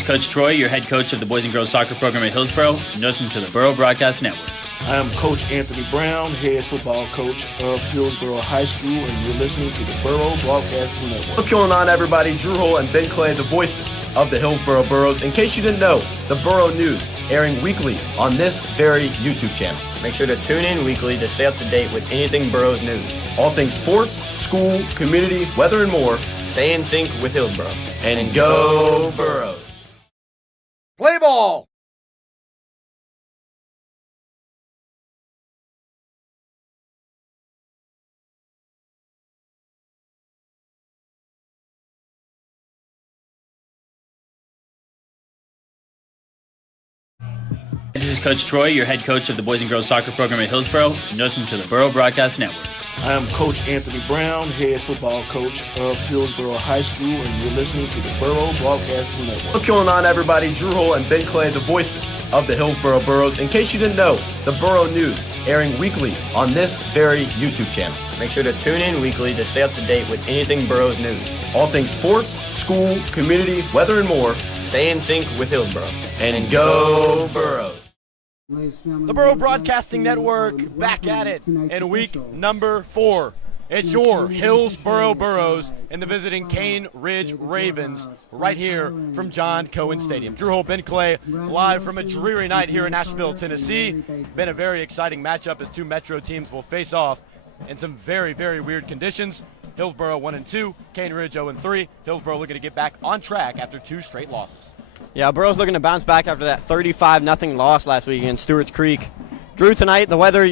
is Coach Troy, your head coach of the boys and girls soccer program at Hillsboro, and listen to the Burro Broadcasting Network. I am Coach Anthony Brown, head football coach of Hillsboro High School, and you're listening to the Burro Broadcasting Network. What's going on, everybody? Drew Hull and Ben Clay, the voices of the Hillsboro Burros. In case you didn't know, the Burro News airing weekly on this very YouTube channel. Make sure to tune in weekly to stay up to date with anything Burros news. All things sports, school, community, weather, and more. Stay in sync with Hillsboro. And go Burros! Play ball! This is Coach Troy, your head coach of the boys and girls soccer program at Hillsboro, and listen to the Burro Broadcasting Network. I am Coach Anthony Brown, head football coach of Hillsboro High School, and you're listening to the Burro Broadcasting Network. What's going on, everybody? Drew Hull and Ben Clay, the voices of the Hillsboro Burros. In case you didn't know, the Burro News airing weekly on this very YouTube channel. Make sure to tune in weekly to stay up to date with anything Burros news. All things sports, school, community, weather, and more. Stay in sync with Hillsboro. And go Burros! The Burro Broadcasting Network back at it in week number 4. It's your Hillsboro Burros and the visiting Cane Ridge Ravens right here from John Cohen Stadium. Drew Hull, Ben Clay, live from a dreary night here in Nashville, Tennessee. Been a very exciting matchup as two Metro teams will face off in some very, very weird conditions. Hillsboro 1-2, Cane Ridge 0-3. Hillsboro looking to get back on track after 2 straight losses. Yeah, Burro's looking to bounce back after that 35-0 loss last week against Stewart's Creek. Drew, tonight, the weather,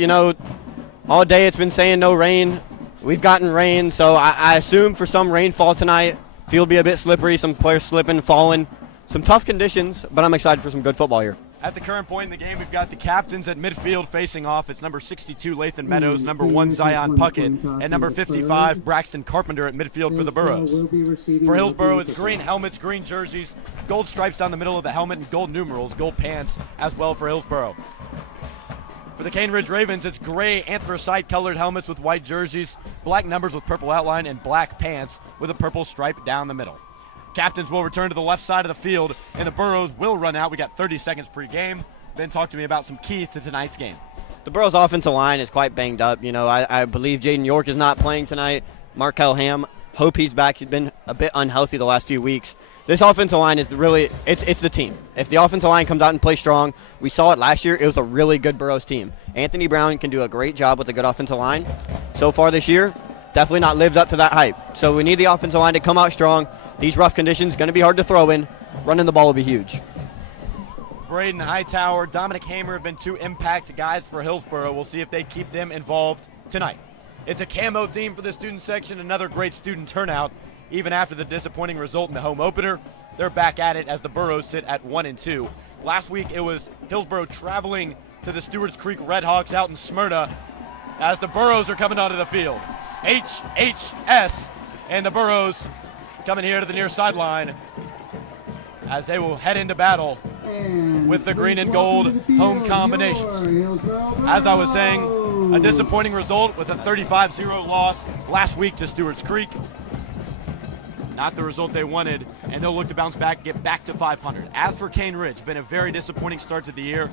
all day it's been saying no rain. We've gotten rain, so I assume for some rainfall tonight. Field be a bit slippery, some players slipping, falling. Some tough conditions, but I'm excited for some good football here. At the current point in the game, we've got the captains at midfield facing off. It's number 62, Lathan Meadows, number 1, Zion Puckett, and number 55, Braxton Carpenter at midfield for the Burros. For Hillsboro, it's green helmets, green jerseys, gold stripes down the middle of the helmet, and gold numerals, gold pants as well for Hillsboro. For the Cane Ridge Ravens, it's gray anthracite-colored helmets with white jerseys, black numbers with purple outline, and black pants with a purple stripe down the middle. Captains will return to the left side of the field, and the Burros will run out. We got 30 seconds pre-game. Then talk to me about some keys to tonight's game. The Burros' offensive line is quite banged up. I believe Jaden York is not playing tonight. Markel Ham, hope he's back. He's been a bit unhealthy the last few weeks. This offensive line is really, it's the team. If the offensive line comes out and plays strong, we saw it last year, it was a really good Burros team. Anthony Brown can do a great job with a good offensive line. So far this year, definitely not lived up to that hype. So we need the offensive line to come out strong. These rough conditions, going to be hard to throw in. Running the ball will be huge. Braden Hightower, Dominic Hamer have been 2 impact guys for Hillsboro. We'll see if they keep them involved tonight. It's a camo theme for the student section, another great student turnout. Even after the disappointing result in the home opener, they're back at it as the Burros sit at 1-2. Last week it was Hillsboro traveling to the Stewart's Creek Redhawks out in Smyrna as the Burros are coming onto the field. HHS and the Burros coming here to the near sideline as they will head into battle with the green and gold home combinations. As I was saying, a disappointing result with a 35-0 loss last week to Stewart's Creek. Not the result they wanted, and they'll look to bounce back, get back to 500. As for Cane Ridge, been a very disappointing start to the year,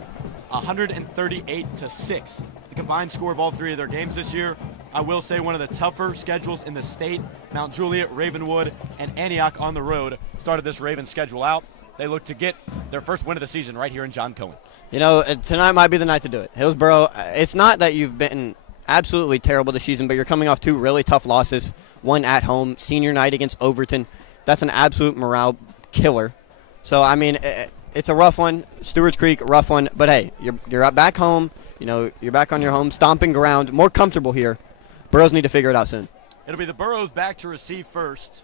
138-6. The combined score of all 3 of their games this year. I will say one of the tougher schedules in the state. Mount Juliet, Ravenwood, and Antioch on the road started this Ravens schedule out. They look to get their first win of the season right here in John Cohen. Tonight might be the night to do it. Hillsboro, it's not that you've been absolutely terrible this season, but you're coming off 2 really tough losses. One at home, senior night against Overton. That's an absolute morale killer. So, it's a rough one. Stewart's Creek, rough one. But, hey, you're back home. You're back on your home, stomping ground, more comfortable here. Burros need to figure it out soon. It'll be the Burros back to receive first.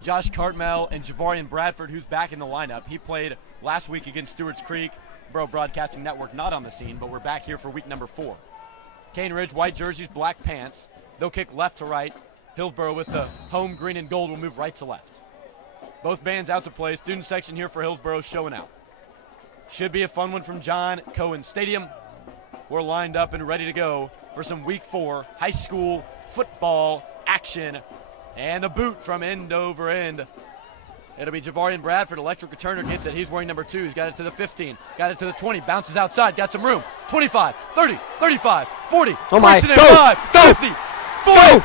Josh Cartmel and Javarian Bradford, who's back in the lineup. He played last week against Stewart's Creek. Burro Broadcasting Network not on the scene, but we're back here for week number 4. Cane Ridge, white jerseys, black pants. They'll kick left to right. Hillsboro with the home green and gold will move right to left. Both bands out to play. Student section here for Hillsboro showing out. Should be a fun one from John Cohen Stadium. We're lined up and ready to go for some week 4 high school football action. And the boot from end over end It'll be Javarian Bradford. Electric returner gets it. He's wearing number 2. He's got it to the 15. Got it to the 20. Bounces outside. Got some room. 25, 30, 35, 40. Oh my. Go. 50, 40,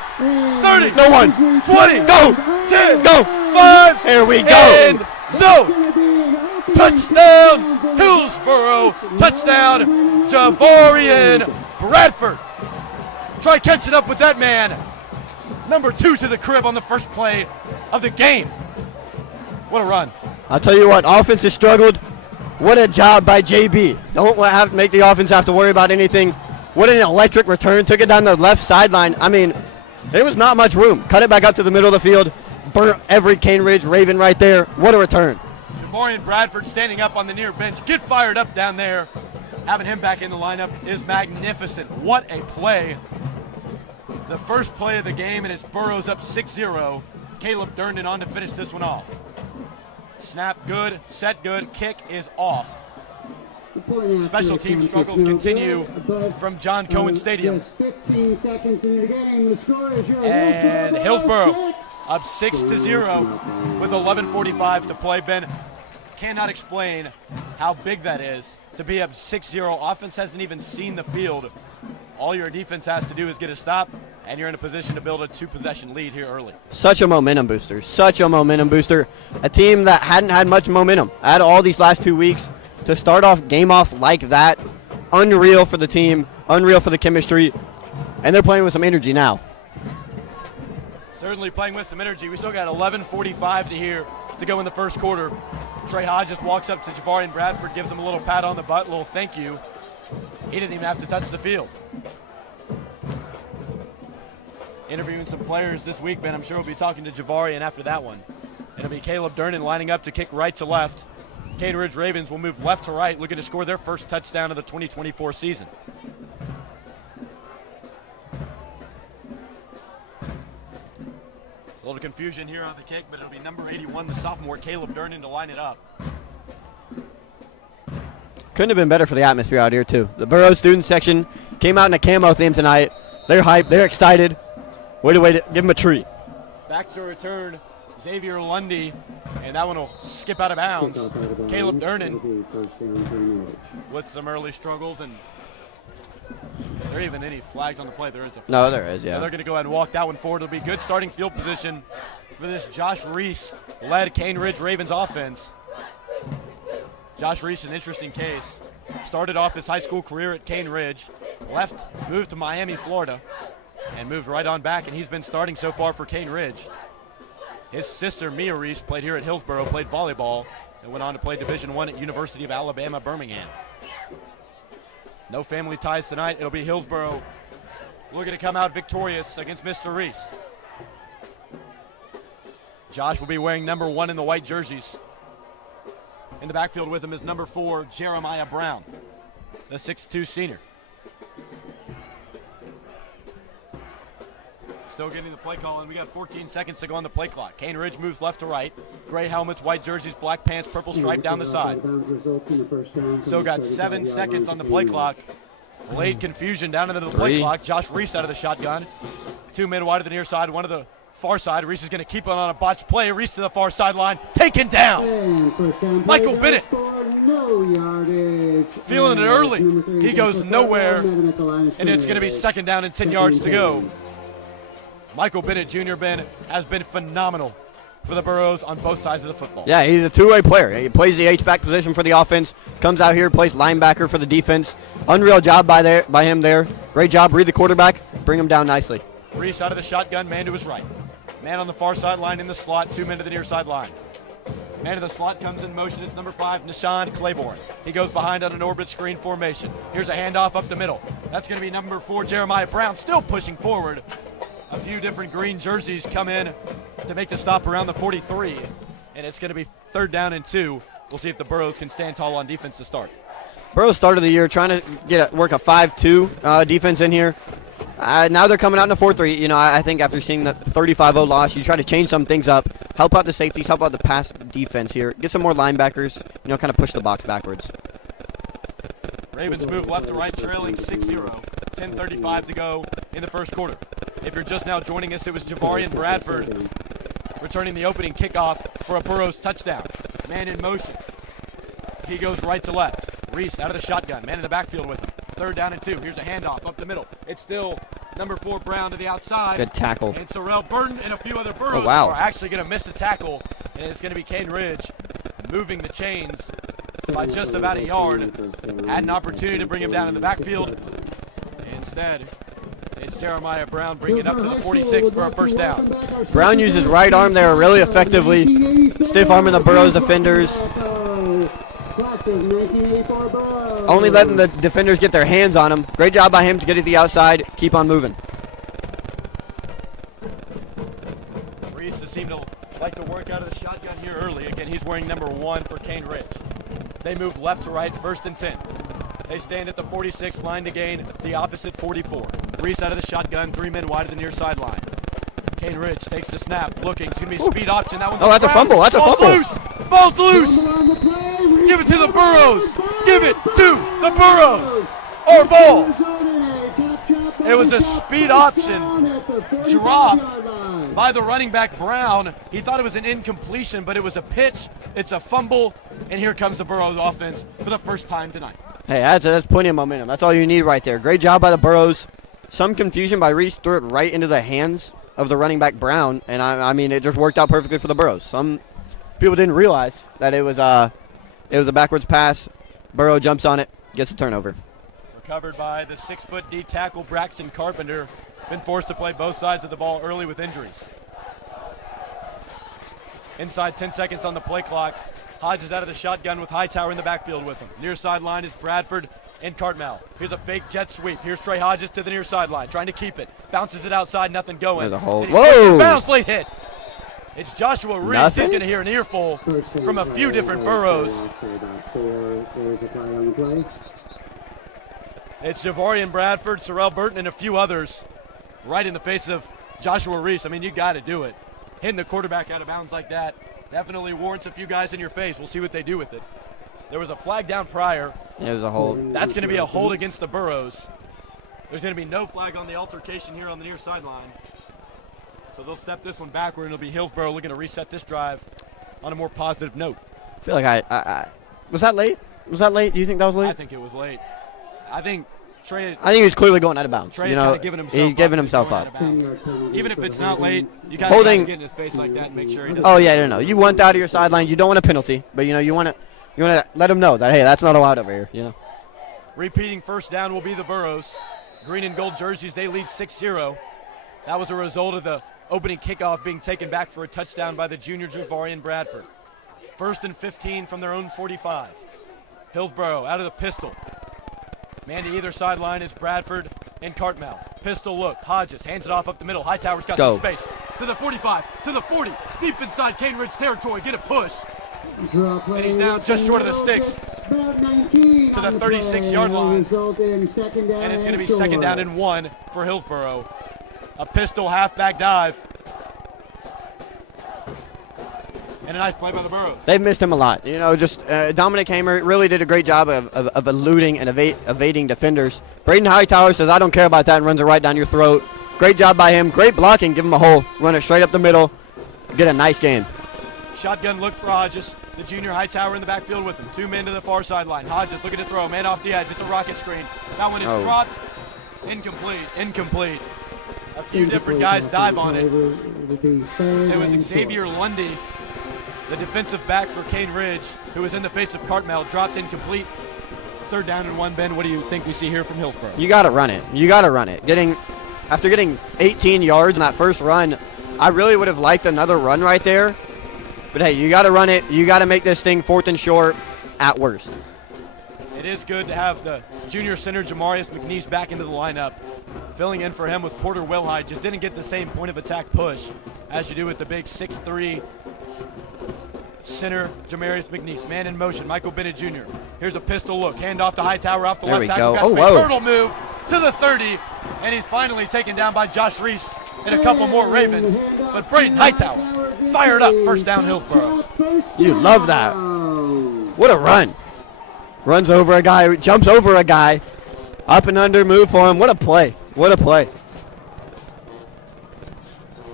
30. No one. 20. Go. 10. Go. 5. Here we go. And zone. Touchdown, Hillsboro. Touchdown, Javarian Bradford. Try catching up with that man. Number 2 to the crib on the first play of the game. What a run. I'll tell you what, offense has struggled. What a job by JB. Don't have to make the offense have to worry about anything. What an electric return. Took it down the left sideline. I mean, there was not much room. Cut it back up to the middle of the field. Burnt every Cane Ridge Raven right there. What a return. Javarian Bradford standing up on the near bench. Get fired up down there. Having him back in the lineup is magnificent. What a play. The first play of the game, and it's Burros up 6-0. Caleb Durnan on to finish this one off. Snap good, set good, kick is off. Special team struggles continue from John Cohen Stadium. 15 seconds into the game. The score is your And Hillsboro up 6-0 with 11:45 to play. Ben, cannot explain how big that is to be up 6-0. Offense hasn't even seen the field. All your defense has to do is get a stop, and you're in a position to build a 2-possession lead here early. Such a momentum booster. Such a momentum booster. A team that hadn't had much momentum out of all these last 2 weeks. To start off game off like that, unreal for the team, unreal for the chemistry, and they're playing with some energy now. Certainly playing with some energy. We still got 11:45 to go in the first quarter. Trey Hodges walks up to Javarian Bradford, gives him a little pat on the butt, a little thank you. He didn't even have to touch the field. Interviewing some players this week, Ben. I'm sure we'll be talking to Javarian after that one. It'll be Caleb Durnan lining up to kick right to left. Cane Ridge Ravens will move left to right, looking to score their first touchdown of the 2024 season. A little confusion here on the kick, but it'll be number 81, the sophomore Caleb Durnan, to line it up. Couldn't have been better for the atmosphere out here, too. The Burro student section came out in a camo theme tonight. They're hyped. They're excited. Way to give them a treat. Back to return, Xavier Lundy, and that one will skip out of bounds. Caleb Durnan with some early struggles, and is there even any flags on the play? There is a flag. No, there is, yeah. So they're going to go ahead and walk that one forward. It'll be good starting field position for this Josh Reese-led Cane Ridge Ravens offense. Josh Reese, an interesting case. Started off his high school career at Cane Ridge, moved to Miami, Florida, and moved right on back, and he's been starting so far for Cane Ridge. His sister, Mia Reese, played here at Hillsboro, played volleyball, and went on to play Division I at University of Alabama, Birmingham. No family ties tonight. It'll be Hillsboro looking to come out victorious against Mr. Reese. Josh will be wearing number 1 in the white jerseys. In the backfield with him is number 4, Jeremiah Brown, the 6'2 senior. Still getting the play call, and we got 14 seconds to go on the play clock. Cane Ridge moves left to right. Gray helmets, white jerseys, black pants, purple stripe down the side. Still got 7 seconds on the play clock. Late confusion down into the play clock. Josh Reese out of the shotgun. 2 men wide to the near side, 1 to the far side. Reese is going to keep it on a botched play. Reese to the far sideline. Taken down. Michael Bennett. Feeling it early. He goes nowhere. And it's going to be 2nd down and 10 yards to go. Michael Bennett Jr., Ben, has been phenomenal for the Burros on both sides of the football. Yeah, he's a two-way player. He plays the H-back position for the offense, comes out here, plays linebacker for the defense. Unreal job by him there. Great job. Read the quarterback. Bring him down nicely. Reese out of the shotgun, man to his right. Man on the far sideline in the slot, 2 men to the near sideline. Man to the slot comes in motion. It's number 5, Nishan Claiborne. He goes behind on an orbit screen formation. Here's a handoff up the middle. That's going to be number 4, Jeremiah Brown, still pushing forward. A few different green jerseys come in to make the stop around the 43, and it's going to be 3rd down and 2. We'll see if the Burros can stand tall on defense to start. Burros started the year trying to work a 5-2 defense in here. Now they're coming out in a 4-3. You know, I think after seeing the 35-0 loss, you try to change some things up, help out the safeties, help out the pass defense here, get some more linebackers, you know, kind of push the box backwards. Ravens move left to right, trailing 6-0. 10:35 to go in the first quarter. If you're just now joining us, it was Javarian Bradford returning the opening kickoff for a Burros touchdown. Man in motion. He goes right to left. Reese out of the shotgun. Man in the backfield with him. 3rd down and 2. Here's a handoff up the middle. It's still number 4 Brown to the outside. Good tackle. And Sorrell Burton and a few other Burros wow. are actually going to miss the tackle. And it's going to be Kane Ridge moving the chains by just about a yard. Had an opportunity to bring him down in the backfield. Instead, it's Jeremiah Brown bringing it up to the 46 for a first down. Brown used his right arm there really effectively, stiff arming the Burros defenders. Only letting the defenders get their hands on him. Great job by him to get it to the outside. Keep on moving. Reese seemed to like to work out of the shotgun here early. Again, he's wearing number 1 for Kane Ridge. They move left to right, 1st and 10. They stand at the 46 line to gain the opposite 44. Reese out of the shotgun, 3 men wide of the near sideline. Kane Ridge takes the snap, looking. It's going to be a speed option. That one's that's a fumble. That's a fumble. Loose. Ball's loose. Give it to the Burros. Give it to the Burros. Or ball. It was a speed option dropped by the running back Brown. He thought it was an incompletion, but it was a pitch. It's a fumble, and here comes the Burros offense for the first time tonight. Hey, that's plenty of momentum. That's all you need right there. Great job by the Burros. Some confusion by Reese, threw it right into the hands of the running back Brown, and I mean it just worked out perfectly for the Burros. Some people didn't realize that it was a backwards pass. Burrow jumps on it, gets a turnover. Recovered by the 6-foot D tackle Braxton Carpenter. Been forced to play both sides of the ball early with injuries. Inside 10 seconds on the play clock. Hodges out of the shotgun with Hightower in the backfield with him. Near sideline is Bradford and Cartmel. Here's a fake jet sweep. Here's Trey Hodges to the near sideline, trying to keep it. Bounces it outside, nothing going. There's a hold. Whoa! Bounce, late hit. It's Joshua Reese. He's going to hear an earful from a few different Burros. It's Javorian Bradford, Sorrell Burton, and a few others right in the face of Joshua Reese. I mean, you got to do it. Hitting the quarterback out of bounds like that definitely warrants a few guys in your face. We'll see what they do with it. There was a flag down prior. Yeah, it was a hold. That's going to be a hold against the Burros. There's going to be no flag on the altercation here on the near sideline. So they'll step this one backward, and it'll be Hillsboro looking to reset this drive on a more positive note. I feel like I was that late? Was that late? Do you think that was late? I think it was late. I think Trey. I think he was clearly going out of bounds. Trey you know, he's giving himself up. Even if it's not late, you got to get in his face like that and make sure he doesn't. Oh yeah, no. You want out of your sideline. You don't want a penalty, but you want to let him know that hey, that's not allowed over here. You know. Repeating first down will be the Burros. Green and gold jerseys. They lead 6-0. That was a result of the opening kickoff being taken back for a touchdown by the junior Javarian Bradford. 1st and 15 from their own 45. Hillsboro out of the pistol. Man to either sideline is Bradford and Cartmel. Pistol look. Hodges hands it off up the middle. Hightower's got some space. To the 45, to the 40. Deep inside Cane Ridge territory. Get a push. And he's now just short of the sticks. To the 36-yard line. And it's going to be 2nd down and 1 for Hillsboro. A pistol halfback dive. And a nice play by the Burros. They've missed him a lot. You know, just Dominic Hamer really did a great job of eluding and evading defenders. Braden Hightower says, I don't care about that, and runs it right down your throat. Great job by him. Great blocking. Give him a hole. Run it straight up the middle. Get a nice game. Shotgun look for Hodges. The junior Hightower in the backfield with him. 2 men to the far sideline. Hodges looking to throw. Man off the edge. It's a rocket screen. That one is dropped. Incomplete. A few different guys dive on it. It was Xavier Lundy, the defensive back for Cane Ridge, who was in the face of Cartmel, dropped incomplete. 3rd down and 1. Ben, what do you think we see here from Hillsboro? You got to run it. After getting 18 yards in that first run, I really would have liked another run right there. But hey, you got to run it. You got to make this thing 4th and short at worst. It is good to have the junior center Jamarius McNeese back into the lineup. Filling in for him was Porter Wilhide. Just didn't get the same point of attack push as you do with the big 6'3" center Jamarius McNeese. Man in motion, Michael Bennett Jr. Here's a pistol look. Hand off to Hightower off the left tackle. Oh, whoa. Turtle move to the 30, and he's finally taken down by Josh Reese and a couple more Ravens. But Braden Hightower fired up. 1st down Hillsboro. You love that. What a run. Runs over a guy, jumps over a guy. Up and under, move for him. What a play.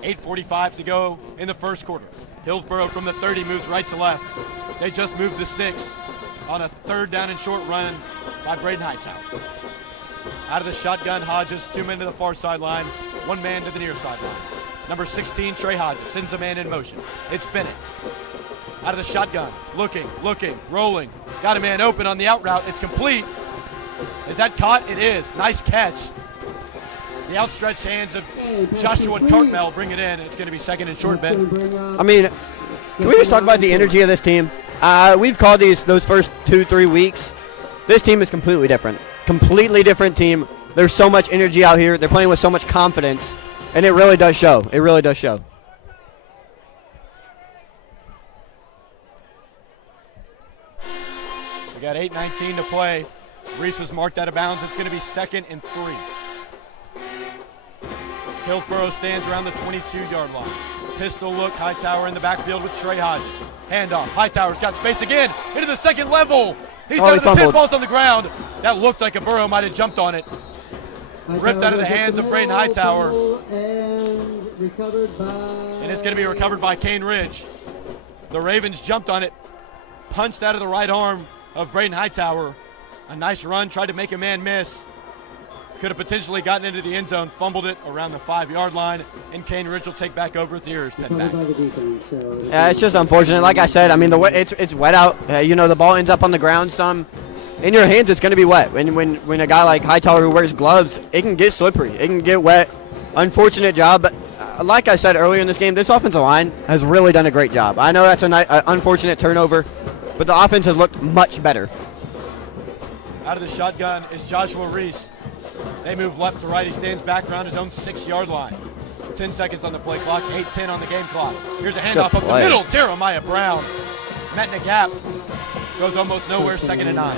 8:45 to go in the first quarter. Hillsboro from the 30 moves right to left. They just moved the sticks on a third down and short run by Braden Hightower. Out of the shotgun, Hodges, 2 men to the far sideline, 1 man to the near sideline. Number 16, Trey Hodges, sends a man in motion. It's Bennett. Out of the shotgun, looking, rolling. Got a man open on the out route. It's complete. Is that caught? It is. Nice catch. The outstretched hands of Joshua Cartmel bring it in. It's going to be second and short, Ben. I mean, can we just talk about the energy of this team? We've called those first 2-3 weeks. This team is completely different. Completely different team. There's so much energy out here. They're playing with so much confidence, and it really does show. It really does show. We got 8:19 to play. Reese is marked out of bounds. It's going to be 2nd and 3. Hillsboro stands around the 22-yard line. Pistol look, Hightower in the backfield with Trey Hodges. Handoff, Hightower's got space again, into the second level. He's down to the 10, ball's on the ground. That looked like a Burro might have jumped on it. Ripped out of the hands of Braden Hightower. And it's going to be recovered by Cane Ridge. The Ravens jumped on it, punched out of the right arm of Braden Hightower. A nice run, tried to make a man miss. Could have potentially gotten into the end zone, fumbled it around the 5-yard line, and Cane Ridge will take back over with the Ears pen back. Yeah, it's just unfortunate. Like I said, I mean, it's wet out. The ball ends up on the ground some. In your hands, it's going to be wet. When a guy like Hightower who wears gloves, it can get slippery. It can get wet. Unfortunate job, but like I said earlier in this game, this offensive line has really done a great job. I know that's an unfortunate turnover, but the offense has looked much better. Out of the shotgun is Joshua Reese. They move left to right. He stands back around his own 6-yard line. 10 seconds on the play clock, 8:10 on the game clock. Here's a handoff up the middle. Jeremiah Brown met in a gap. Goes almost nowhere, 2nd and 9.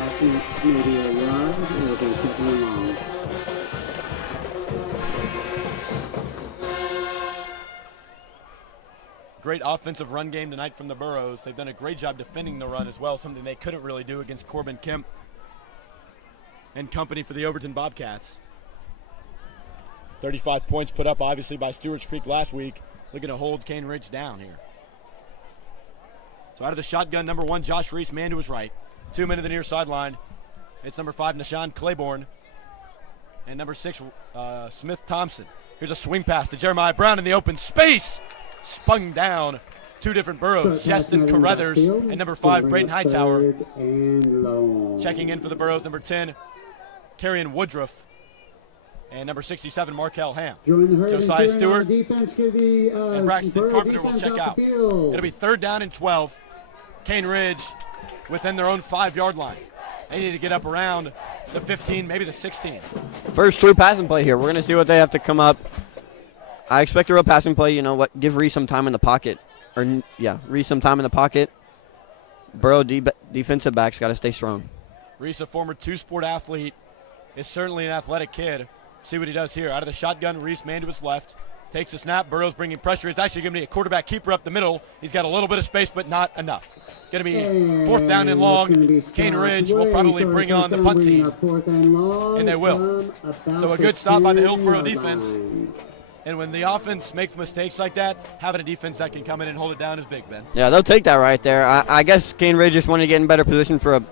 Great offensive run game tonight from the Burros. They've done a great job defending the run as well, something they couldn't really do against Corbin Kemp and company for the Overton Bobcats. 35 points put up, obviously, by Stewart's Creek last week. Looking to hold Cane Ridge down here. So out of the shotgun, number 1, Josh Reese, man to his right. 2 men to the near sideline. It's number 5, Nashawn Claiborne. And number 6, Smith Thompson. Here's a swing pass to Jeremiah Brown in the open space. Spun down. 2 different Burros, Justin Carruthers and number 5, Braden Hightower. Checking in for the Burros, number 10, Carrion Woodruff. And number 67, Markel Ham. Josiah Stewart and Braxton Carpenter will check out. It'll be 3rd down and 12. Cane Ridge within their own 5-yard line. They need to get up around the 15, maybe the 16. First true passing play here. We're going to see what they have to come up. I expect a real passing play. Give Reese some time in the pocket. Reese some time in the pocket. Burrow defensive backs got to stay strong. Reese, a former 2-sport athlete, is certainly an athletic kid. See what he does here. Out of the shotgun, Reese, man to his left. Takes a snap. Burrow's bringing pressure. It's actually going to be a quarterback keeper up the middle. He's got a little bit of space, but not enough. Going to be 4th down and long. Cane Ridge will probably bring on the punt team, and they will. So a good stop by the Hillsboro defense. And when the offense makes mistakes like that, having a defense that can come in and hold it down is big, Ben. Yeah, they'll take that right there. I guess Cane Ridge just wanted to get in better position for a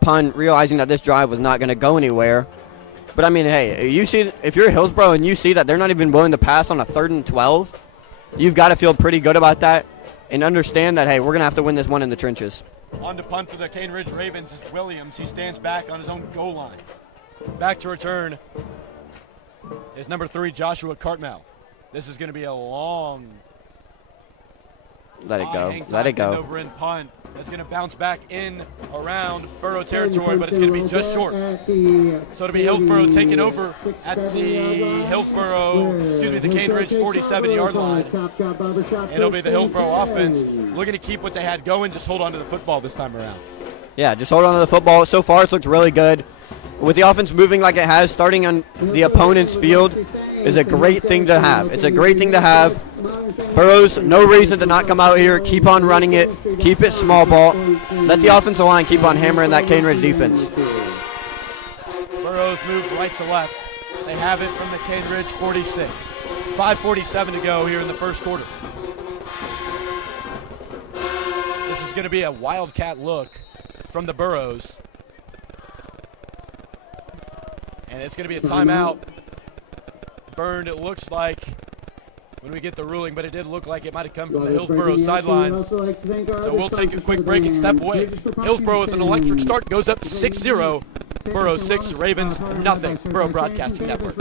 punt, realizing that this drive was not going to go anywhere. But, I mean, hey, if you're Hillsboro and you see that they're not even willing to pass on a 3rd and 12, you've got to feel pretty good about that and understand that, hey, we're going to have to win this one in the trenches. On to punt for the Cane Ridge Ravens is Williams. He stands back on his own goal line. Back to return is number 3, Joshua Cartmel. This is going to be a long Let it go. Hang Let it go. Over and punt. That's going to bounce back in around Burro territory, but it's going to be just short. So it'll be Hillsboro taking over at the the Cane Ridge 47-yard line. And it'll be the Hillsboro offense looking to keep what they had going, just hold on to the football this time around. Yeah, just hold on to the football. So far, it's looked really good. With the offense moving like it has, starting on the opponent's field is a great thing to have. It's a great thing to have. Burros, no reason to not come out here. Keep on running it. Keep it small ball. Let the offensive line keep on hammering that Cane Ridge defense. Burros move right to left. They have it from the Cane Ridge 46. 5:47 to go here in the first quarter. This is going to be a wildcat look from the Burros. And it's going to be a timeout. Burned, it looks like, when we get the ruling, but it did look like it might have come from the Hillsboro sideline. So we'll take a quick break and step away. Hillsboro with an electric start goes up 6-0. Burros 6, Ravens nothing. Burro Broadcasting Network.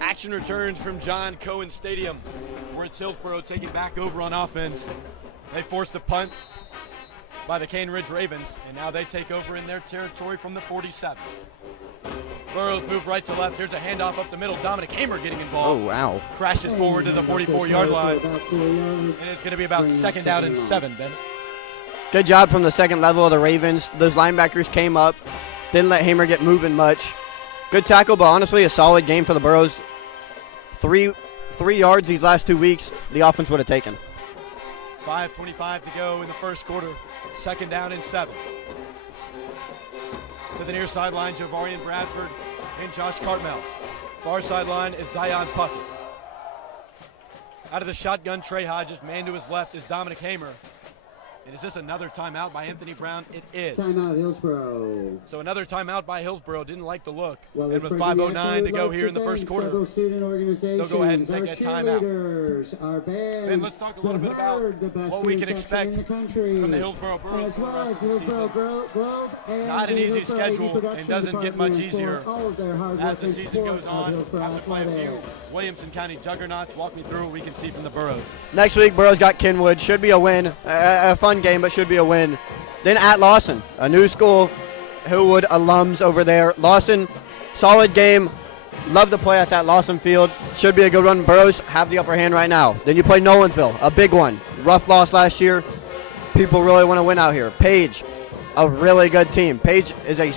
Action returns from John Cohen Stadium, where it's Hillsboro taking back over on offense. They forced a punt by the Cane Ridge Ravens, and now they take over in their territory from the 47. Burros move right to left. Here's a handoff up the middle. Dominic Hamer getting involved. Oh, wow. Crashes forward to the 44-yard line, and it's going to be about 2nd down and 7, Ben. Good job from the second level of the Ravens. Those linebackers came up, didn't let Hamer get moving much. Good tackle, but honestly a solid game for the Burros. Three yards these last 2 weeks, the offense would have taken. 5:25 to go in the first quarter. 2nd down and 7. To the near sideline, Javarian Bradford and Josh Cartmell. Far sideline is Zion Puckett. Out of the shotgun, Trey Hodges. Man to his left is Dominic Hamer. And is this another timeout by Anthony Brown? It is. Timeout, Hillsboro. So another timeout by Hillsboro. Didn't like the look. And with 5:09 to go here in the first quarter, they'll go ahead and take that timeout. Ben, let's talk a little bit about what we can expect from the Hillsboro Burros for the rest of the season. Not an easy schedule and doesn't get much easier as the season goes on. Have to play a few Williamson County juggernauts. Walk me through what we can see from the Burros. Next week, Burros got Kenwood. Should be a win. A fun game, but should be a win. Then at Lawson, a new school, Hillwood alums over there. Lawson, solid game. Love to play at that Lawson field. Should be a good one. Burros have the upper hand right now. Then you play Nolensville, a big one. Rough loss last year. People really want to win out here. Page, a really good team. Page is a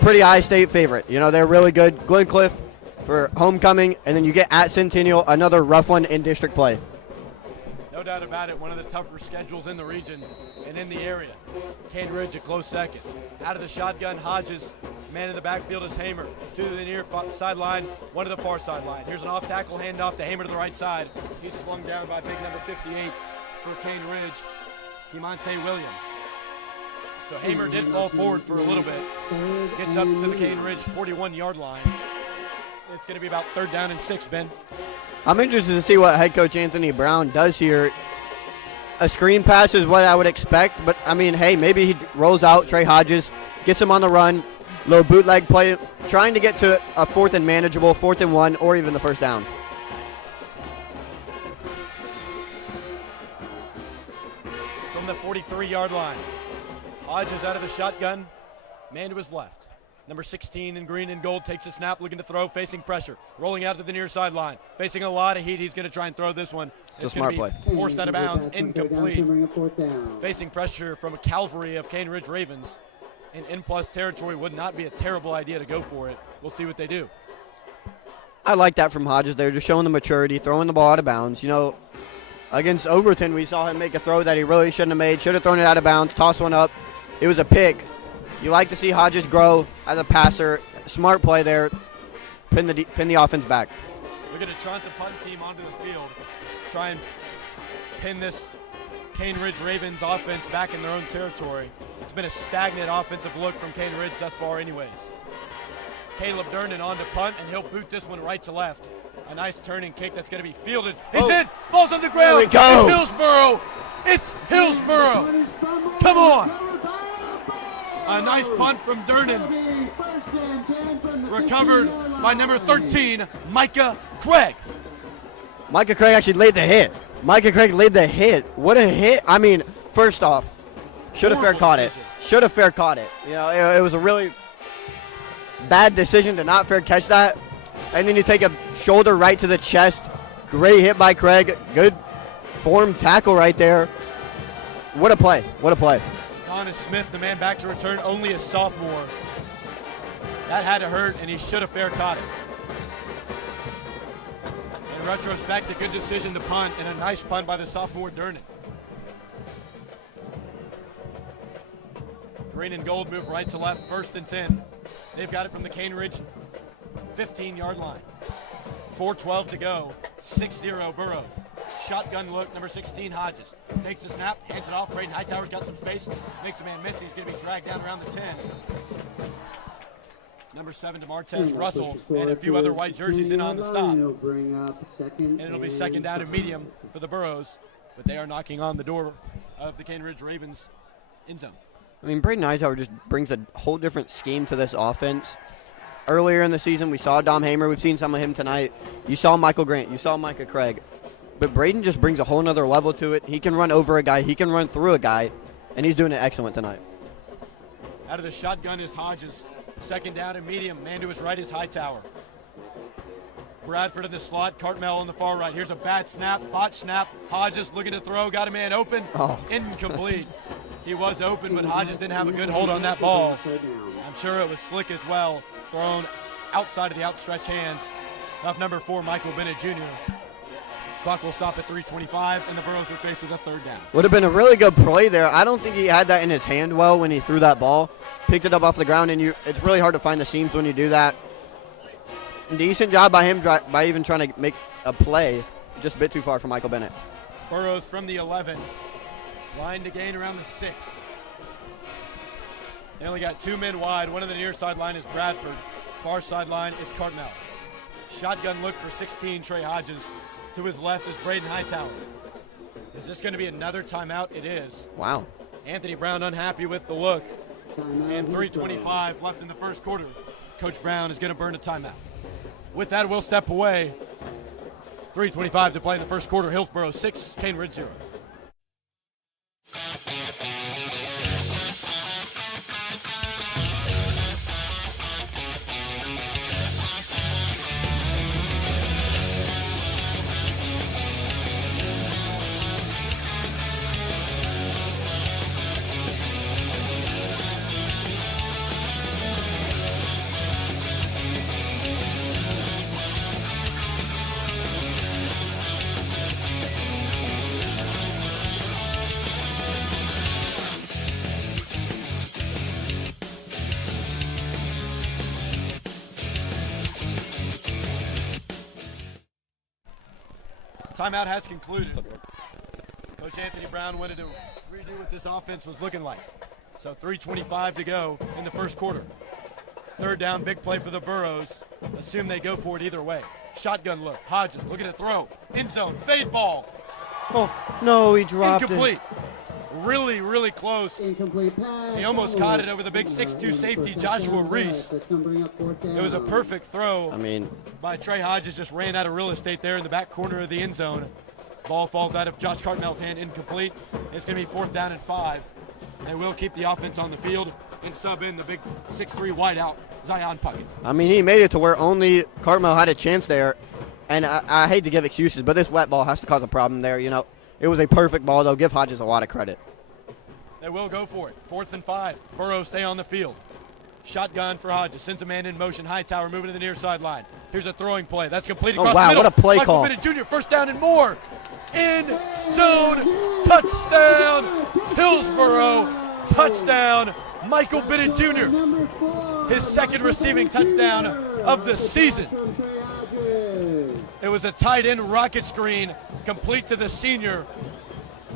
pretty high state favorite. You know, they're really good. Glencliff for homecoming, and then you get at Centennial, another rough one in district play. No doubt about it, one of the tougher schedules in the region and in the area. Cane Ridge a close second. Out of the shotgun, Hodges. Man in the backfield is Hamer. To the near sideline, one to the far sideline. Here's an off-tackle handoff to Hamer to the right side. He's slung down by big number 58 for Cane Ridge, Kemontae Williams. So Hamer did fall forward for a little bit. Gets up to the Cane Ridge 41-yard line. It's going to be about 3rd down and 6, Ben. I'm interested to see what head coach Anthony Brown does here. A screen pass is what I would expect, but, I mean, hey, maybe he rolls out Trey Hodges, gets him on the run, little bootleg play, trying to get to a 4th and manageable, 4th and 1, or even the 1st down. From the 43-yard line, Hodges out of the shotgun, man to his left. Number 16 in green and gold takes a snap, looking to throw, facing pressure. Rolling out to the near sideline. Facing a lot of heat, he's going to try and throw this one. It's a smart play. Forced out of bounds, incomplete. Facing pressure from a cavalry of Cane Ridge Ravens. In plus territory would not be a terrible idea to go for it. We'll see what they do. I like that from Hodges. They're just showing the maturity, throwing the ball out of bounds. You know, against Overton, we saw him make a throw that he really shouldn't have made. Should have thrown it out of bounds, tossed one up. It was a pick. You like to see Hodges grow as a passer. Smart play there. Pin the offense back. We're going to trot the punt team onto the field. Try and pin this Cane Ridge Ravens offense back in their own territory. It's been a stagnant offensive look from Cane Ridge thus far anyways. Caleb Durnan on to punt, and he'll boot this one right to left. A nice turning kick that's going to be fielded. He's hit. Ball's on the ground. There we go. It's Hillsboro. It's Hillsboro. Come on. A nice punt from Durnan. Recovered by number 13, Micah Craig. Micah Craig actually laid the hit. Micah Craig laid the hit. What a hit. I mean, first off, should have fair caught it. Should have fair caught it. You know, it was a really bad decision to not fair catch that. And then you take a shoulder right to the chest. Great hit by Craig. Good form tackle right there. What a play. What a play. Connor Smith, the man back to return, only a sophomore. That had to hurt, and he should have fair caught it. In retrospect, a good decision to punt, and a nice punt by the sophomore Durnan. Green and gold move right to left, 1st and 10. They've got it from the Cane Ridge 15-yard line. 4:12 to go, 6-0 Burros. Shotgun look, number 16 Hodges. Takes the snap, hands it off. Braden Hightower's got some space, makes a man miss. He's going to be dragged down around the 10. Number 7 DeMartez Russell and a few other white jerseys in on the stop. And it'll be 2nd down and medium for the Burros, but they are knocking on the door of the Cane Ridge Ravens end zone. I mean, Braden Hightower just brings a whole different scheme to this offense. Earlier in the season, we saw Dom Hamer. We've seen some of him tonight. You saw Michael Grant. You saw Micah Craig. But Braden just brings a whole nother level to it. He can run over a guy. He can run through a guy. And he's doing it excellent tonight. Out of the shotgun is Hodges. 2nd down and medium. Man to his right is Hightower. Bradford in the slot. Cartmel on the far right. Here's a bad snap. Botch snap. Hodges looking to throw. Got a man open. Incomplete. He was open, but Hodges didn't have a good hold on that ball. I'm sure it was slick as well. Thrown outside of the outstretched hands of number 4, Michael Bennett Jr. Buck will stop at 3:25, and the Burros are faced with a 3rd down. Would have been a really good play there. I don't think he had that in his hand well when he threw that ball. Picked it up off the ground, and it's really hard to find the seams when you do that. Decent job by him by even trying to make a play. Just a bit too far for Michael Bennett. Burros from the 11. Line to gain around the 6. They only got 2 men wide. One of the near sideline is Bradford. Far sideline is Cartmel. Shotgun look for 16, Trey Hodges. To his left is Braden Hightower. Is this going to be another timeout? It is. Wow. Anthony Brown unhappy with the look. And 3:25 left in the first quarter. Coach Brown is going to burn a timeout. With that, we'll step away. 3:25 to play in the first quarter. Hillsboro 6, Cane Ridge 0. Timeout has concluded. Coach Anthony Brown wanted to redo what this offense was looking like. So 3:25 to go in the first quarter. 3rd down, big play for the Burros. Assume they go for it either way. Shotgun look. Hodges looking to throw. End zone. Fade ball. Oh, no, he dropped Incomplete. it. Really, really close. Incomplete pass. He almost caught it over the big 6'2 safety, Joshua Reese. It was a perfect throw. I mean, by Trey Hodges, just ran out of real estate there in the back corner of the end zone. Ball falls out of Josh Cartmel's hand, incomplete. It's going to be 4th down and 5. They will keep the offense on the field and sub in the big 6'3 wideout, Zion Puckett. I mean, he made it to where only Cartmel had a chance there. And I hate to give excuses, but this wet ball has to cause a problem there. You know, it was a perfect ball, though. Give Hodges a lot of credit. They will go for it. 4th and 5. Burrows stay on the field. Shotgun for Hodges. Sends a man in motion. Hightower moving to the near sideline. Here's a throwing play. That's completed across the middle. What a play call. Michael Bennett Jr., 1st down and more. End zone. Touchdown. Hillsboro. Touchdown. Michael Bennett Jr. His 2nd receiving touchdown of the season. It was a tight end rocket screen, complete to the senior.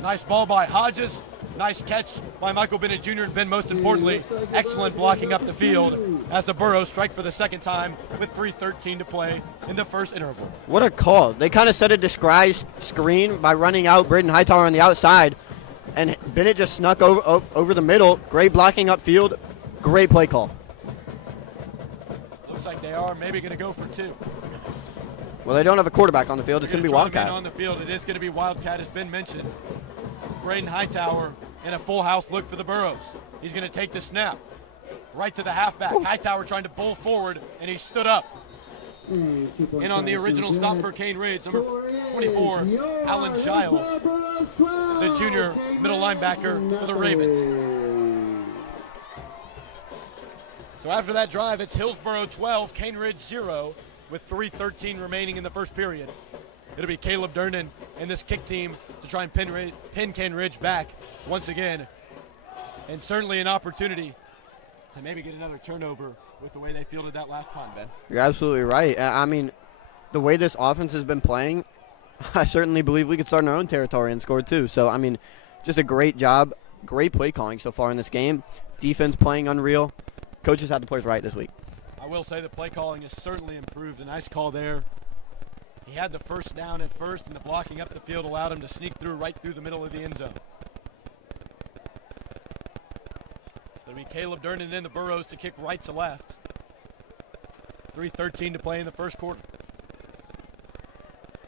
Nice ball by Hodges. Nice catch by Michael Bennett Jr. and Ben, most importantly, excellent blocking up the field as the Burros strike for the second time with 3:13 to play in the first interval. What a call. They kind of set a disguised screen by running out Braden Hightower on the outside, and Bennett just snuck over the middle. Great blocking upfield. Great play call. Looks like they are maybe going to go for two. Well, they don't have a quarterback on the field. It's going to be Wildcat. On the field, it is going to be Wildcat, as Ben mentioned. Braden Hightower in a full house look for the Burros. He's going to take the snap right to the halfback. Hightower trying to bull forward, and he stood up. In on the original stop for Cane Ridge, number 24, Alan Giles, the junior middle linebacker for the Ravens. So after that drive, it's Hillsboro 12, Cane Ridge 0, with 3:13 remaining in the first period. It'll be Caleb Durnan and this kick team to try and pin Cane Ridge back once again. And certainly an opportunity to maybe get another turnover with the way they fielded that last punt, Ben. You're absolutely right. I mean, the way this offense has been playing, I certainly believe we could start in our own territory and score too. So, I mean, just a great job, great play calling so far in this game. Defense playing unreal. Coaches had the players right this week. I will say the play calling has certainly improved. A nice call there. He had the first down at first, and the blocking up the field allowed him to sneak through right through the middle of the end zone. It'll be Caleb Durnan in the Burros to kick right to left. 3:13 to play in the first quarter.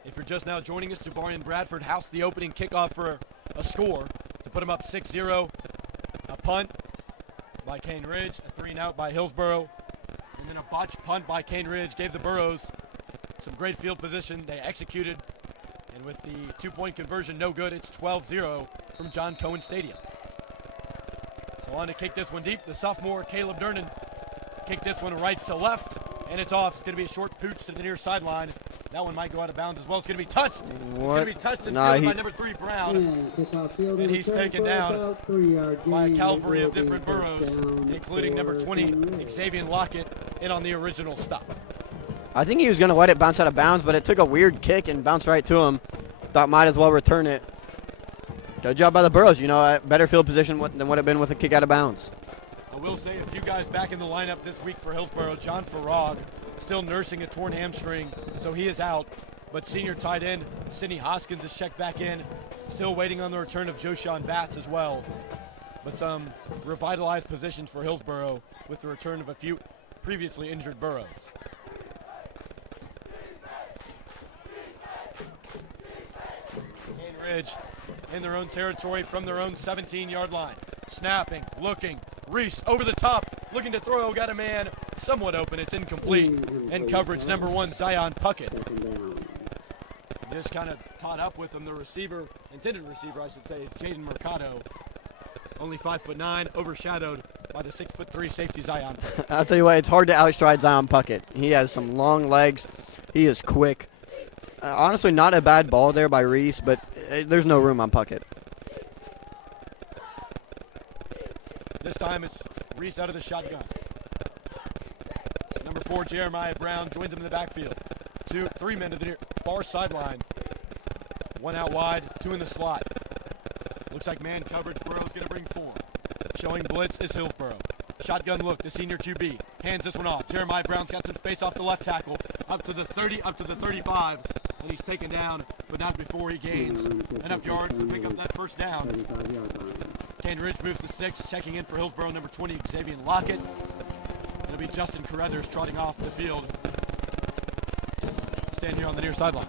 If you're just now joining us, Javarian Bradford housed the opening kickoff for a score to put him up 6-0. A punt by Cane Ridge, a 3-and-out by Hillsboro, and then a botched punt by Cane Ridge gave the Burros some great field position. They executed, and with the two-point conversion no good, it's 12-0 from John Cohen Stadium. So on to kick this one deep, the sophomore Caleb Durnan kicked this one right to left, and it's off. It's going to be a short pooch to the near sideline. That one might go out of bounds as well. It's going to be touched. What? It's going to be touched and fielded by number 3, Brown. And he's taken down by a cavalry of different Burros, including number 20, Xavier Lockett, in on the original stop. I think he was going to let it bounce out of bounds, but it took a weird kick and bounced right to him. Thought might as well return it. Good job by the Burros. You know, a better field position than would have been with a kick out of bounds. I will say a few guys back in the lineup this week for Hillsboro. John Farag still nursing a torn hamstring, so he is out. But senior tight end Sidney Hoskins is checked back in, still waiting on the return of Joshawn Batts as well. But some revitalized positions for Hillsboro with the return of a few previously injured Burros. Cane Ridge in their own territory from their own 17-yard line. Snapping, looking, Reese over the top, looking to throw, got a man somewhat open, it's incomplete. And coverage number 1, Zion Puckett. Just kind of caught up with him, the receiver, intended receiver I should say, Jaden Mercado. Only 5'9", overshadowed by the 6'3" safety Zion Puckett. I'll tell you what, it's hard to outstride Zion Puckett. He has some long legs, he is quick. Honestly, not a bad ball there by Reese, but there's no room on Puckett. This time it's Reese out of the shotgun. Number 4, Jeremiah Brown joins him in the backfield. 3 men to the near far sideline. 1 out wide, 2 in the slot. Looks like man coverage. Burrow's going to bring 4. Showing blitz is Hillsboro. Shotgun look, the senior QB. Hands this one off. Jeremiah Brown's got some space off the left tackle. Up to the 30, up to the 35. And he's taken down, but not before he gains enough yards to pick up that first down. Cane Ridge moves to 6, checking in for Hillsboro, number 20, Xavier Lockett. It'll be Justin Carruthers trotting off the field. Stand here on the near sideline.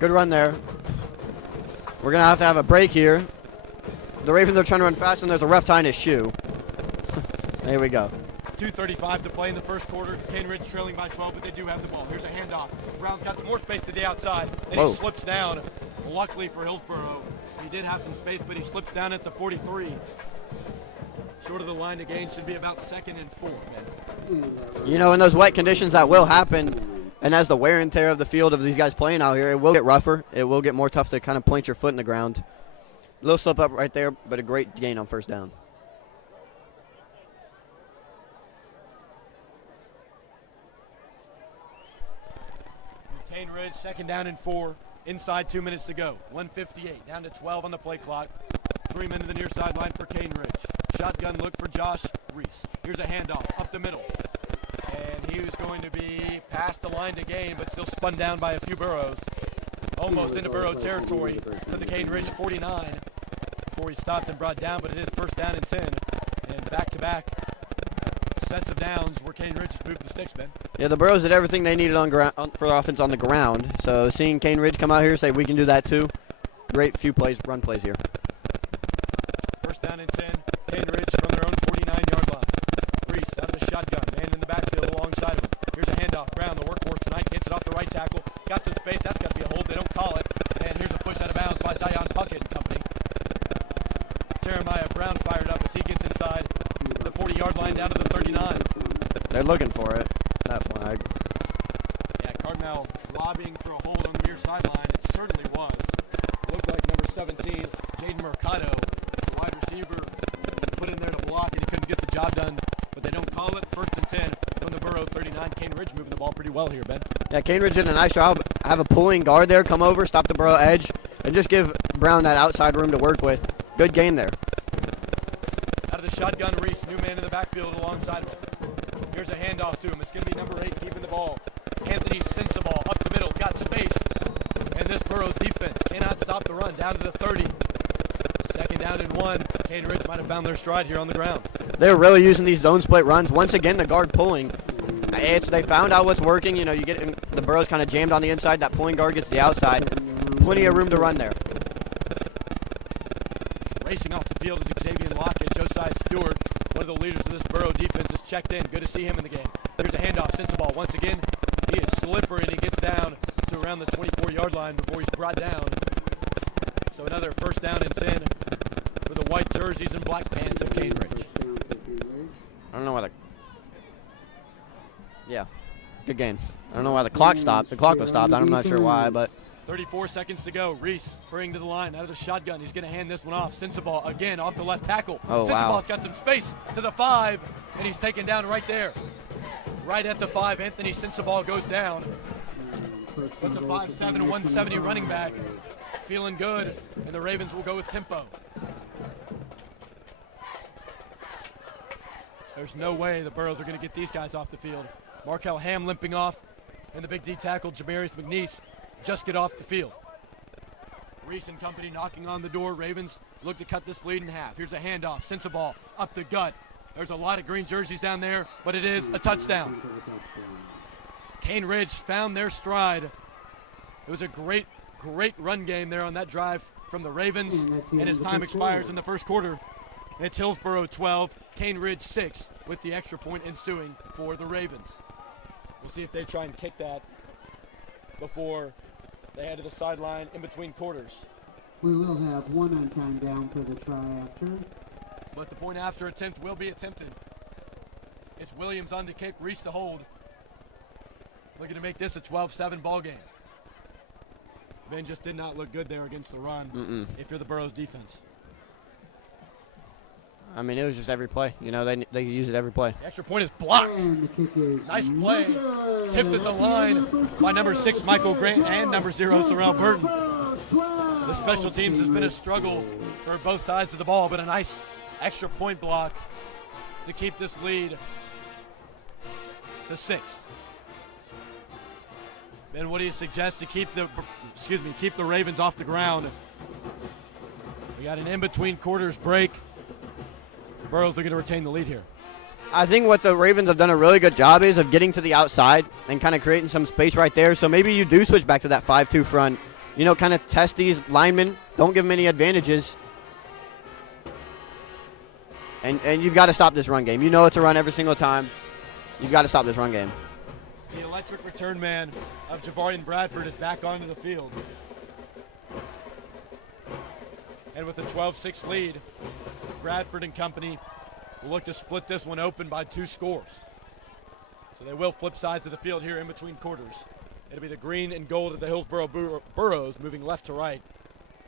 Good run there. We're going to have a break here. The Ravens are trying to run fast, and there's a ref tying his shoe. There we go. 2:35 to play in the first quarter. Cane Ridge trailing by 12, but they do have the ball. Here's a handoff. Brown's got some more space to the outside, and he slips down. Luckily for Hillsboro, he did have some space, but he slips down at the 43. Short of the line to gain, should be about 2nd and 4. Man. You know, in those wet conditions, that will happen. And as the wear and tear of the field of these guys playing out here, it will get rougher. It will get more tough to kind of plant your foot in the ground. A little slip up right there, but a great gain on first down. Cane Ridge, 2nd down and 4. Inside 2 minutes to go. 1:58, down to 12 on the play clock. 3 men to the near sideline for Cane Ridge. Shotgun look for Josh Reese. Here's a handoff up the middle. And he was going to be past the line to gain, but still spun down by a few Burros. Almost into Burro territory to the Cane Ridge 49 before he stopped and brought down, but it is first down and 10. And back-to-back sets of downs where Cane Ridge has moved the sticks, Ben. Yeah, the Burros did everything they needed for offense on the ground. So seeing Cane Ridge come out here and say we can do that too, great few run plays here. First down and 10. Cane Ridge from their own 49-yard line. Reese out of the shotgun, man in the backfield alongside of him. Here's a handoff. Brown, the workhorse tonight, gets it off the right tackle. Got some space. That's got to be a hold. They don't call it. And here's a push out of bounds by Zion Puckett and company. Jeremiah Brown fired up as he gets inside the 40-yard line down to the 39. They're looking for it. That flag. Yeah, Cardinal lobbying for a hold on the near sideline. It certainly was. It looked like number 17, Jaden Mercado, the wide receiver, put in there to block, and he couldn't get the job done. But they don't call it. First and 10 from the Burro 39. Cane Ridge moving the ball pretty well here, Ben. Yeah, Cane Ridge did a nice job. Have a pulling guard there, come over, stop the Burro edge, and just give Brown that outside room to work with. Good gain there. Out of the shotgun, Reese, new man in the backfield alongside of him. Here's a handoff to him. It's going to be number 8 keeping the ball. Anthony Sensabaugh up the middle, got space. And this Burro's defense cannot stop the run down to the 30. Second down and 1. Cane Ridge might have found their stride here on the ground. They're really using these zone split runs. Once again, the guard pulling. They found out what's working. You know, you get the Burro's kind of jammed on the inside. That pulling guard gets to the outside. Plenty of room to run there. Racing off the field is Xavier Lockett. Josiah Stewart, one of the leaders of this Burro defense, is checked in. Good to see him in the game. Here's a handoff. Sensabaugh once again. He is slippery and he gets down to around the 24-yard line before he's brought down. So another first down and 10 for the white jerseys and black pants of Cane Ridge. I don't know why yeah, good game. I don't know why the clock stopped. The clock was stopped. I'm not sure why, but 34 seconds to go. Reese hurrying to the line out of the shotgun. He's going to hand this one off. Sensabaugh again off the left tackle. Oh, Sensabaugh's got some space to the 5, and he's taken down right there. Right at the 5, Anthony Sensabaugh goes down. But the 5'7", 170 running back feeling good, and the Ravens will go with tempo. There's no way the Burros are going to get these guys off the field. Markel Ham limping off, and the big D tackle, Jamarius McNeese, just get off the field. Reese and company knocking on the door. Ravens look to cut this lead in half. Here's a handoff. Sensabaugh up the gut. There's a lot of green jerseys down there, but it is a touchdown. Cane Ridge found their stride. It was a great run game there on that drive from the Ravens, and as time expires in the first quarter, it's Hillsboro 12, Cane Ridge 6, with the extra point ensuing for the Ravens. We'll see if they try and kick that before they head to the sideline in between quarters. We will have one on-time down for the try after. But the point after attempt will be attempted. It's Williams on to kick, Reese to hold. Looking to make this a 12-7 ball game. Ben just did not look good there against the run if you're the Burros defense. I mean, it was just every play. You know, they use it every play. The extra point is blocked. Nice play. Tipped at the line by number 6, Michael Grant, and number 0, Sorrell Burton. The special teams has been a struggle for both sides of the ball, but a nice extra point block to keep this lead to 6. Ben, what do you suggest to keep the Ravens off the ground? We got an in-between quarters break. Burros are going to retain the lead here. I think what the Ravens have done a really good job is of getting to the outside and kind of creating some space right there. So maybe you do switch back to that 5-2 front. You know, kind of test these linemen. Don't give them any advantages. And you've got to stop this run game. You know it's a run every single time. You've got to stop this run game. The electric return man of Javarian Bradford is back onto the field. And with a 12-6 lead, Bradford and company will look to split this one open by 2 scores. So they will flip sides of the field here in between quarters. It'll be the green and gold of the Hillsboro Burros moving left to right.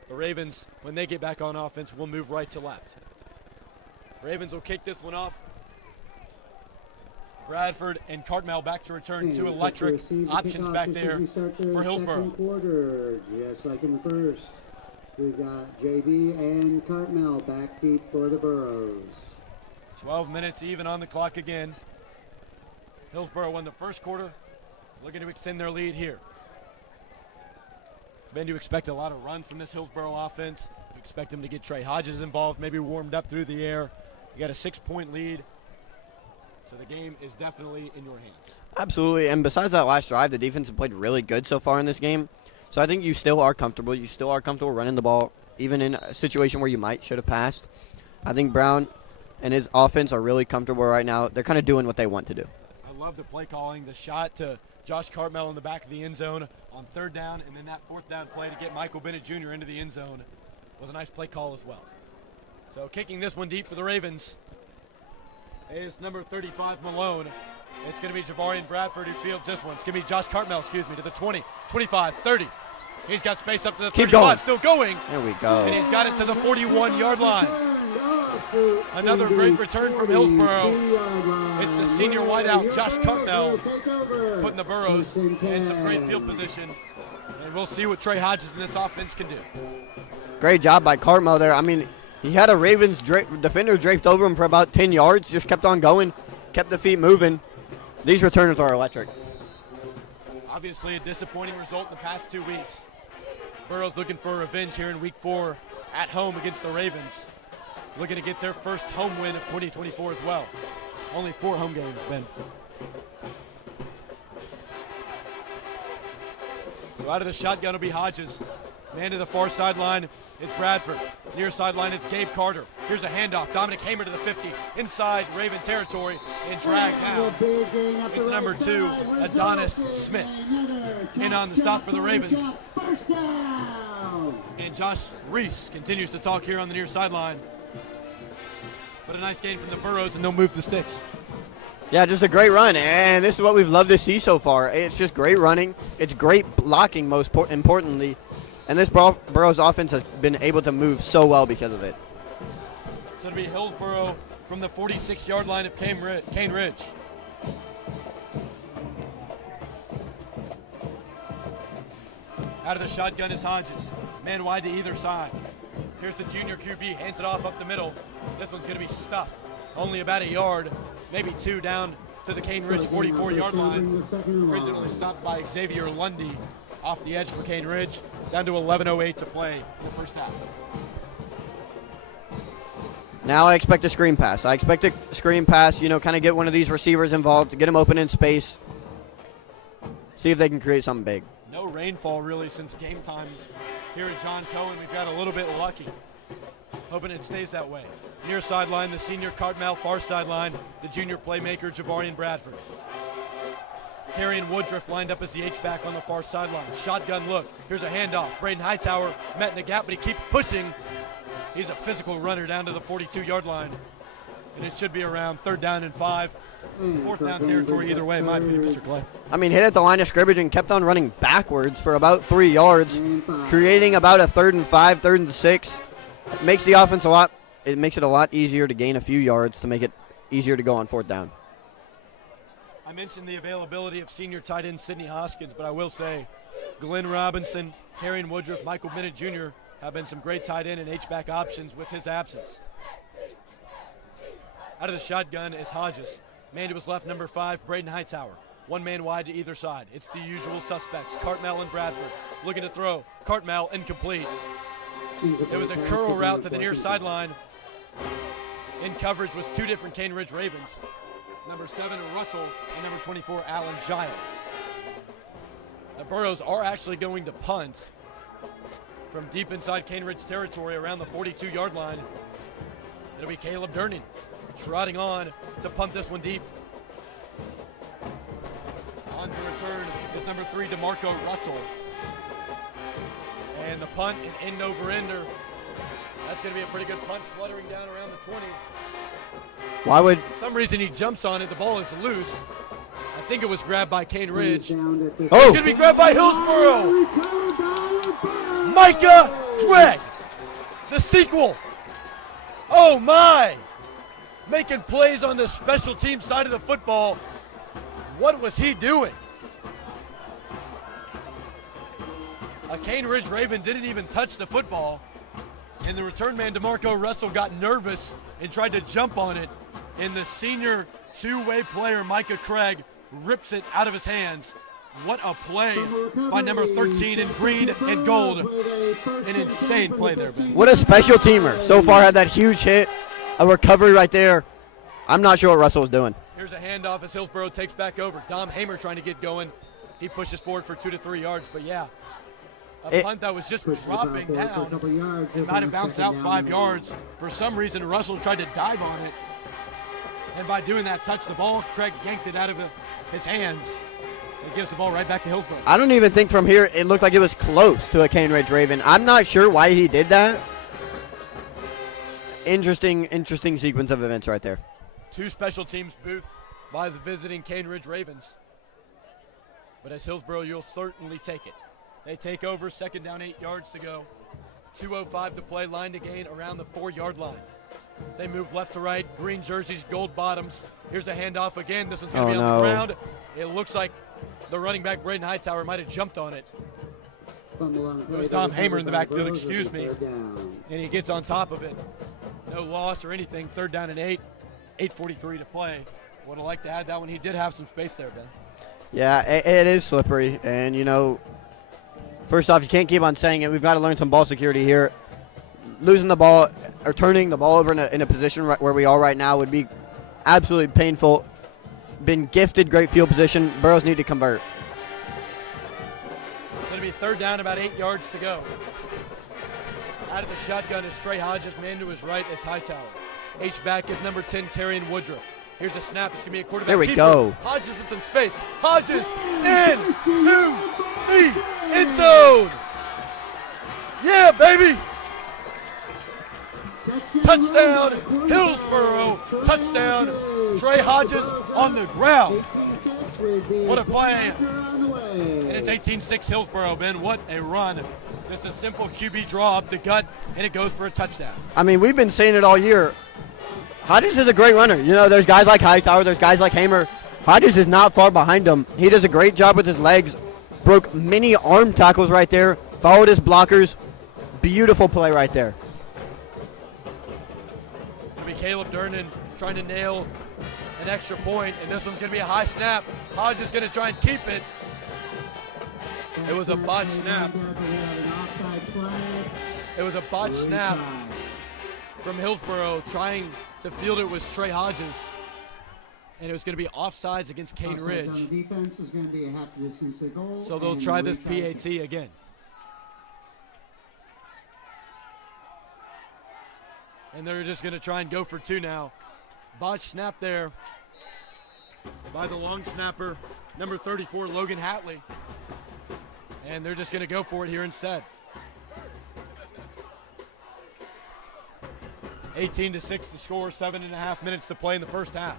The Ravens, when they get back on offense, will move right to left. Ravens will kick this one off. Bradford and Cartmel back to return. Two electric options back there for Hillsboro. Quarter, just like in the first. We got JB and Cartmel back deep for the Burros. 12 minutes even on the clock again. Hillsboro won the first quarter, looking to extend their lead here. Ben, do you expect a lot of run from this Hillsboro offense? You expect them to get Trey Hodges involved, maybe warmed up through the air. You got a 6-point lead, so the game is definitely in your hands. Absolutely, and besides that last drive, the defense has played really good so far in this game. So I think you still are comfortable. You still are comfortable running the ball, even in a situation where you should have passed. I think Brown and his offense are really comfortable right now. They're kind of doing what they want to do. I love the play calling, the shot to Josh Cartmel in the back of the end zone on 3rd down, and then that 4th down play to get Michael Bennett Jr. into the end zone was a nice play call as well. So kicking this one deep for the Ravens is number 35, Malone. It's going to be Javarian Bradford who fields this one. It's going to be Josh Cartmel, to the 20, 25, 30. He's got space up to the 35, still going. There we go. And he's got it to the 41-yard line. Another great return from Hillsboro. It's the senior wideout, Josh Cartmel, putting the Burros in some great field position. And we'll see what Trey Hodges in this offense can do. Great job by Cartmel there. I mean, he had a Ravens defender draped over him for about 10 yards, just kept on going, kept the feet moving. These returners are electric. Obviously a disappointing result in the past 2 weeks. Burros looking for revenge here in week 4 at home against the Ravens. Looking to get their first home win of 2024 as well. Only 4 home games, Ben. So out of the shotgun will be Hodges. Man to the far sideline is Bradford. Near sideline it's Gabe Carter. Here's a handoff. Dominic Hamer to the 50. Inside Raven territory and dragged down. It's number 2, Adonis Smith. In on the stop for the Ravens. And Josh Reese continues to talk here on the near sideline. But a nice gain from the Burros, and they'll move the sticks. Yeah, just a great run, and this is what we've loved to see so far. It's just great running. It's great blocking, most importantly. And this Burros offense has been able to move so well because of it. So it'll be Hillsboro from the 46-yard line of Cane Ridge. Out of the shotgun is Hodges. Man wide to either side. Here's the junior QB, hands it off up the middle. This one's going to be stuffed. Only about a yard, maybe 2 down to the Cane Ridge 44-yard line. Originally stopped by Xavier Lundy off the edge for Cane Ridge. Down to 11:08 to play in the first half. Now I expect a screen pass. I expect a screen pass, kind of get one of these receivers involved to get them open in space. See if they can create something big. No rainfall really since game time here at John Cohen. We've got a little bit lucky. Hoping it stays that way. Near sideline, the senior Cartmel. Far sideline, the junior playmaker Javarian Bradford. Carrion Woodruff lined up as the H-back on the far sideline. Shotgun look. Here's a handoff. Braden Hightower met in the gap, but he keeps pushing. He's a physical runner down to the 42-yard line. And it should be around 3rd down and 5. 4th down territory either way, in my opinion, Mr. Clay. I mean, hit at the line of scrimmage and kept on running backwards for about 3 yards, creating about a 3rd and 5, 3rd and 6. It makes the offense it makes it a lot easier to gain a few yards to make it easier to go on 4th down. I mentioned the availability of senior tight end Sidney Hoskins, but I will say Glenn Robinson, Carrion Woodruff, Michael Bennett Jr. have been some great tight end and H-back options with his absence. Out of the shotgun is Hodges. Man to his left, number 5, Braden Hightower. 1 man wide to either side. It's the usual suspects, Cartmel and Bradford. Looking to throw. Cartmel incomplete. It was a curl route to the near sideline. In coverage was 2 different Cane Ridge Ravens. Number 7, Russell, and number 24, Alan Giles. The Burros are actually going to punt from deep inside Cane Ridge territory around the 42-yard line. It'll be Caleb Durnin trotting on to punt this one deep. On to return is number 3, DeMarco Russell. And the punt, an end over ender. That's going to be a pretty good punt, fluttering down around the 20. For some reason he jumps on it. The ball is loose. I think it was grabbed by Cane Ridge. It's going to be grabbed by Hillsboro. Micah Craig, the sequel. Oh my! making plays on the special team side of the football. What was he doing? A Cane Ridge Raven didn't even touch the football, and the return man, DeMarco Russell, got nervous and tried to jump on it, and the senior two-way player, Micah Craig, rips it out of his hands. What a play by number 13 in green and gold. An insane play there, Ben. What a special teamer. So far had that huge hit, a recovery right there. I'm not sure what Russell was doing. Here's a handoff as Hillsboro takes back over. Dom Hamer trying to get going. He pushes forward for 2 to 3 yards, but yeah. A punt that was just dropping down. It might have bounced out 5 yards. For some reason, Russell tried to dive on it. And by doing that, touched the ball. Craig yanked it out of his hands. It gives the ball right back to Hillsboro. I don't even think from here it looked like it was close to a Cane Ridge Raven. I'm not sure why he did that. Interesting sequence of events right there. 2 special teams booths by the visiting Cane Ridge Ravens. But as Hillsboro, you'll certainly take it. They take over, 2nd down, 8 yards to go. 2:05 to play, line to gain around the 4-yard line. They move left to right, green jerseys, gold bottoms. Here's a handoff again. This one's going to be on the ground. It looks like the running back, Braden Hightower, might have jumped on it. It was Dom Hamer in the backfield, excuse me. And he gets on top of it. No loss or anything. 3rd down and 8. 8:43 to play. Would have liked to add that one. He did have some space there, Ben. Yeah, it is slippery. And, you know, first off, you can't keep on saying it. We've got to learn some ball security here. Losing the ball or turning the ball over in a position where we are right now would be absolutely painful. Been gifted great field position. Burros need to convert. It's going to be 3rd down, about 8 yards to go. Out of the shotgun is Trey Hodges. Man to his right is Hightower. H-back is number 10, Carrion Woodruff. Here's a snap. It's going to be a quarterback There we keeper. go. Hodges with some space. Hodges into the end zone. Yeah, baby. Touchdown, Hillsboro. Touchdown, Trey Hodges on the ground. What a play. And it's 18-6 Hillsboro, Ben. What a run. Just a simple QB draw up the gut, and it goes for a touchdown. I mean, we've been saying it all year. Hodges is a great runner. You know, there's guys like Hightower, there's guys like Hamer. Hodges is not far behind him. He does a great job with his legs. Broke many arm tackles right there. Followed his blockers. Beautiful play right there. It'll be Caleb Durnan trying to nail an extra point, and this one's going to be a high snap. Hodges going to try and keep it. It was a botched snap. It was a botched snap from Hillsboro. Trying to field it was Trey Hodges. And it was going to be offsides against Cane Ridge. So they'll try this PAT again. And they're just going to try and go for 2 now. Botched snap there by the long snapper, number 34, Logan Hatley. And they're just going to go for it here instead. 18-6 the score, 7.5 minutes to play in the first half.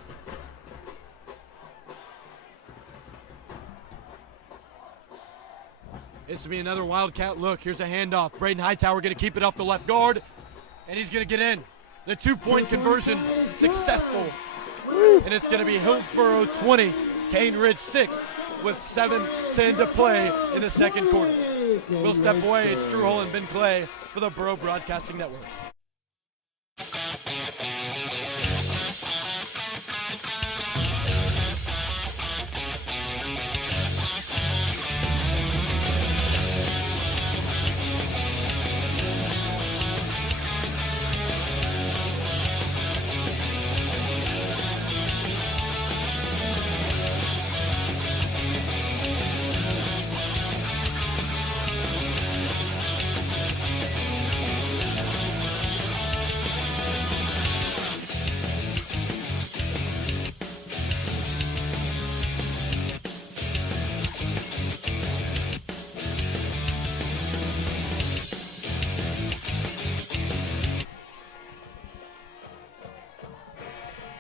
This will be another Wildcat look. Here's a handoff. Braden Hightower going to keep it off the left guard, and he's going to get in. The 2-point conversion successful. And it's going to be Hillsboro 20, Cane Ridge 6 with 7:10 to play in the second quarter. We'll step away. It's Drew Hull and Ben Clay for the Burro Broadcasting Network.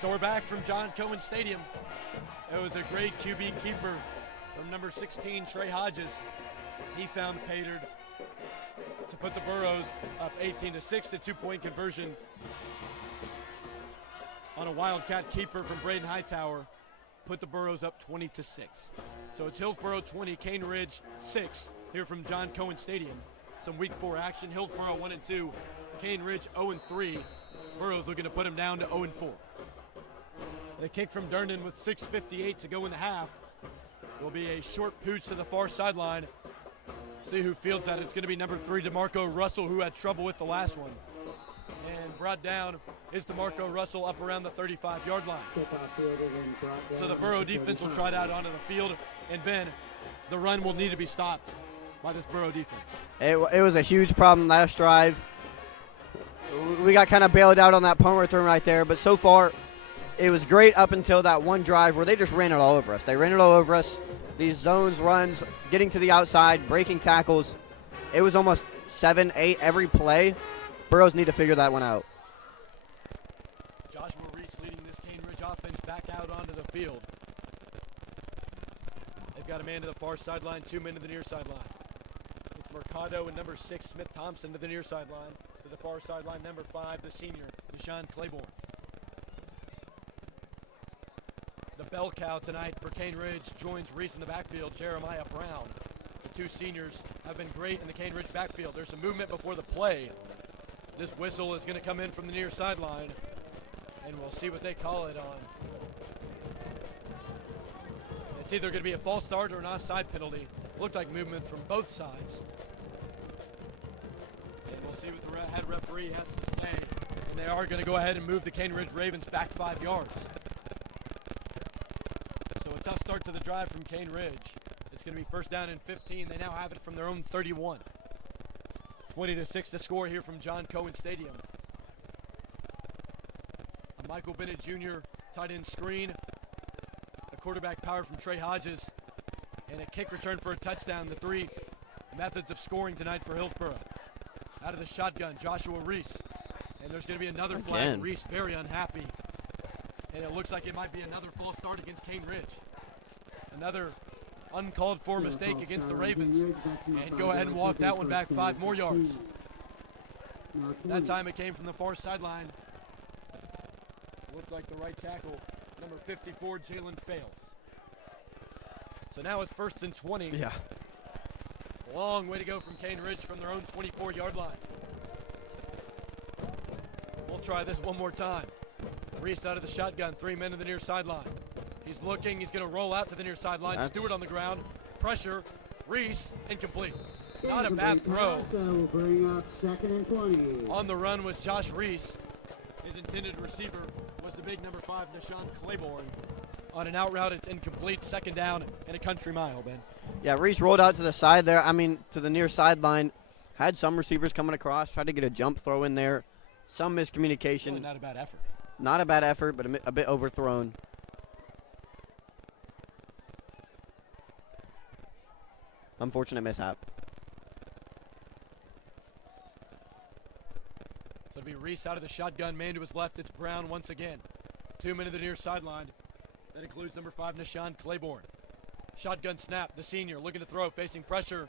So we're back from John Cohen Stadium. It was a great QB keeper from number 16, Trey Hodges. He found Pater to put the Burros up 18-6, the 2-point conversion on a Wildcat keeper from Braden Hightower put the Burros up 20-6. So it's Hillsboro 20, Cane Ridge 6 here from John Cohen Stadium. Some week 4 action. Hillsboro 1-2, Cane Ridge 0-3. Burros looking to put him down to 0-4. The kick from Durnan with 6:58 to go in the half will be a short pooch to the far sideline. See who fields that. It's going to be number 3, DeMarco Russell, who had trouble with the last one. And brought down is DeMarco Russell up around the 35-yard line. So the Burro defense will try it out onto the field. And Ben, the run will need to be stopped by this Burro defense. It was a huge problem last drive. We got kind of bailed out on that punt return right there, but so far it was great up until that one drive where they just ran it all over us. They ran it all over us. These zones, runs, getting to the outside, breaking tackles. It was almost 7, 8 every play. Burros need to figure that one out. Joshua Reese leading this Cane Ridge offense back out onto the field. They've got a man to the far sideline, 2 men to the near sideline. It's Mercado and number 6, Smith Thompson, to the near sideline. To the far sideline, number 5, the senior, Deshaun Claiborne. The bell cow tonight for Cane Ridge joins Reese in the backfield, Jeremiah Brown. The 2 seniors have been great in the Cane Ridge backfield. There's some movement before the play. This whistle is going to come in from the near sideline, and we'll see what they call it on. It's either going to be a false start or an offside penalty. Looked like movement from both sides. And we'll see what the head referee has to say. And they are going to go ahead and move the Cane Ridge Ravens back 5 yards. So a tough start to the drive from Cane Ridge. It's going to be first down and 15. They now have it from their own 31. 20-6 to score here from John Cohen Stadium. A Michael Bennett Jr. tight end screen. A quarterback power from Trey Hodges. And a kick return for a touchdown. The 3 methods of scoring tonight for Hillsboro. Out of the shotgun, Joshua Reese. And there's going to be another flag. Reese very unhappy. And it looks like it might be another false start against Cane Ridge. Another uncalled for mistake against the Ravens. And go ahead and walk that one back 5 more yards. That time it came from the far sideline. Looked like the right tackle, number 54, Jalen Fails. So now it's first and 20. Yeah. Long way to go from Cane Ridge from their own 24-yard line. We'll try this one more time. Reese out of the shotgun, 3 men to the near sideline. He's looking, he's going to roll out to the near sideline. Stewart on the ground, pressure, Reese, incomplete. Not a bad throw. Will bring up 2nd and 20. On the run was Josh Reese. His intended receiver was the big number 5, Deshaun Claiborne. On an out route, it's incomplete. 2nd down and a country mile, Ben. Yeah, Reese rolled out to the side there. To the near sideline. Had some receivers coming across. Tried to get a jump throw in there. Some miscommunication. Really not a bad effort. Not a bad effort, but a bit overthrown. Unfortunate mishap. So it'll be Reese out of the shotgun. Man to his left. It's Brown once again. 2 men to the near sideline. That includes number 5, Deshaun Claiborne. Shotgun snap. The senior looking to throw, facing pressure,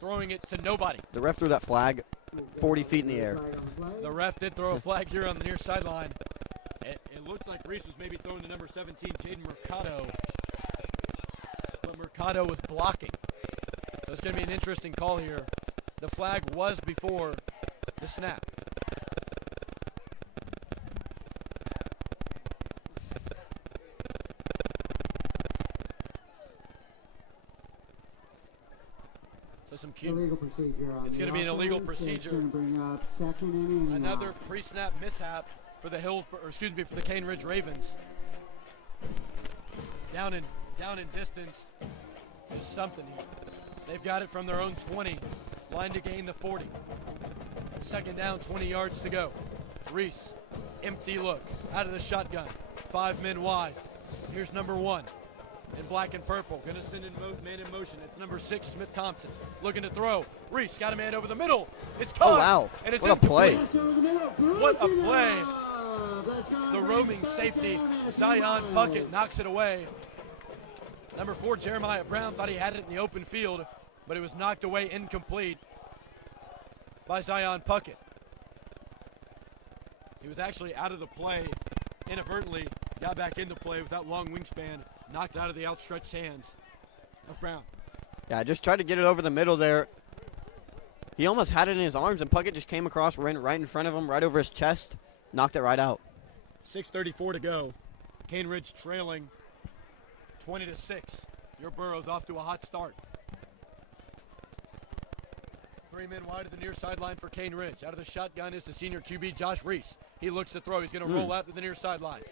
throwing it to nobody. The ref threw that flag 40 feet in the air. The ref did throw a flag here on the near sideline. It looked like Reese was maybe throwing to number 17, Jaden Mercado. But Mercado was blocking. So it's going to be an interesting call here. The flag was before the snap. So some Illegal procedure on it's going to be an illegal procedure. It's going to bring up 2nd and 8. Another pre-snap mishap for the for the Cane Ridge Ravens. Down in distance is something here. They've got it from their own 20, line to gain the 40. 2nd down, 20 yards to go. Reese, empty look, out of the shotgun, 5 men wide. Here's number 1 in black and purple, gonna send in man in motion. It's number 6, Smith Thompson, looking to throw. Reese got a man over the middle. It's caught. Oh wow! And it's what a play! What a play! The roaming safety, Zion Puckett, knocks it away. Number 4, Jeremiah Brown, thought he had it in the open field, but it was knocked away incomplete by Zion Puckett. He was actually out of the play inadvertently got back into play with that long wingspan, knocked out of the outstretched hands of Brown. Yeah, just tried to get it over the middle there. He almost had it in his arms, and Puckett just came across, ran right in front of him, right over his chest, knocked it right out. 6:34 to go. Cane Ridge trailing 20-6. Your Burros off to a hot start. 3 men wide of the near sideline for Cane Ridge. Out of the shotgun is the senior QB, Josh Reese. He looks to throw. He's going to roll out to the near sideline.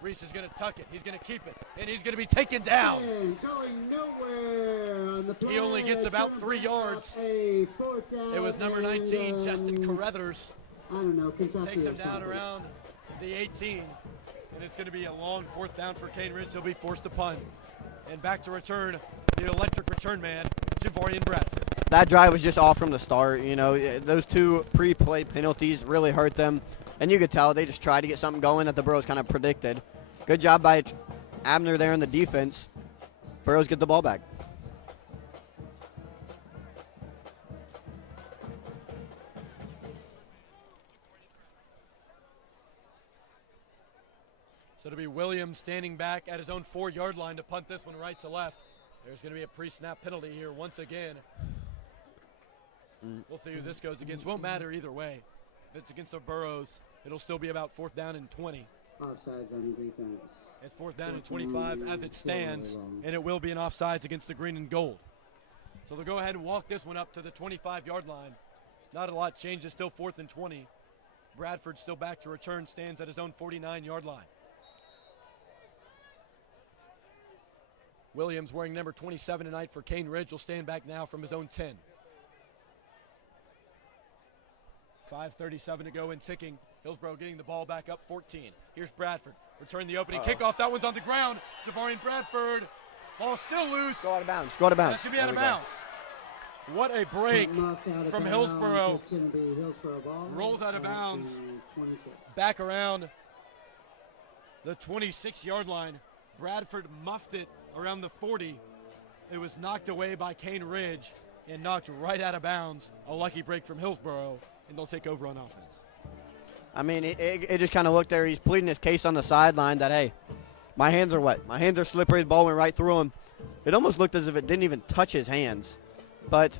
Reese is going to tuck it. He's going to keep it. And he's going to be taken down. Going nowhere on the play. He only gets about 3 yards. It was number 19, Justin Carruthers. I don't know. Takes him down around the 18. And it's going to be a long 4th down for Cane Ridge. They'll be forced to punt. And back to return, the electric return man, Javorian Bradford. That drive was just off from the start. You know, those 2 pre-play penalties really hurt them. And you could tell they just tried to get something going that the Burros kind of predicted. Good job by Abner there in the defense. Burros get the ball back. So it'll be Williams standing back at his own 4-yard line to punt this one right to left. There's going to be a pre-snap penalty here once again. We'll see who this goes against. Won't matter either way. If it's against the Burros, it'll still be about 4th down and 20. Offsides on the defense. It's 4th down and 25 as it stands, and it will be an offsides against the green and gold. So they'll go ahead and walk this one up to the 25-yard line. Not a lot changes, still 4th and 20. Bradford still back to return, stands at his own 49-yard line. Williams, wearing number 27 tonight for Cane Ridge, will stand back now from his own 10. 5:37 to go and ticking. Hillsboro getting the ball back up 14. Here's Bradford. Return the opening kickoff. That one's on the ground. Javorian Bradford. Ball still loose. Go out of bounds. Go out of bounds. That should be out of bounds. What a break from Hillsboro. Rolls out of bounds. Back around the 26-yard line. Bradford muffed it around the 40. It was knocked away by Cane Ridge and knocked right out of bounds. A lucky break from Hillsboro, and they'll take over on offense. I mean, it just kind of looked there. He's pleading his case on the sideline that, hey, my hands are wet. My hands are slippery. The ball went right through him. It almost looked as if it didn't even touch his hands. But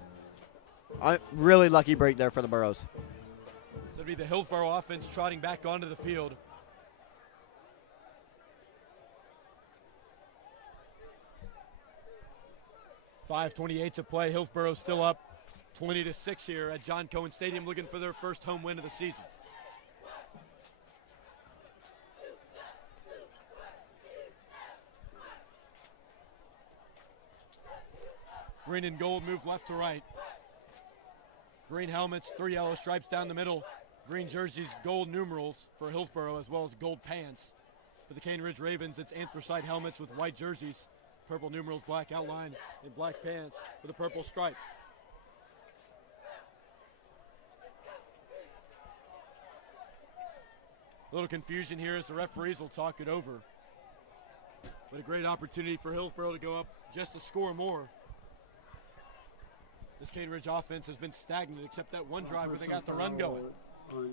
a really lucky break there for the Burros. So it'll be the Hillsboro offense trotting back onto the field. .5:28 to play. Hillsboro still up 20-6 here at John Cohen Stadium, looking for their first home win of the season. Green and gold move left to right. Green helmets, 3 yellow stripes down the middle. Green jerseys, gold numerals for Hillsboro, as well as gold pants. For the Cane Ridge Ravens, it's anthracite helmets with white jerseys, purple numerals, black outline, and black pants with a purple stripe. A little confusion here as the referees will talk it over. But a great opportunity for Hillsboro to go up just to score more. This Cane Ridge offense has been stagnant except that one drive where they got the run going.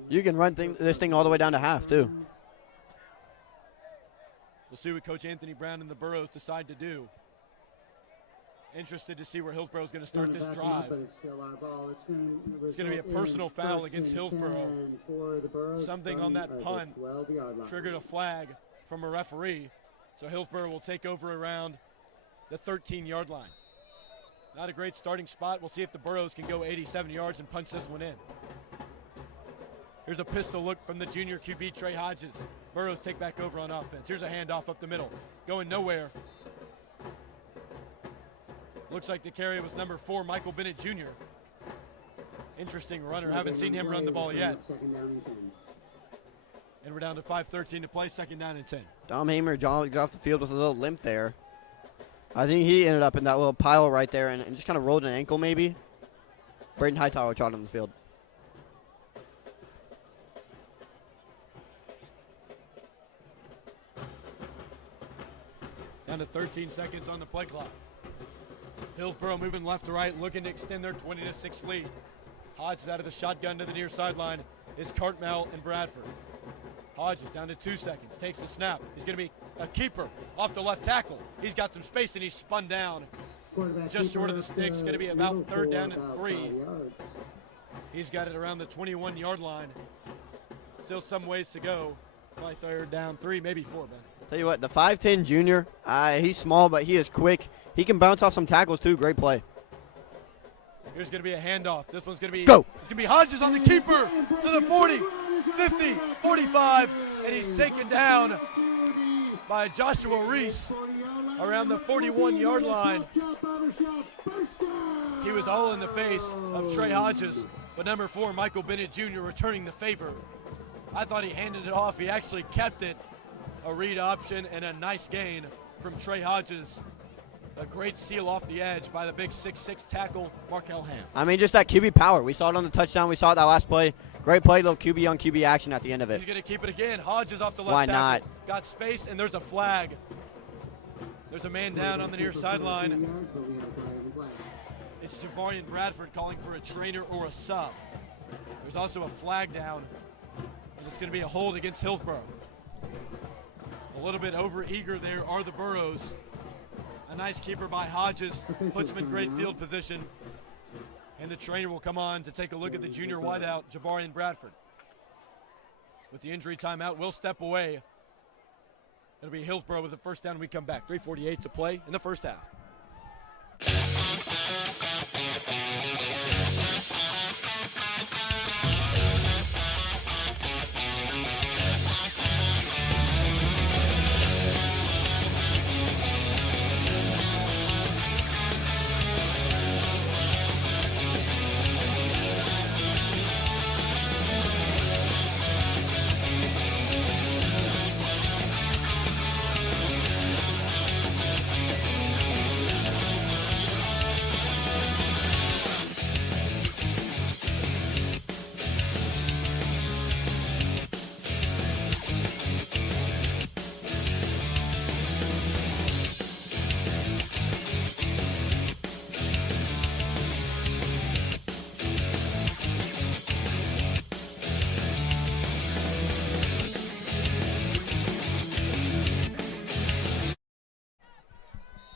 You can run this thing all the way down to half, too. We'll see what Coach Anthony Brown and the Burros decide to do. Interested to see where Hillsboro is going to start this drive. It's going to be a personal foul against Hillsboro. Something on that punt triggered a flag from a referee. So Hillsboro will take over around the 13-yard line. Not a great starting spot. We'll see if the Burros can go 87 yards and punch this one in. Here's a pistol look from the junior QB, Trey Hodges. Burros take back over on offense. Here's a handoff up the middle. Going nowhere. Looks like the carry was number 4, Michael Bennett Jr. Interesting runner. Haven't seen him run the ball yet. And we're down to 5:13 to play, 2nd down and 10. Dom Hamer jogs off the field with a little limp there. I think he ended up in that little pile right there and just kind of rolled an ankle maybe. Braden Hightower trotted on the field. Down to 13 seconds on the play clock. Hillsboro moving left to right, looking to extend their 20-6 lead. Hodges out of the shotgun to the near sideline is Cartmel and Bradford. Hodges down to 2 seconds, takes the snap. He's going to be a keeper off the left tackle. He's got some space and he's spun down just short of the sticks. Going to be about 3rd down and 3. He's got it around the 21-yard line. Still some ways to go. Probably 3rd down, 3, maybe 4, Ben. Tell you what, the 5'10 junior, he's small, but he is quick. He can bounce off some tackles, too. Great play. Here's going to be a handoff. This one's going to be Go. It's going to be Hodges on the keeper to the 40, 50, 45, and he's taken down by Joshua Reese around the 41-yard line. He was all in the face of Trey Hodges, but number 4, Michael Bennett Jr. returning the favor. I thought he handed it off. He actually kept it. A read option and a nice gain from Trey Hodges. A great seal off the edge by the big 6'6 tackle, Markel Ham. I mean, just that QB power. We saw it on the touchdown. We saw it that last play. Great play, little QB on QB action at the end of it. He's going to keep it again. Hodges off the left Why tackle. not? Got space, and there's a flag. There's a man down on the near sideline. It's Javarian Bradford calling for a trainer or a sub. There's also a flag down, and it's going to be a hold against Hillsboro. A little bit over-eager there are the Burros. A nice keeper by Hodges puts him in great field position. And the trainer will come on to take a look at the junior wideout, Javarian Bradford. With the injury timeout, we'll step away. It'll be Hillsboro with the first down when we come back. 3:48 to play in the first half.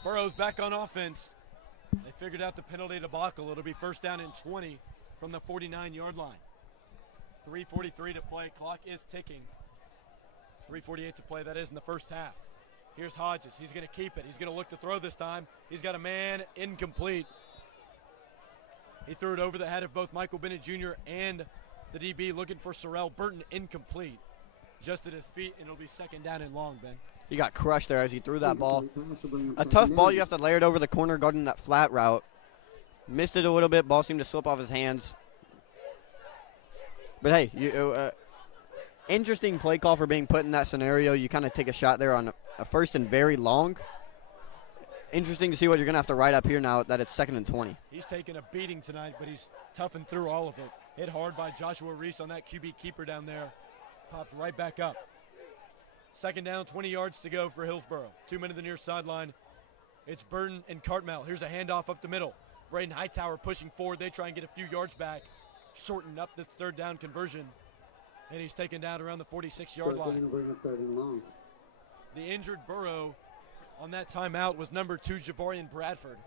Burros back on offense. They figured out the penalty debacle. It'll be first down and 20 from the 49-yard line. 3:43 to play. Clock is ticking. 3:48 to play. That is in the first half. Here's Hodges. He's going to keep it. He's going to look to throw this time. He's got a man incomplete. He threw it over the head of both Michael Bennett Jr. and the DB looking for Sorrell Burton. Incomplete. Just at his feet, and it'll be second down and long, Ben. He got crushed there as he threw that ball. A tough ball. You have to layer it over the corner guarding that flat route. Missed it a little bit. Ball seemed to slip off his hands. But, hey, interesting play call for being put in that scenario. You kind of take a shot there on a first and very long. Interesting to see what you're going to have to write up here now that it's second and 20. He's taken a beating tonight, but he's toughened through all of it. Hit hard by Joshua Reese on that QB keeper down there. Popped right back up. Second down, 20 yards to go for Hillsboro. 2 men to the near sideline. It's Burton and Cartmel. Here's a handoff up the middle. Braden Hightower pushing forward. They try and get a few yards back. Shorten up this third down conversion. And he's taken down around the 46-yard line. The injured Burro on that timeout was number 2, Javarian Bradford.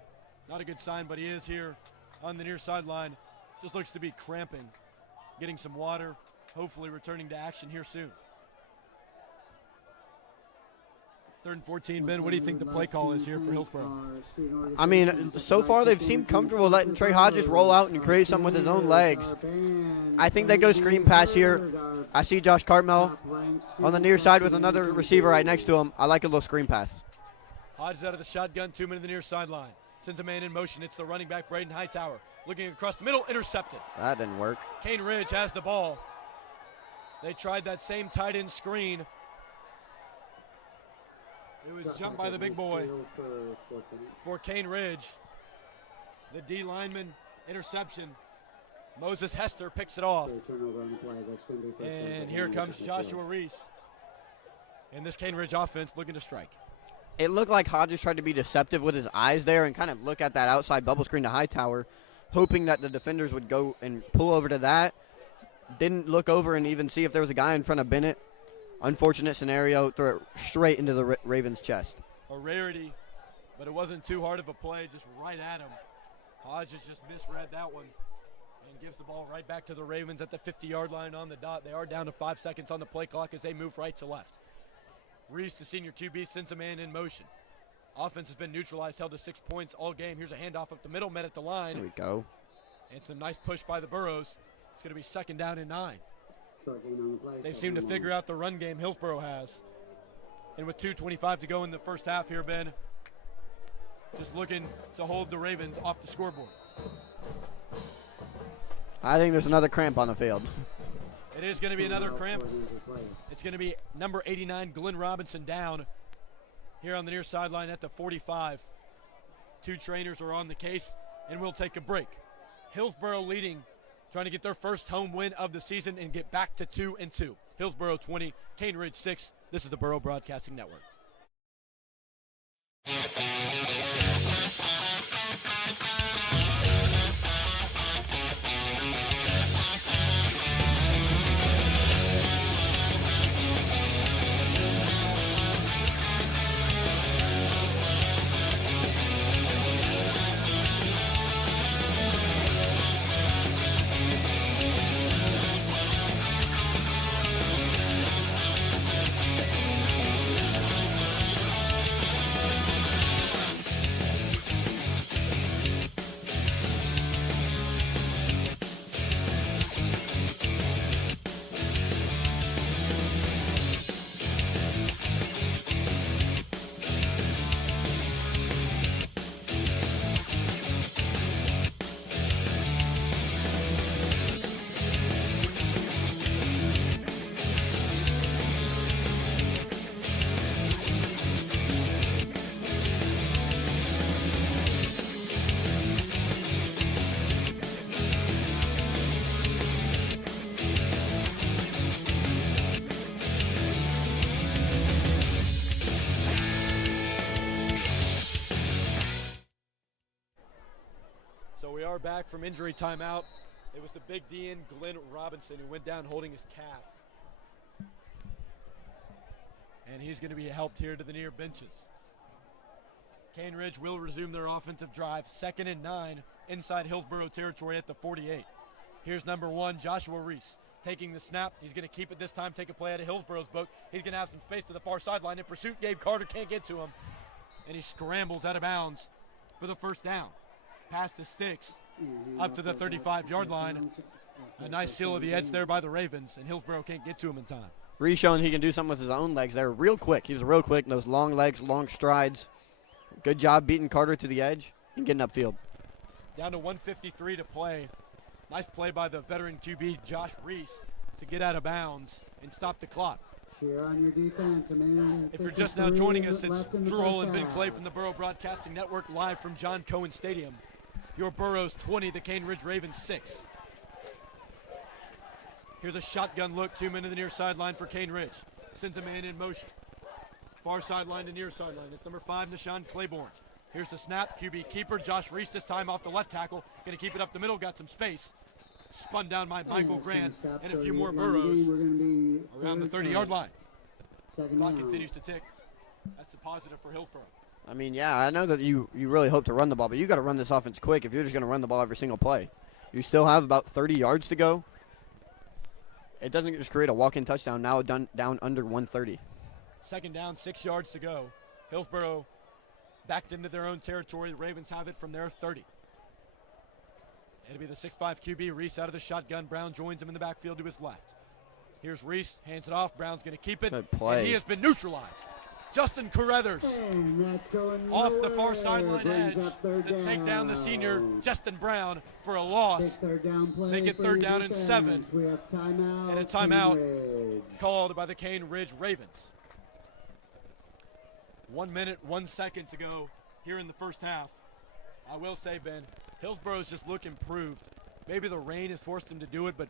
Not a good sign, but he is here on the near sideline. Just looks to be cramping. Getting some water. Hopefully returning to action here soon. 3rd and 14, Ben, what do you think the play call is here for Hillsboro? I mean, so far they've seemed comfortable letting Trey Hodges roll out and create something with his own legs. I think they go screen pass here. I see Josh Cartmel on the near side with another receiver right next to him. I like a little screen pass. Hodges out of the shotgun, 2 men to the near sideline. Sends a man in motion. It's the running back, Braden Hightower. Looking across the middle, intercepted. That didn't work. Kane Ridge has the ball. They tried that same tight end screen. It was jumped by the big boy for Kane Ridge. The D lineman interception. Moses Hester picks it off. And here comes Joshua Reese. And this Kane Ridge offense looking to strike. It looked like Hodges tried to be deceptive with his eyes there and kind of look at that outside bubble screen to Hightower, hoping that the defenders would go and pull over to that. Didn't look over and even see if there was a guy in front of Bennett. unfortunate scenario, throw it straight into the Ravens' chest. A rarity, but it wasn't too hard of a play, just right at him. Hodges just misread that one and gives the ball right back to the Ravens at the 50-yard line on the dot. They are down to 5 seconds on the play clock as they move right to left. Reese, the senior QB, sends a man in motion. Offense has been neutralized, held to 6 points all game. Here's a handoff up the middle, met at the line. There we go. And some nice push by the Burros. It's going to be 2nd down and 9. They seem to figure out the run game Hillsboro has. And with 2:25 to go in the first half here, Ben, just looking to hold the Ravens off the scoreboard. I think there's another cramp on the field. It is going to be another cramp. It's going to be number 89, Glenn Robinson, down here on the near sideline at the 45. 2 trainers are on the case, and we'll take a break. Hillsboro leading, trying to get their first home win of the season and get back to 2-2. Hillsboro 20, Cane Ridge 6. This is the Burro Broadcasting Network. So we are back from injury timeout. It was the big D in Glenn Robinson who went down holding his calf. And he's going to be helped here to the near benches. Cane Ridge will resume their offensive drive. 2nd and 9 inside Hillsboro territory at the 48. Here's number 1, Joshua Reese, taking the snap. He's going to keep it this time, take a play out of Hillsboro's boat. He's going to have some space to the far sideline. In pursuit, Gabe Carter can't get to him. And he scrambles out of bounds for the first down. Past the sticks, up to the 35-yard line. A nice seal of the edge there by the Ravens, and Hillsboro can't get to him in time. Reese showing he can do something with his own legs there real quick. He was real quick, those long legs, long strides. Good job beating Carter to the edge and getting upfield. Down to 1:53 to play. Nice play by the veteran QB, Josh Reese, to get out of bounds and stop the clock. Cheer on your defense, man. If you're just now joining us, it's Drew Hole and Ben Clay from the Burro Broadcasting Network, live from John Cohen Stadium. Your Burros 20, the Cane Ridge Ravens 6. Here's a shotgun look, 2 men to the near sideline for Cane Ridge. Sends a man in motion. Far sideline to near sideline. It's number 5, Nashawn Claiborne. Here's the snap, QB keeper, Josh Reese this time off the left tackle. Going to keep it up the middle, got some space. Spun down by Michael Grant and a few more Burros around the 30-yard line. Clock continues to tick. That's a positive for Hillsboro. I mean, yeah, I know that you really hope to run the ball, but you got to run this offense quick if you're just going to run the ball every single play. You still have about 30 yards to go. It doesn't just create a walk-in touchdown, now down under 130. 2nd down, 6 yards to go. Hillsboro backed into their own territory. The Ravens have it from their 30. It'll be the 6'5 QB, Reese out of the shotgun. Brown joins him in the backfield to his left. Here's Reese, hands it off. Brown's going to keep it. Good play. And he has been neutralized. Justin Carruthers off the far sideline edge to take down the senior Justin Brown for a loss. Make it 3rd down and 7. And a timeout called by the Cane Ridge Ravens. 1 minute, 1 second to go here in the first half. I will say, Ben, Hillsboro's just look improved. Maybe the rain has forced him to do it, but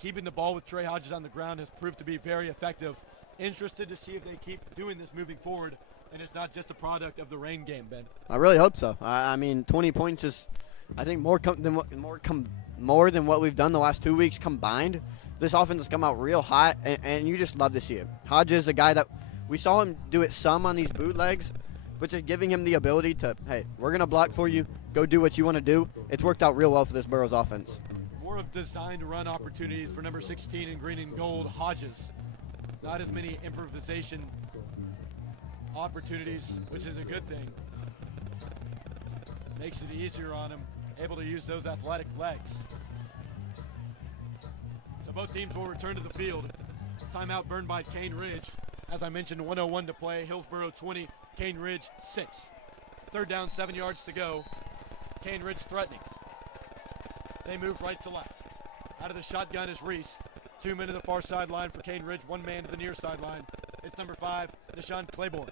keeping the ball with Trey Hodges on the ground has proved to be very effective. Interested to see if they keep doing this moving forward, and it's not just a product of the rain game, Ben. I really hope so. I mean, 20 points is, I think, more more than what we've done the last 2 weeks combined. This offense has come out real hot, and you just love to see it. Hodges is a guy that we saw him do it some on these bootlegs, but just giving him the ability to, hey, we're going to block for you, go do what you want to do. It's worked out real well for this Burros offense. More of designed run opportunities for number 16 in green and gold, Hodges. Not as many improvisation opportunities, which is a good thing. Makes it easier on him, able to use those athletic legs. So both teams will return to the field. Timeout burned by Cane Ridge. As I mentioned, 1:01 to play. Hillsboro 20, Cane Ridge 6. Third down, 7 yards to go. Cane Ridge threatening. They move right to left. Out of the shotgun is Reese. 2 men to the far sideline for Cane Ridge, 1 man to the near sideline. It's number 5, Deshaun Claiborne.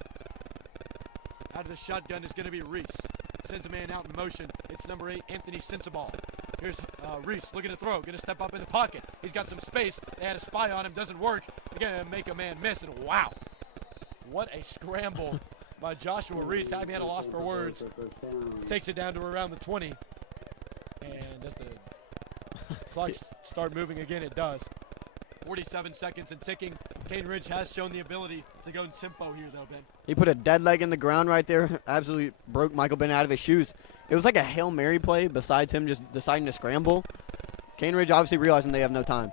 Out of the shotgun is going to be Reese. Sends a man out in motion. It's number 8, Anthony Sensabaugh. Here's Reese looking to throw, going to step up in the pocket. He's got some space. They had a spy on him, doesn't work. They're going to make a man miss, and wow. What a scramble by Joshua Reese. I had a loss for words. Takes it down to around the 20. And does the clock start moving again? It does. 47 seconds and ticking. Cane Ridge has shown the ability to go in tempo here, though, Ben. He put a dead leg in the ground right there. Absolutely broke Michael Bennett out of his shoes. It was like a Hail Mary play besides him just deciding to scramble. Cane Ridge obviously realizing they have no time.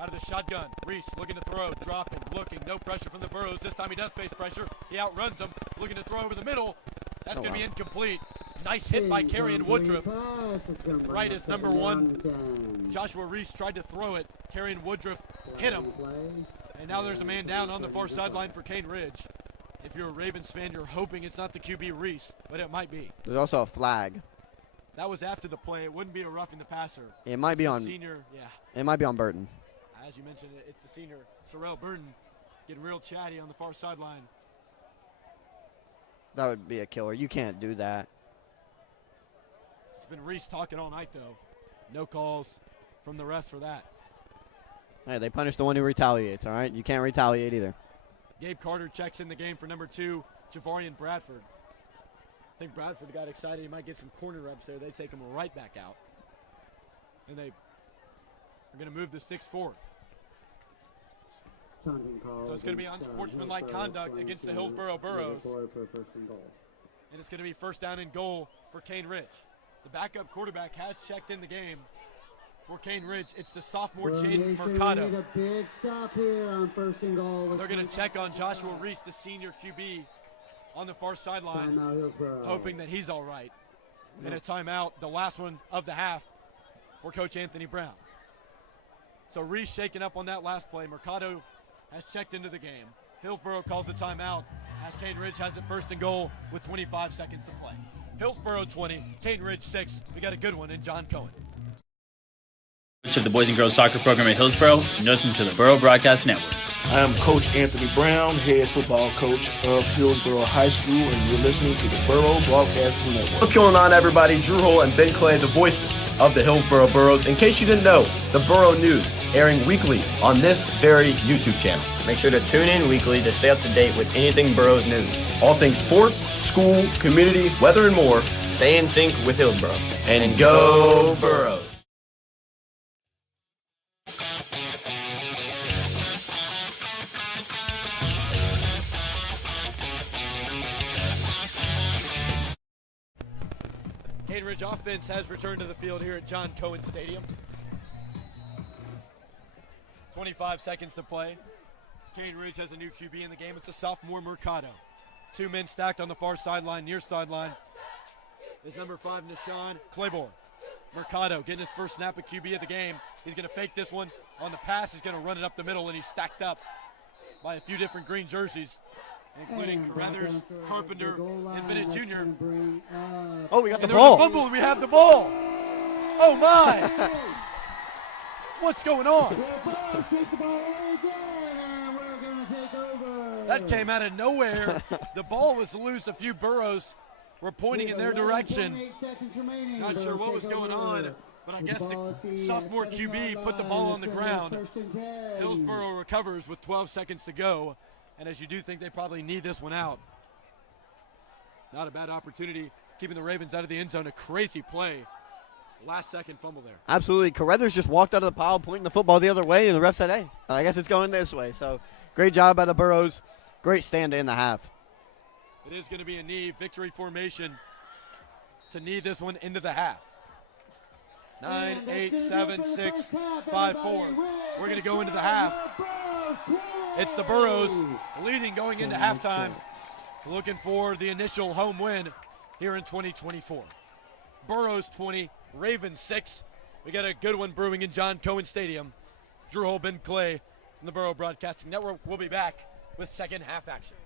Out of the shotgun, Reese looking to throw, dropping, looking, no pressure from the Burros. This time he does face pressure. He outruns him, looking to throw over the middle. That's going to be incomplete. Nice hit by Carrion Woodruff. Right as number 1. Joshua Reese tried to throw it. Carrion Woodruff hit him. And now there's a man down on the far sideline for Cane Ridge. If you're a Ravens fan, you're hoping it's not the QB Reese, but it might be. There's also a flag. That was after the play. It wouldn't be a roughing the passer. It might be on senior, yeah. It might be on Burton. As you mentioned, it's the senior, Sorrell Burton, getting real chatty on the far sideline. That would be a killer. You can't do that. It's been Reese talking all night, though. No calls from the rest for that. Hey, they punish the one who retaliates, all right? You can't retaliate either. Gabe Carter checks in the game for number 2, Javarian Bradford. I think Bradford got excited. He might get some corner reps there. They take him right back out. And they are going to move the sticks forward. So it's going to be unsportsmanlike conduct against the Hillsboro Burros. And it's going to be first down and goal for Cane Ridge. The backup quarterback has checked in the game for Cane Ridge. It's the sophomore Jaden Mercado. They're going to check on Joshua Reese, the senior QB, on the far sideline, hoping that he's all right. And a timeout, the last one of the half for Coach Anthony Brown. So Reese shaking up on that last play. Mercado has checked into the game. Hillsboro calls the timeout as Cane Ridge has it first and goal with 25 seconds to play. Hillsboro 20, Cane Ridge 6. We got a good one in John Cohen. To the Boys and Girls Soccer Program at Hillsboro, and listen to the Burro Broadcasting Network. I am Coach Anthony Brown, head football coach of Hillsboro High School, and you're listening to the Burro Broadcasting Network. What's going on, everybody? Drew Hull and Ben Clay, the voices of the Hillsboro Burros. In case you didn't know, the Burro News airing weekly on this very YouTube channel. Make sure to tune in weekly to stay up to date with anything Burros news. All things sports, school, community, weather, and more. Stay in sync with Hillsboro. And go Burros! Cane Ridge offense has returned to the field here at John Cohen Stadium. 25 seconds to play. Cane Ridge has a new QB in the game. It's a sophomore Mercado. 2 men stacked on the far sideline, near sideline. Is number 5, Deshaun Claiborne. Mercado getting his first snap of QB of the game. He's going to fake this one. On the pass, he's going to run it up the middle, and he's stacked up by a few different green jerseys, including Carruthers, Carpenter, and Bennett Jr. Oh, we got the And ball. there's a fumble, and we have the ball. Oh, my. What's going on? That came out of nowhere. The ball was loose. A few Burros were pointing in their direction. Not sure what was going on, but I guess the sophomore QB put the ball on the ground. Hillsboro recovers with 12 seconds to go. And as you do think, they probably need this one out. Not a bad opportunity, keeping the Ravens out of the end zone. A crazy play. Last-second fumble there. Absolutely. Carruthers just walked out of the pile pointing the football the other way, and the ref said, hey, I guess it's going this way. So great job by the Burros. Great stand in the half. It is going to be a knee victory formation to knee this one into the half. 9, 8, 7, 6, 5, 4. We're going to go into the half. It's the Burros leading going into halftime, looking for the initial home win here in 2024. Burros 20, Ravens 6. We got a good one brewing in John Cohen Stadium. Drew Hole, Ben Clay from the Burro Broadcasting Network. We'll be back with second half action.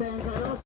fans, I'd also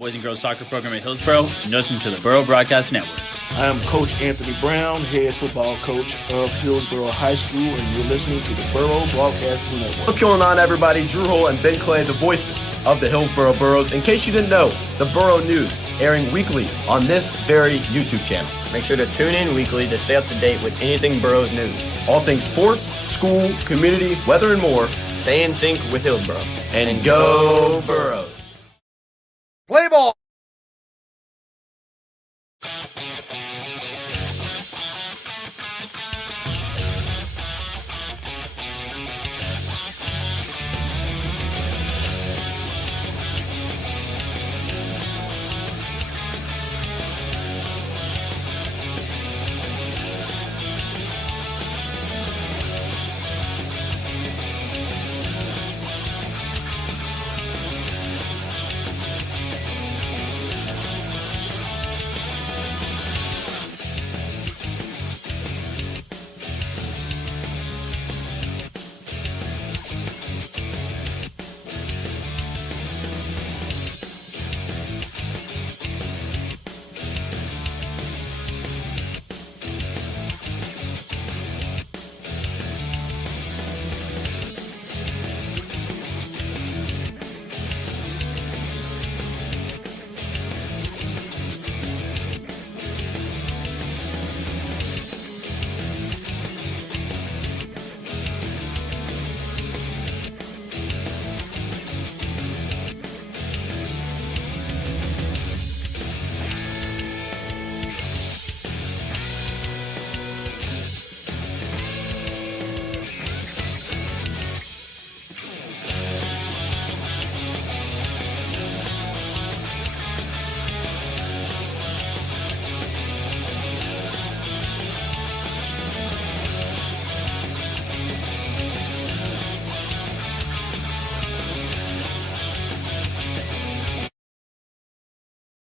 Boys and Girls Soccer Program at Hillsboro, and listen to the Burro Broadcasting Network. I am Coach Anthony Brown, head football coach of Hillsboro High School, and you're listening to the Burro Broadcasting Network. What's going on, everybody? Drew Hull and Ben Clay, the voices of the Hillsboro Burros. In case you didn't know, the Burro News airing weekly on this very YouTube channel. Make sure to tune in weekly to stay up to date with anything Burros news. All things sports, school, community, weather, and more. Stay in sync with Hillsboro. And go Burros! Play ball!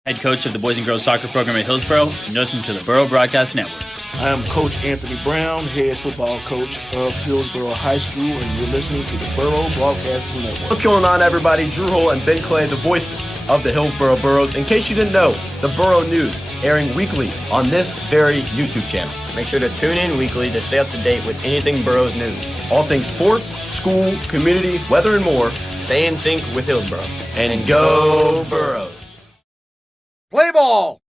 Head coach of the Boys and Girls Soccer program at Hillsboro, and listen to the Burro Broadcast Network. I am Coach Anthony Brown, head football coach of Hillsboro High School, and you're listening to the Burro Broadcasting Network. What's going on, everybody? Drew Hull and Ben Clay, the voices of the Hillsboro Burros. In case you didn't know, the Burro News airing weekly on this very YouTube channel. Make sure to tune in weekly to stay up to date with anything Burros news. All things sports, school, community, weather, and more. Stay in sync with Hillsboro. And go Burros! Play ball!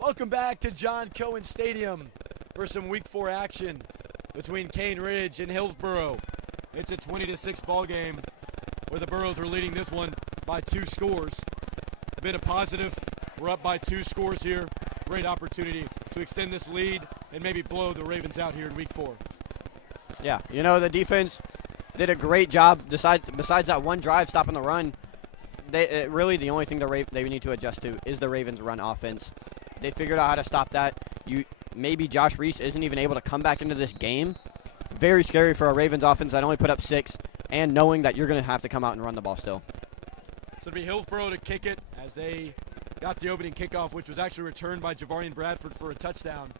Welcome back to John Cohen Stadium for some Week 4 action between Cane Ridge and Hillsboro. It's a 20-6 ball game where the Burros are leading this one by 2 scores. A bit of positive. We're up by 2 scores here. Great opportunity to extend this lead and maybe blow the Ravens out here in Week 4. Yeah, you know, the defense did a great job besides that one drive stopping the run. Really the only thing they need to adjust to is the Ravens' run offense. They figured out how to stop that. Maybe Josh Reese isn't even able to come back into this game. Very scary for a Ravens offense that only put up 6, and knowing that you're going to have to come out and run the ball still. So it'll be Hillsboro to kick it as they got the opening kickoff, which was actually returned by Javarian Bradford for a touchdown.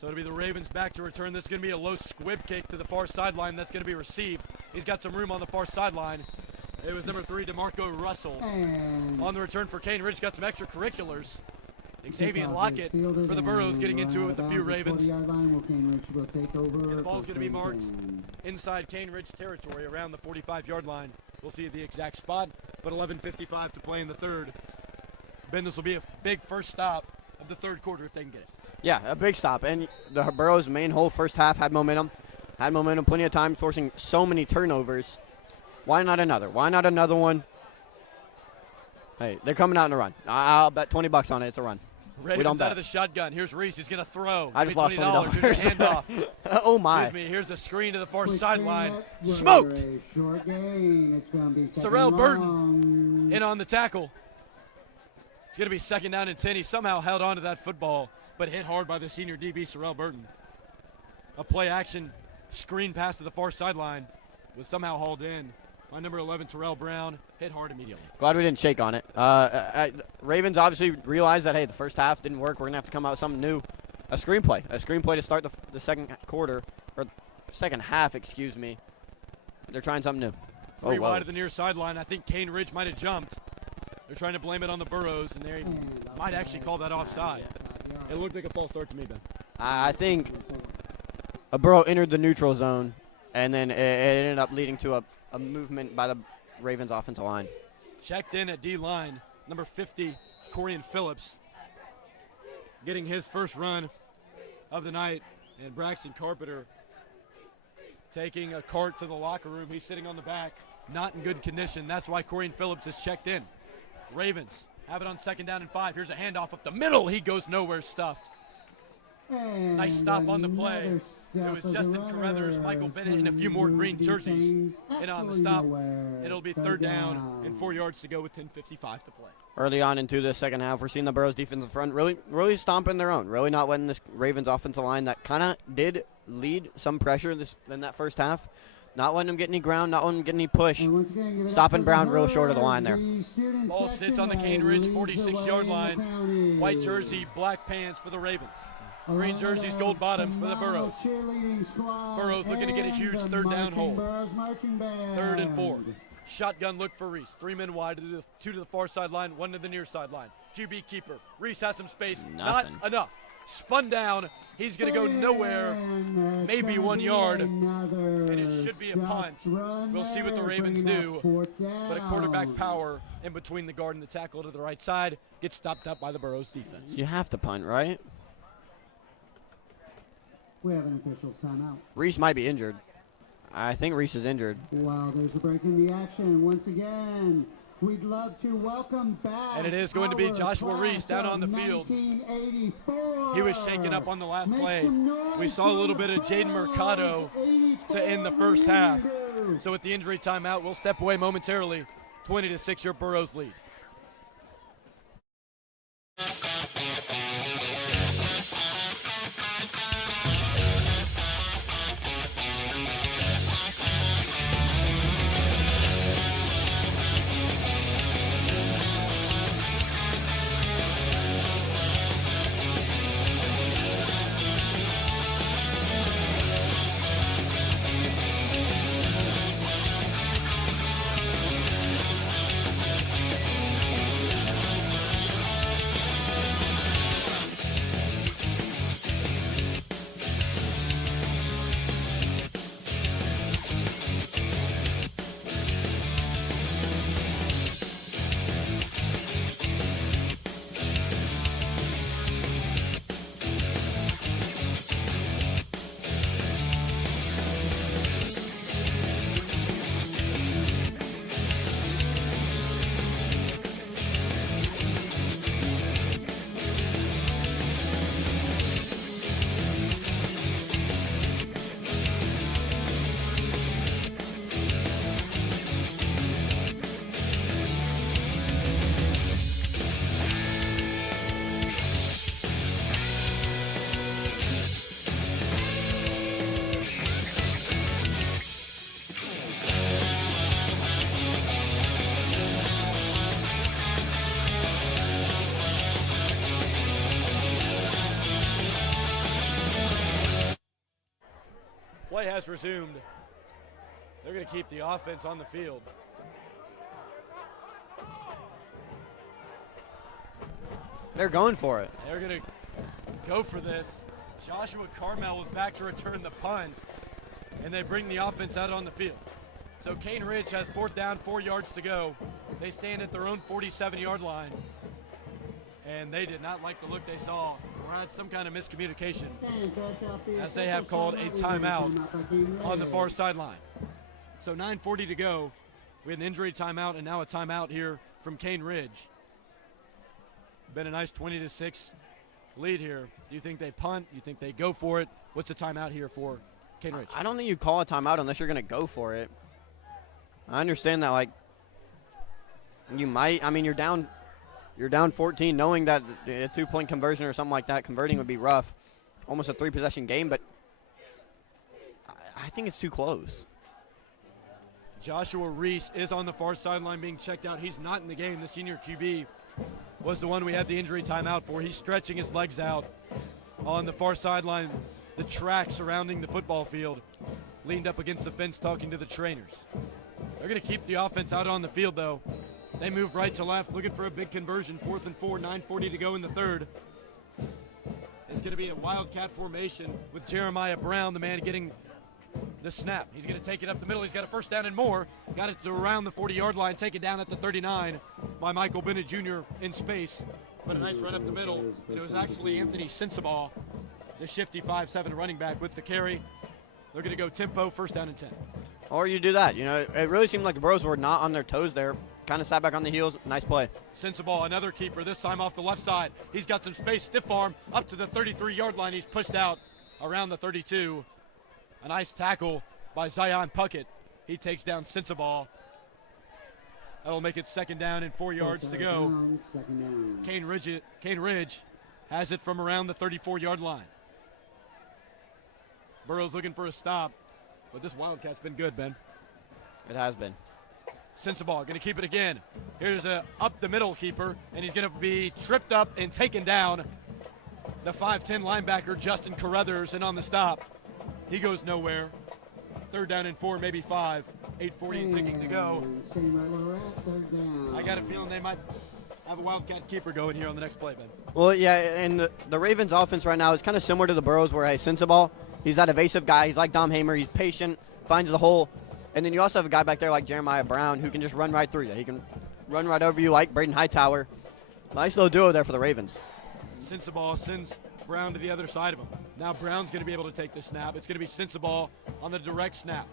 So it'll be the Ravens back to return. This is going to be a low squib kick to the far sideline that's going to be received. He's got some room on the far sideline. It was number 3, DeMarco Russell. On the return for Cane Ridge, got some extracurriculars. Xavier Lockett for the Burros getting into it with a few Ravens. The ball's going to be marked inside Cane Ridge territory around the 45-yard line. We'll see the exact spot, but 11:55 to play in the third. Ben, this will be a big first stop of the third quarter if they can get it. Yeah, a big stop. And the Burros' main whole first half had momentum, plenty of time, forcing so many turnovers. Why not another? Why not another one? Hey, they're coming out in a run. I'll bet $20 on it. It's a run. Ravens out of the shotgun. Here's Reese. He's going to throw. I just lost $20. Here's a handoff. Oh, my. Excuse me. Here's the screen to the far sideline. Smoked. Sorrell Burton in on the tackle. It's going to be 2nd down and 10. He somehow held on to that football, but hit hard by the senior DB, Sorrell Burton. A play action screen pass to the far sideline was somehow hauled in by number 11, Terrell Brown. Hit hard immediately. Glad we didn't shake on it. Ravens obviously realized that, hey, the first half didn't work. We're going to have to come out with something new. A screenplay to start the second quarter, or second half, excuse me. They're trying something new. Three wide of the near sideline. I think Cane Ridge might have jumped. They're trying to blame it on the Burros, and they might actually call that offside. It looked like a false start to me, Ben. I think a Burro entered the neutral zone, and then it ended up leading to a movement by the Ravens offensive line. Checked in at D-line, number 50, Corian Phillips getting his first run of the night, and Braxton Carpenter taking a cart to the locker room. He's sitting on the back, not in good condition. That's why Corian Phillips is checked in. Ravens have it on 2nd down and 5. Here's a handoff up the middle. He goes nowhere, stuffed. And nice stop on the play. It was Justin Carruthers, Michael Bennett, and a few more green jerseys in on the stop. It'll be 3rd down and 4 yards to go with 10:55 to play. Early on into the second half, we're seeing the Burros defensive front really stomping their own, really not letting this Ravens offensive line that kind of did lead some pressure in that first half, not letting them get any ground, not letting them get any push, stopping Brown real short of the line there. Ball sits on the Cane Ridge 46-yard line. White jersey, black pants for the Ravens. Green jerseys, gold bottoms for the Burros. Burros looking to get a huge 3rd down hold. 3rd and 4. Shotgun look for Reese. 3 men wide, 2 to the far sideline, 1 to the near sideline. QB keeper. Reese has some space. Not enough. Spun down. He's going to go nowhere. Maybe 1 yard. And it should be a punt. We'll see what the Ravens do. But a quarterback power in between the guard and the tackle to the right side gets stopped up by the Burros defense. You have to punt, right? We have an official's timeout. Reese might be injured. I think Reese is injured. Wow, there's a break in the action. Once again, we'd love to welcome back. And it is going to be Joshua Reese down on the field. He was shaken up on the last play. We saw a little bit of Jaden Mercado to end the first half. So with the injury timeout, we'll step away momentarily. 20-6 your Burros lead. Play has resumed. They're going to keep the offense on the field. They're going for it. They're going to go for this. Joshua Carmel was back to return the punt, and they bring the offense out on the field. So Cane Ridge has 4th down, 4 yards to go. They stand at their own 47-yard line, and they did not like the look they saw or had some kind of miscommunication as they have called a timeout on the far sideline. So 9:40 to go. We had an injury timeout and now a timeout here from Cane Ridge. Been a nice 20-6 lead here. Do you think they punt? Do you think they go for it? What's the timeout here for Cane Ridge? I don't think you call a timeout unless you're going to go for it. I understand that, like, you might. I mean, you're down 14, knowing that a 2-point conversion or something like that, converting would be rough. Almost a 3-possession game, but I think it's too close. Joshua Reese is on the far sideline being checked out. He's not in the game. The senior QB was the one we had the injury timeout for. He's stretching his legs out on the far sideline, the track surrounding the football field, leaned up against the fence talking to the trainers. They're going to keep the offense out on the field, though. They move right to left, looking for a big conversion. 4th and 4, 9:40 to go in the third. It's going to be a wildcat formation with Jeremiah Brown, the man getting the snap. He's going to take it up the middle. He's got a 1st down and more. Got it to around the 40-yard line, taken down at the 39 by Michael Bennett Jr. in space. but a nice run up the middle, and it was actually Anthony Sensabaugh, the shifty 5'7" running back with the carry. They're going to go tempo, first down and 10. Or you do that. You know, it really seemed like the Burros were not on their toes there. Kind of sat back on the heels. Nice play. Sensabaugh, another keeper, this time off the left side. He's got some space, stiff arm, up to the 33-yard line. He's pushed out around the 32. A nice tackle by Zion Puckett. He takes down Sensabaugh. That'll make it second down and 4 yards to go. Cane Ridge has it from around the 34-yard line. Burrows looking for a stop, but this Wildcat's been good, Ben. It has been. Sensabaugh going to keep it again. Here's a up-the-middle keeper, and he's going to be tripped up and taken down. The 5'10" linebacker, Justin Carruthers, and on the stop, he goes nowhere. Third down and 4, maybe 5. 8:40 ticking to go. I got a feeling they might have a Wildcat keeper going here on the next play, Ben. Well, yeah, and the Ravens' offense right now is kind of similar to the Burros, where hey, Sensabaugh, he's that evasive guy. He's like Dom Hamer. He's patient, finds the hole. And then you also have a guy back there like Jeremiah Brown who can just run right through you. He can run right over you like Braden Hightower. Nice little duo there for the Ravens. Sensabaugh sends Brown to the other side of him. Now Brown's going to be able to take the snap. It's going to be Sensabaugh on the direct snap.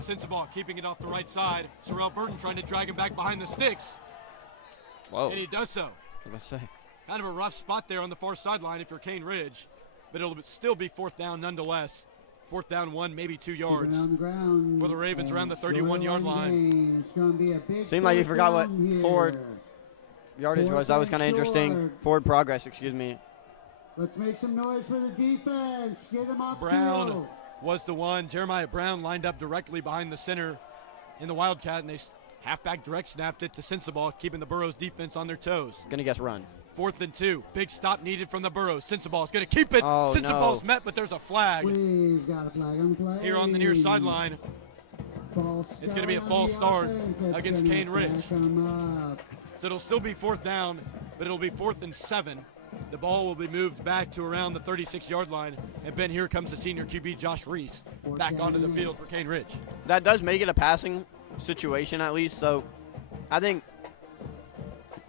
Sensabaugh keeping it off the right side. Sorrell Burton trying to drag him back behind the sticks. Whoa. And he does so. Kind of a rough spot there on the far sideline if you're Cane Ridge, but it'll still be fourth down nonetheless. Fourth down 1, maybe 2 yards for the Ravens around the 31-yard line. Seemed like you forgot what forward yardage was. That was kind of interesting. Forward progress, excuse me. Let's make some noise for the defense. Get him off Brown field. was the one. Jeremiah Brown lined up directly behind the center in the Wildcat, and they halfback direct snapped it to Sensabaugh, keeping the Burros defense on their toes. Gonna guess run. 4th and 2. Big stop needed from the Burros. Sensabaugh's going to keep it. Oh, Sensabaugh's met, but there's a flag. We've got a flag on play. Here on the near sideline. It's going to be a false start against Cane Ridge. So it'll still be fourth down, but it'll be 4th and 7. The ball will be moved back to around the 36-yard line. And Ben, here comes the senior QB, Josh Reese, back onto the field for Cane Ridge. That does make it a passing situation at least. So I think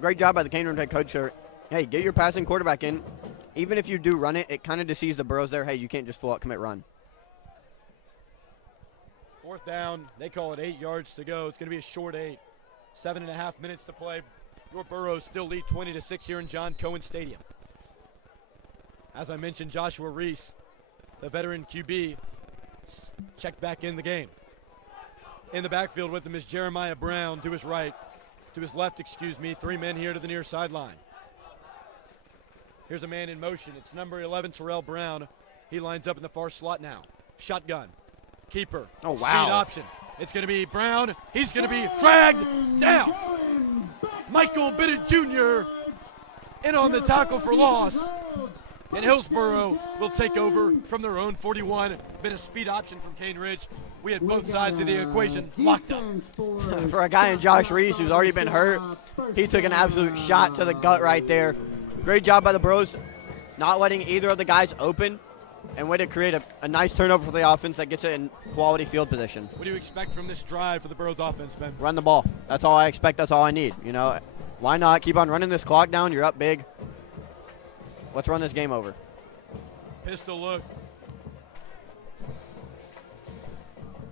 great job by the Cane Ridge head coach here. Hey, get your passing quarterback in. Even if you do run it, it kind of deceives the Burros there. Hey, you can't just full out commit run. Fourth down. They call it 8 yards to go. It's going to be a short 8. 7.5 minutes to play. Your Burros still lead 20-6 here in John Cohen Stadium. As I mentioned, Joshua Reese, the veteran QB, checked back in the game. In the backfield with him is Jeremiah Brown to his right. To his left, excuse me. 3 men here to the near sideline. Here's a man in motion. It's number 11, Terrell Brown. He lines up in the far slot now. Shotgun. Keeper. Oh, wow. Speed option. It's going to be Brown. He's going to be dragged down. Michael Bennett Jr. in on the tackle for loss. And Hillsboro will take over from their own 41. Been a speed option from Cane Ridge. We had both sides of the equation locked up. For a guy in Josh Reese who's already been hurt, he took an absolute shot to the gut right there. Great job by the Burros not letting either of the guys open, and way to create a nice turnover for the offense that gets it in quality field position. What do you expect from this drive for the Burros offense, Ben? Run the ball. That's all I expect. That's all I need. You know, why not keep on running this clock down? You're up big. Let's run this game over. Pistol look.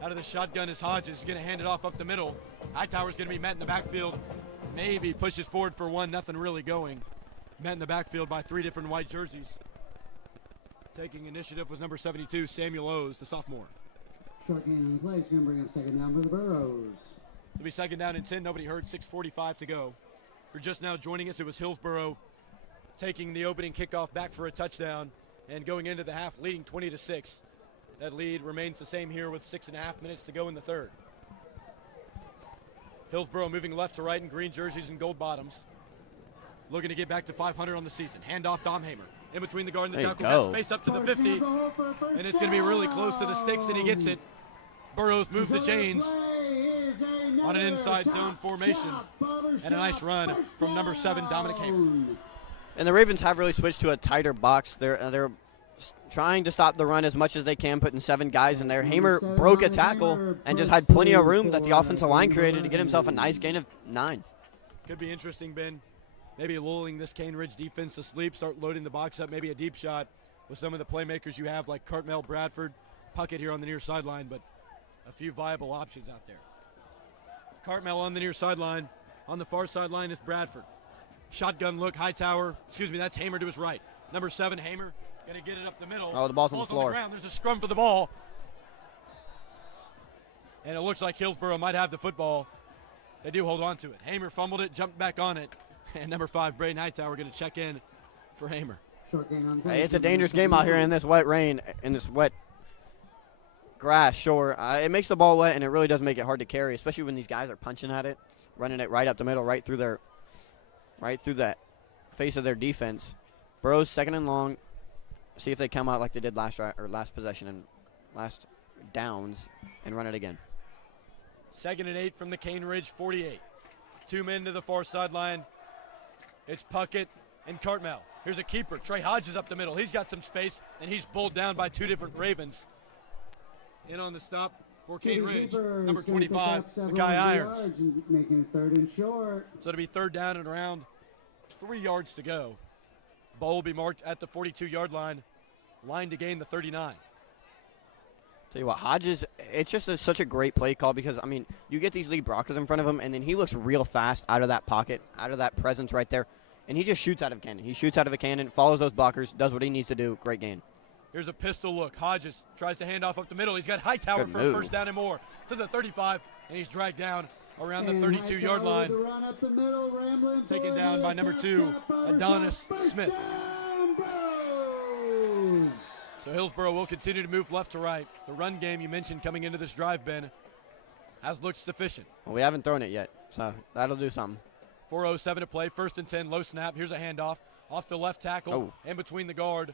Out of the shotgun is Hodges. He's going to hand it off up the middle. Hightower's going to be met in the backfield. Maybe pushes forward for one. Nothing really going. Met in the backfield by 3 different white jerseys. Taking initiative was number 72, Samuel Owes, the sophomore. Short game in place, going to bring up second down for the Burros. It'll be second down and 10. Nobody hurt. 6:45 to go. If you're just now joining us, it was Hillsboro taking the opening kickoff back for a touchdown and going into the half leading 20-6. That lead remains the same here with 6.5 minutes to go in the third. Hillsboro moving left to right in green jerseys and gold bottoms. Looking to get back to 500 on the season. Handoff Dom Hamer. In between the guard and the tackle. Got space up to the 50. And it's going to be really close to the sticks, and he gets it. Burros move the chains on an inside zone formation. And a nice run from number 7, Dominic Hamer. And the Ravens have really switched to a tighter box. They're trying to stop the run as much as they can, putting 7 guys in there. Hamer broke a tackle and just had plenty of room that the offensive line created to get himself a nice gain of 9. Could be interesting, Ben. maybe lulling this Cane Ridge defense to sleep, start loading the box up, maybe a deep shot with some of the playmakers you have like Cartmel, Bradford, Puckett here on the near sideline, but a few viable options out there. Cartmel on the near sideline. On the far sideline is Bradford. Shotgun look, Hightower. That's Hamer to his right. Number 7, Hamer, going to get it up the middle. Oh, the ball's on the floor. Ground. There's a scrum for the ball. And it looks like Hillsboro might have the football. They do hold on to it. Hamer fumbled it, jumped back on it. And number 5, Braden Hightower, going to check in for Hamer. Hey, it's a dangerous game out here in this wet rain, in this wet grass, sure. It makes the ball wet, and it really does make it hard to carry, especially when these guys are punching at it, running it right up the middle, right through that face of their defense. Burros 2nd and long. See if they come out like they did last possession and last downs and run it again. 2nd and 8 from the Cane Ridge 48. 2 men to the far sideline. It's Puckett and Cartmel. Here's a keeper. Trey Hodges up the middle. He's got some space, and he's bowled down by 2 different Ravens. In on the stop for Cane Ridge, number 25, Mackay Irons. Making it 3rd and short. So it'll be 3rd down and around 3 yards to go. Ball will be marked at the 42-yard line. Line to gain the 39. Tell you what, Hodges, it's just such a great play call because, you get these lead blockers in front of him, and then he looks real fast out of that pocket, out of that presence right there, and he just shoots out of a cannon. He shoots out of a cannon, follows those blockers, does what he needs to do. Great gain. Here's a pistol look. Hodges tries to hand off up the middle. He's got Hightower for a 1st down and more to the 35, and he's dragged down around the 32-yard line. Taken down by number 2, Adonis Smith. So Hillsboro will continue to move left to right. The run game you mentioned coming into this drive, Ben, has looked sufficient. Well, we haven't thrown it yet, so that'll do something. 4:07 to play. 1st and 10, low snap. Here's a handoff off the left tackle in between the guard.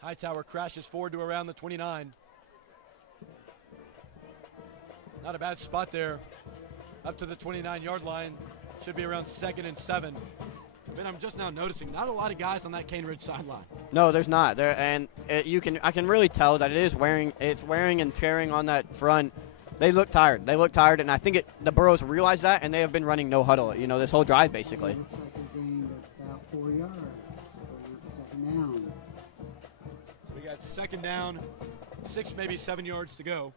Hightower crashes forward to around the 29. Not a bad spot there. Up to the 29-yard line. Should be around 2nd and 7. Ben, I'm just now noticing not a lot of guys on that Cane Ridge sideline. No, there's not. I can really tell that it's wearing and tearing on that front. They look tired. And I think the Burros realize that, and they have been running no huddle, this whole drive basically. Looks like they gained about 4 yards. 2nd down. So we got 2nd down, 6, maybe 7 yards to go.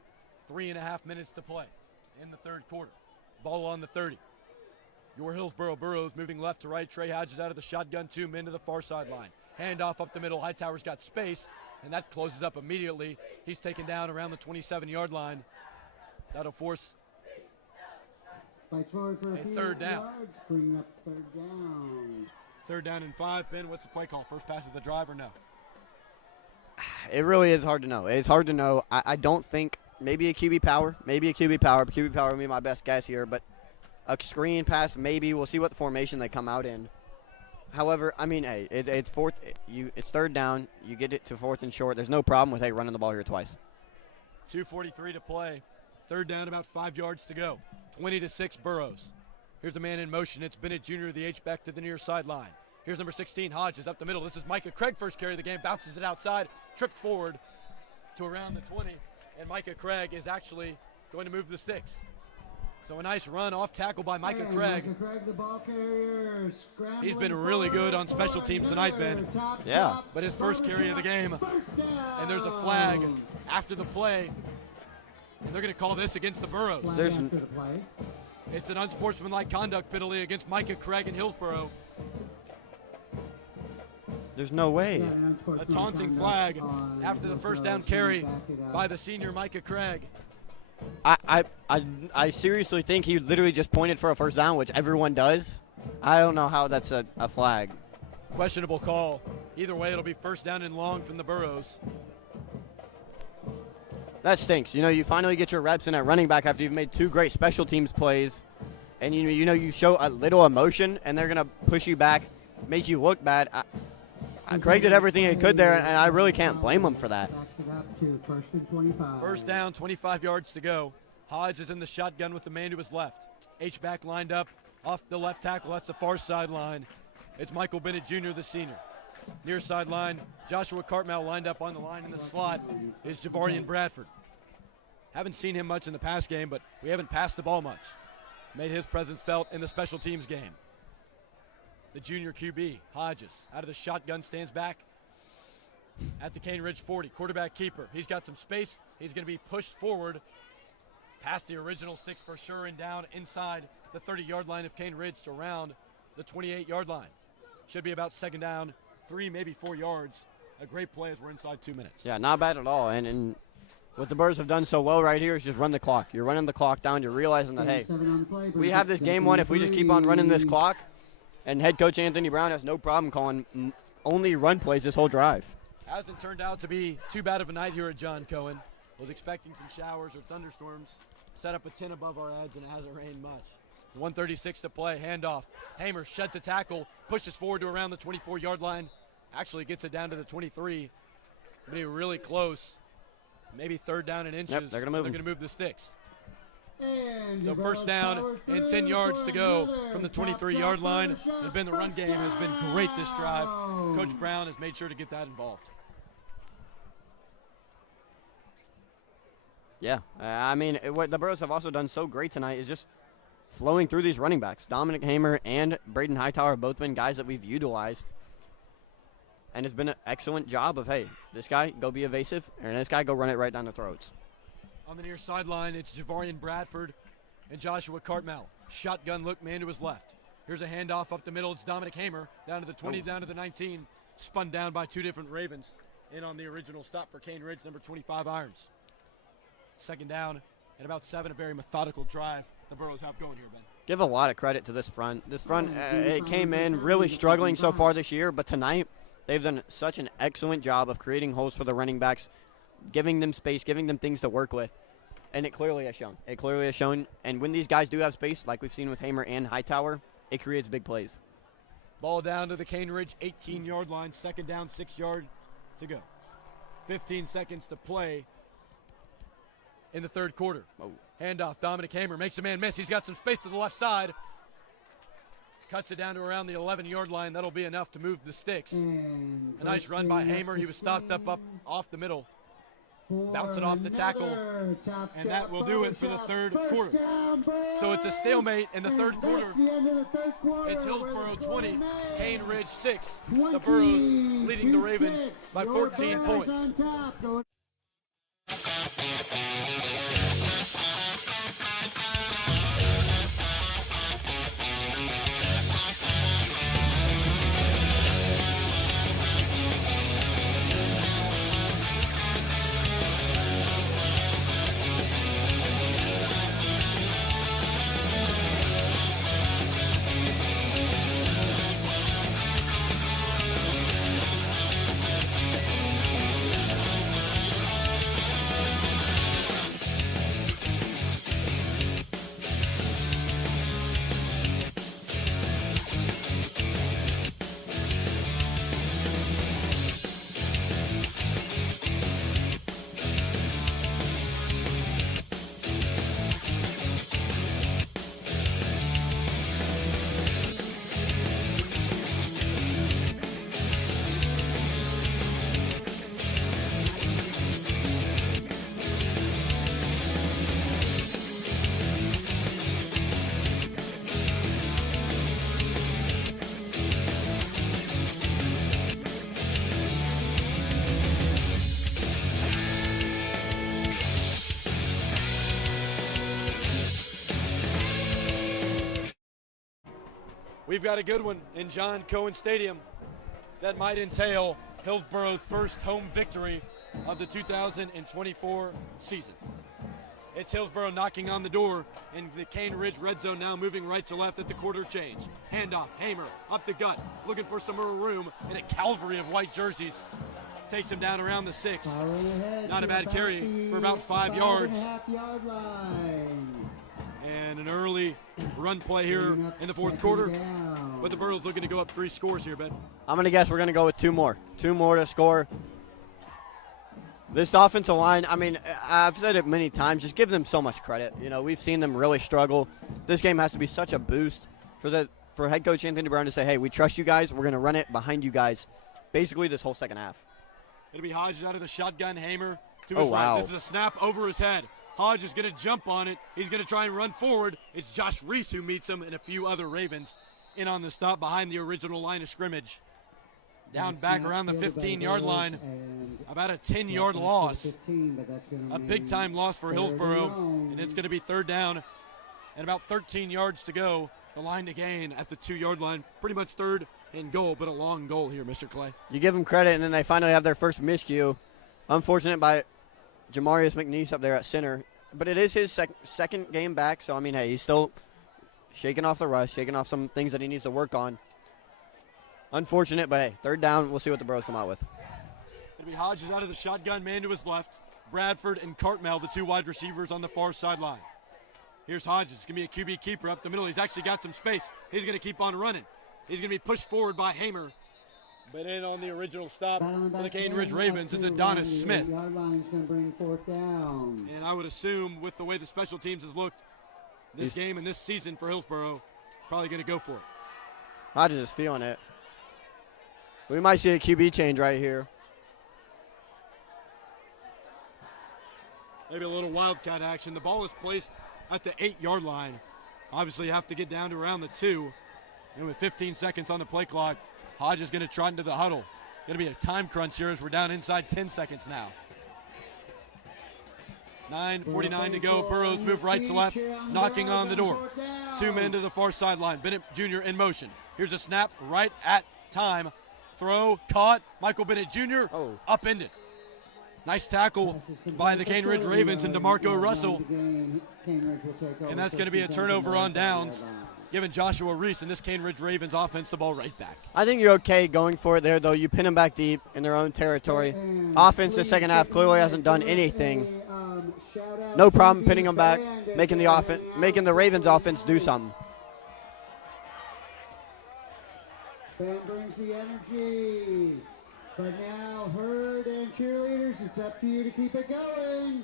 3.5 minutes to play in the 3rd quarter. Ball on the 30. Your Hillsboro Burros moving left to right. Trey Hodges out of the shotgun, 2 men to the far sideline. Handoff up the middle. Hightower's got space, and that closes up immediately. He's taken down around the 27-yard line. That'll force a 3rd down. Bring up 3rd down. 3rd down and 5. Ben, what's the play call? First pass of the drive or no? It really is hard to know. It's hard to know. I don't think maybe a QB power. QB power would be my best guess here, but a screen pass, maybe. We'll see what the formation they come out in. However, hey, it's 4th. It's 3rd down. You get it to 4th and short. There's no problem with running the ball here twice. 2:43 to play. 3rd down, about 5 yards to go. 20-6 Burros. Here's the man in motion. It's Bennett Jr. the H-back to the near sideline. Here's number 16, Hodges up the middle. This is Micah Craig, first carry of the game. Bounces it outside, trips forward to around the 20. And Micah Craig is actually going to move the sticks. So a nice run off tackle by Micah Craig. Micah Craig, the ball carrier, He's been really good on special teams tonight, Ben. Yeah. But his first carry of the game. And there's a flag after the play. And they're going to call this against the Burros. It's an unsportsmanlike conduct penalty against Micah Craig and Hillsboro. There's no way. A taunting flag after the first down carry by the senior Micah Craig. I seriously think he literally just pointed for a first down, which everyone does. I don't know how that's a flag. Questionable call. Either way, it'll be 1st down and long from the Burros. That stinks. You finally get your reps in at running back after you've made 2 great special teams plays, and you show a little emotion, and they're gonna push you back, make you look bad. Craig did everything he could there, and I really can't blame him for that. 1st and 25. 1st down, 25 yards to go. Hodge is in the shotgun with the man to his left. H-back lined up off the left tackle. That's the far sideline. It's Michael Bennett Jr., the senior. Near sideline, Joshua Cartmel lined up on the line in the slot is Javarian Bradford. Haven't seen him much in the pass game, but we haven't passed the ball much. Made his presence felt in the special teams game. the junior QB, Hodges. Out of the shotgun, stands back at the Cane Ridge 40. Quarterback keeper. He's got some space. He's going to be pushed forward past the original 6 for sure and down inside the 30-yard line of Cane Ridge to around the 28-yard line. Should be about second down, 3, maybe 4 yards. A great play as we're inside 2 minutes. Yeah, not bad at all. And what the Burros have done so well right here is just run the clock. You're running the clock down. You're realizing that, hey, we have this game won if we just keep on running this clock. And head coach Anthony Brown has no problem calling only run plays this whole drive. Hasn't turned out to be too bad of a night here at John Cohen. Was expecting some showers or thunderstorms. Set up a 10 above our heads, and it hasn't rained much. 1:36 to play. Handoff. Hamer sheds a tackle, pushes forward to around the 24-yard line. Actually gets it down to the 23. But he really close. Maybe third down and inches. Yep, they're going to move the sticks. So first down and 10 yards to go from the 23-yard line. And the run game has been great this drive. Coach Brown has made sure to get that involved. Yeah, I mean, what the Burros have also done so great tonight is just flowing through these running backs. Dominic Hamer and Braden Hightower have both been guys that we've utilized. And it's been an excellent job of, hey, this guy, go be evasive, and this guy, go run it right down the throats. On the near sideline, it's Javarian Bradford and Joshua Cartmel. Shotgun look, man to his left. Here's a handoff up the middle. It's Dominic Hamer down to the 20, down to the 19. Spun down by 2 different Ravens. In on the original stop for Cane Ridge, number 25 Irons. Second down and about 7, a very methodical drive the Burros have going here, Ben. Give a lot of credit to this front. This front, it came in really struggling so far this year, but tonight they've done such an excellent job of creating holes for the running backs, giving them space, giving them things to work with, and it clearly has shown. It clearly has shown, and when these guys do have space, like we've seen with Hamer and Hightower, it creates big plays. Ball down to the Cane Ridge 18-yard line, second down, 6 yards to go. 15 seconds to play in the third quarter. Handoff, Dominic Hamer makes a man miss. He's got some space to the left side. Cuts it down to around the 11-yard line. That'll be enough to move the sticks. A nice run by Hamer. He was stopped up off the middle. Bounce it off the tackle, and that will do it for the third quarter. So it's a stalemate in the third quarter. It's Hillsboro 20, Cane Ridge 6. The Burros leading the Ravens by 14 points. We've got a good one in John Cohen Stadium that might entail Hillsboro's first home victory of the 2024 season. It's Hillsboro knocking on the door in the Cane Ridge red zone now, moving right to left at the quarter change. Handoff, Hamer up the gut, looking for some more room in a cavalry of white jerseys. Takes him down around the 6. Not a bad carry for about 5 yards. And an early run play here in the fourth quarter. But the Burros looking to go up 3 scores here, Ben. I'm going to guess we're going to go with 2 more. 2 more to score. This offensive line, I mean, I've said it many times, just give them so much credit. You know, we've seen them really struggle. This game has to be such a boost for head coach Anthony Brown to say, hey, we trust you guys. We're going to run it behind you guys basically this whole second half. It'll be Hodges out of the shotgun, Hamer to his right. This is a snap over his head. Hodge is going to jump on it. He's going to try and run forward. It's Josh Reese who meets him and a few other Ravens. in on the stop behind the original line of scrimmage. Down back around the 15-yard line. About a 10-yard loss. A big-time loss for Hillsboro, and it's going to be third down and about 13 yards to go. The line to gain at the 2-yard line. Pretty much third and goal, but a long goal here, Mr. Clay. You give them credit, and then they finally have their first miscue. Unfortunate by Jamarius McNeese up there at center. But it is his second game back, so, I mean, hey, he's still shaking off the rust, shaking off some things that he needs to work on. Unfortunate, but, hey, third down. We'll see what the Burros come out with. It'll be Hodges out of the shotgun, man to his left. Bradford and Cartmel, the 2 wide receivers on the far sideline. Here's Hodges. It's going to be a QB keeper up the middle. He's actually got some space. He's going to keep on running. He's going to be pushed forward by Hamer. But in on the original stop for the Cane Ridge Ravens is Adonis Smith. And I would assume with the way the special teams has looked this game and this season for Hillsboro, probably going to go for it. Hodges is feeling it. We might see a QB change right here. Maybe a little wildcat action. The ball is placed at the 8-yard line. Obviously, you have to get down to around the 2. And with 15 seconds on the play clock, Hodges going to trot into the huddle. Going to be a time crunch here as we're down inside 10 seconds now. 9:49 to go. Burros move right to left, knocking on the door. 2 men to the far sideline. Bennett Jr. in motion. Here's a snap right at time. Throw, caught. Michael Bennett Jr. Upended. Nice tackle by the Cane Ridge Ravens and DeMarco Russell. And that's going to be a turnover on downs, giving Joshua Reese and this Cane Ridge Ravens offense the ball right back. I think you're okay going for it there, though. You pin them back deep in their own territory. Offense the second half clearly hasn't done anything. No problem pinning them back, making the Ravens offense do something. Ben brings the energy. But now, Herd and cheerleaders, it's up to you to keep it going.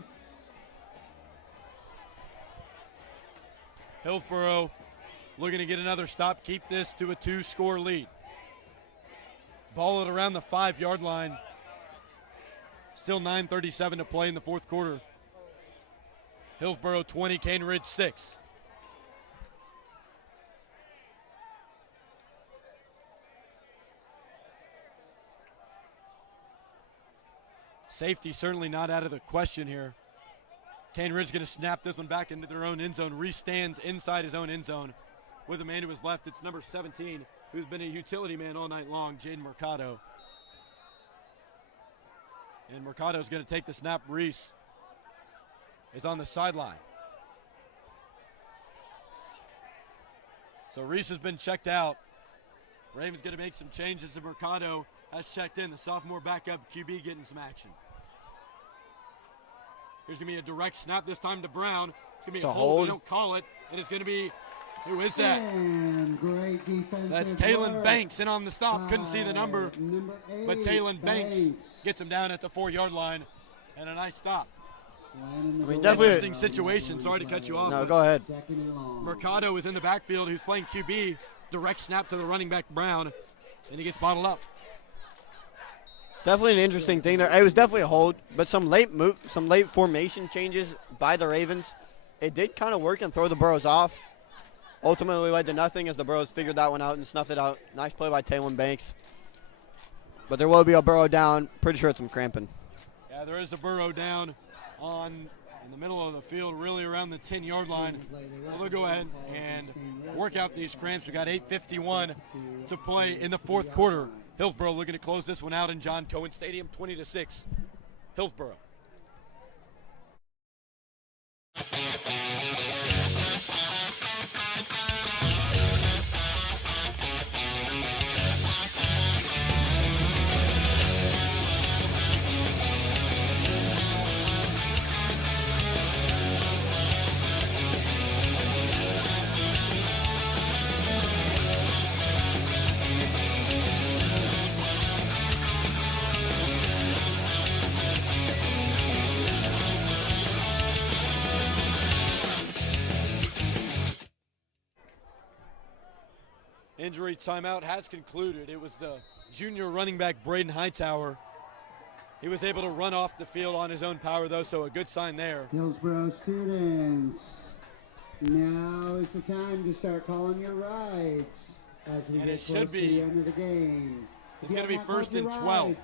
Hillsboro looking to get another stop, keep this to a 2-score lead. Ball at around the 5-yard line. Still 9:37 to play in the fourth quarter. Hillsboro 20, Cane Ridge 6. Safety certainly not out of the question here. Cane Ridge going to snap this one back into their own end zone. Reese stands inside his own end zone with a man to his left. It's number 17, who's been a utility man all night long, Jaden Mercado. And Mercado's going to take the snap. Reese is on the sideline. So Reese has been checked out. Ravens going to make some changes, and Mercado has checked in. The sophomore backup QB getting some action. Here's going to be a direct snap this time to Brown. It's going to be a hold. We don't call it. And it's going to be, who is that? Great defense. That's Taylon Banks in on the stop. Couldn't see the number. But Taylon Banks gets him down at the 4-yard line. And a nice stop. I mean, definitely interesting situation. Sorry to cut you off. No, go ahead. Mercado is in the backfield who's playing QB. Direct snap to the running back Brown. And he gets bottled up. Definitely an interesting thing there. It was definitely a hold, but some late formation changes by the Ravens. It did kind of work and throw the Burros off. Ultimately led to nothing as the Burros figured that one out and snuffed it out. Nice play by Taylon Banks. But there will be a Burro down. Pretty sure it's some cramping. Yeah, there is a Burro down in the middle of the field, really around the 10-yard line. So they'll go ahead and work out these cramps. We got 8:51 to play in the fourth quarter. Hillsboro looking to close this one out in John Cohen Stadium, 20-6. Hillsboro. Injury timeout has concluded. It was the junior running back, Braden Hightower. He was able to run off the field on his own power, though, so a good sign there. Hillsboro students, now is the time to start calling your rides. And it should be, it's going to be 1st and 12.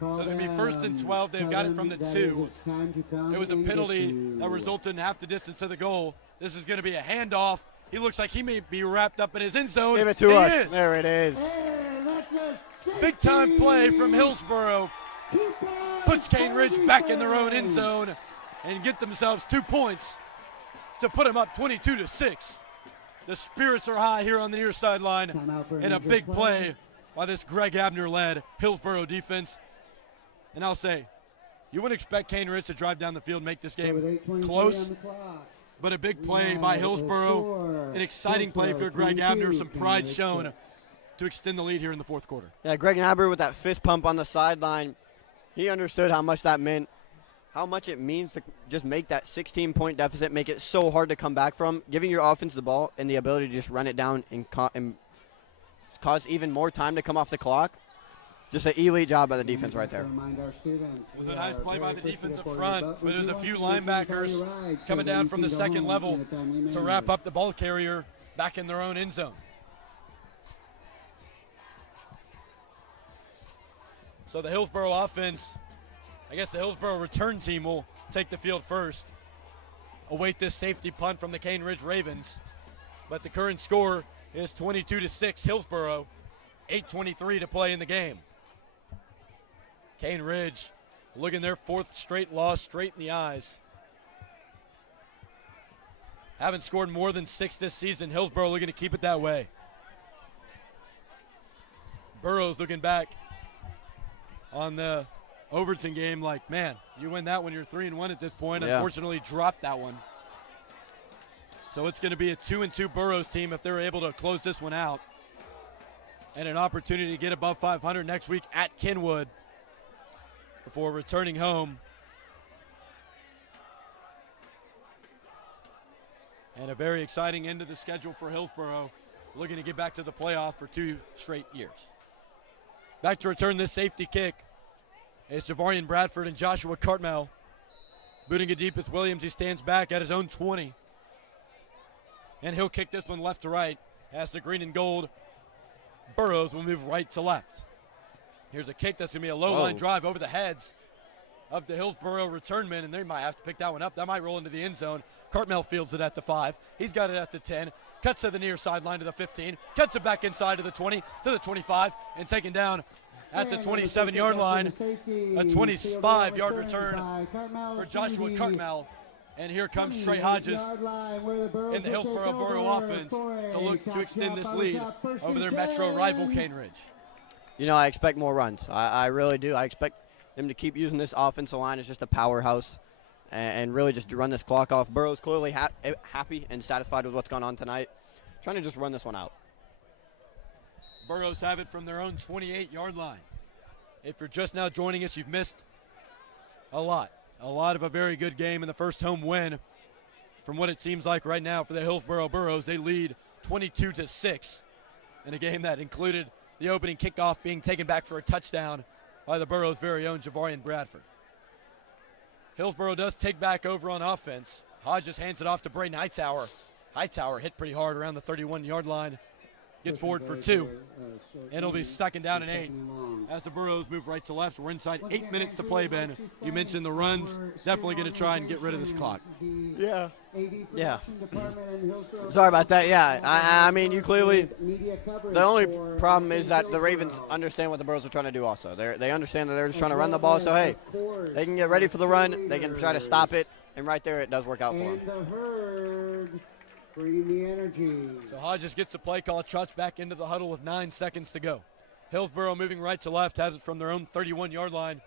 So it's going to be 1st and 12. They've got it from the 2. It was a penalty that resulted in half the distance of the goal. This is going to be a handoff. He looks like he may be wrapped up in his end zone. Give it to us. Is. There it is. Big time play from Hillsboro. Puts Cane Ridge back in their own end zone and get themselves 2 points to put them up 22-6. The spirits are high here on the near sideline, and a big play by this Greg Abner-led Hillsboro defense. And I'll say, you wouldn't expect Cane Ridge to drive down the field and make this game close, but a big play by Hillsboro, an exciting play for Greg Abner, some pride shown to extend the lead here in the 4th quarter. Yeah, Greg Abner with that fist pump on the sideline, he understood how much that meant, how much it means to just make that 16-point deficit, make it so hard to come back from, giving your offense the ball and the ability to just run it down and cause even more time to come off the clock. Just an elite job by the defense right there. It was a nice play by the defense up front, but there's a few linebackers coming down from the second level to wrap up the ball carrier back in their own end zone. So the Hillsboro offense, I guess the Hillsboro return team will take the field first, await this safety punt from the Cane Ridge Ravens. But the current score is 22-6 Hillsboro, 8:23 to play in the game. Cane Ridge looking their 4th straight loss straight in the eyes. Haven't scored more than 6 this season. Hillsboro looking to keep it that way. Burros looking back on the Overton game like, man, you win that one, you're 3-1 at this point. Yeah. Unfortunately, dropped that one. So it's going to be a 2-2 Burros team if they're able to close this one out. And an opportunity to get above 500 next week at Kenwood before returning home. And a very exciting end of the schedule for Hillsboro, looking to get back to the playoff for 2 straight years. Back to return this safety kick is Javarian Bradford and Joshua Cartmel. Booting it deep with Williams. He stands back at his own 20. And he'll kick this one left to right as the green and gold Burros will move right to left. Here's a kick that's going to be a low-line drive over the heads of the Hillsboro return men, and they might have to pick that one up. That might roll into the end zone. Cartmel fields it at the 5. He's got it at the 10. Cuts to the near sideline to the 15. Cuts it back inside to the 20, to the 25, and taken down at the 27-yard line. A 25-yard return for Joshua Cartmel. And here comes Trey Hodges in the Hillsboro Burro offense to look to extend this lead over their metro rival, Cane Ridge. You know, I expect more runs. I really do. I expect them to keep using this offensive line as just a powerhouse and really just run this clock off. Burrow's clearly happy and satisfied with what's going on tonight. Trying to just run this one out. Burros have it from their own 28-yard line. If you're just now joining us, you've missed a lot of a very good game in the first home win. From what it seems like right now for the Hillsboro Burros, they lead 22-6 in a game that included the opening kickoff being taken back for a touchdown by the Burros' very own Javarian Bradford. Hillsboro does take back over on offense. Hodges hands it off to Braden Hightower. Hightower hit pretty hard around the 31-yard line. Gets forward for 2. And it'll be 2nd down and 8 as the Burros move right to left. We're inside 8 minutes to play, Ben. You mentioned the runs. Definitely going to try and get rid of this clock. Yeah. Sorry about that. Yeah, I mean, you clearly – the only problem is that the Ravens understand what the Burros are trying to do also. They understand that they're just trying to run the ball. So, hey, they can get ready for the run. They can try to stop it. And right there, it does work out for them. Bringing the energy. So Hodges gets the play call, trots back into the huddle with 9 seconds to go. Hillsboro moving right to left, has it from their own 31-yard line.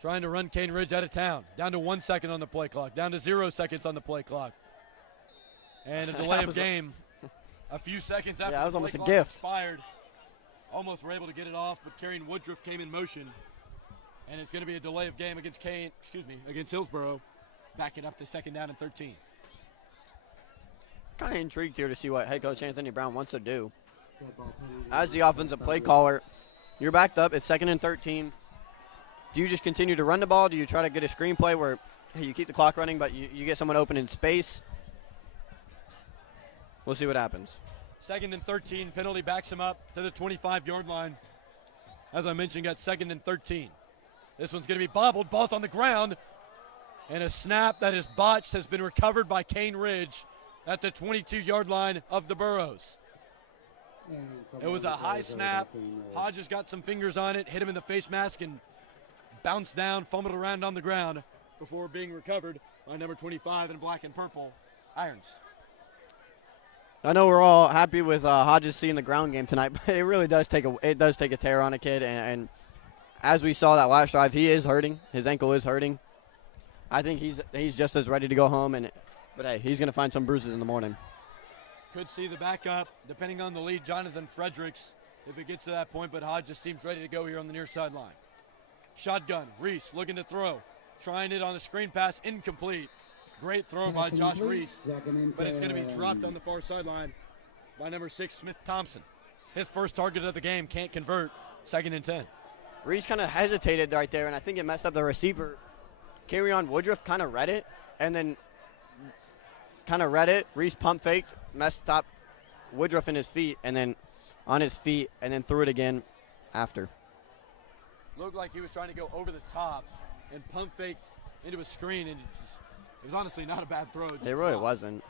Trying to run Cane Ridge out of town. Down to 1 second on the play clock, down to 0 seconds on the play clock. And a delay of game a few seconds after that was the almost play a clock gift. expired. Almost were able to get it off, but Kerrion Woodruff came in motion. And it's going to be a delay of game against Hillsboro. Back it up to 2nd down and 13. Kind of intrigued here to see what head coach Anthony Brown wants to do. As the offensive play caller, you're backed up. It's 2nd and 13. Do you just continue to run the ball? Do you try to get a screenplay where you keep the clock running, but you get someone open in space? We'll see what happens. 2nd and 13. Penalty backs him up to the 25-yard line. As I mentioned, got 2nd and 13. This one's going to be bobbled. Ball's on the ground. And a snap that is botched has been recovered by Cane Ridge at the 22-yard line of the Burros. It was a high snap. Hodges got some fingers on it, hit him in the face mask, and bounced down, fumbled around on the ground before being recovered by number 25 in black and purple, Irons. I know we're all happy with Hodges seeing the ground game tonight, but it really does take a tear on a kid. And as we saw that last drive, he is hurting. His ankle is hurting. I think he's just as ready to go home. But hey, he's going to find some bruises in the morning. Could see the backup, depending on the lead, Jonathan Fredericks, if it gets to that point, but Hodges seems ready to go here on the near sideline. Shotgun, Reese looking to throw, trying it on the screen pass, incomplete. Great throw by Josh Reese, but it's going to be dropped on the far sideline by number 6, Smith Thompson. His first target of the game, can't convert, 2nd and 10. Reese kind of hesitated right there, and I think it messed up the receiver. Kerryon Woodruff kind of read it, and then Reese pump faked, messed up Woodruff in his feet, and then on his feet, and then threw it again after. Looked like he was trying to go over the top and pump faked into a screen, and it was honestly not a bad throw. It really wasn't.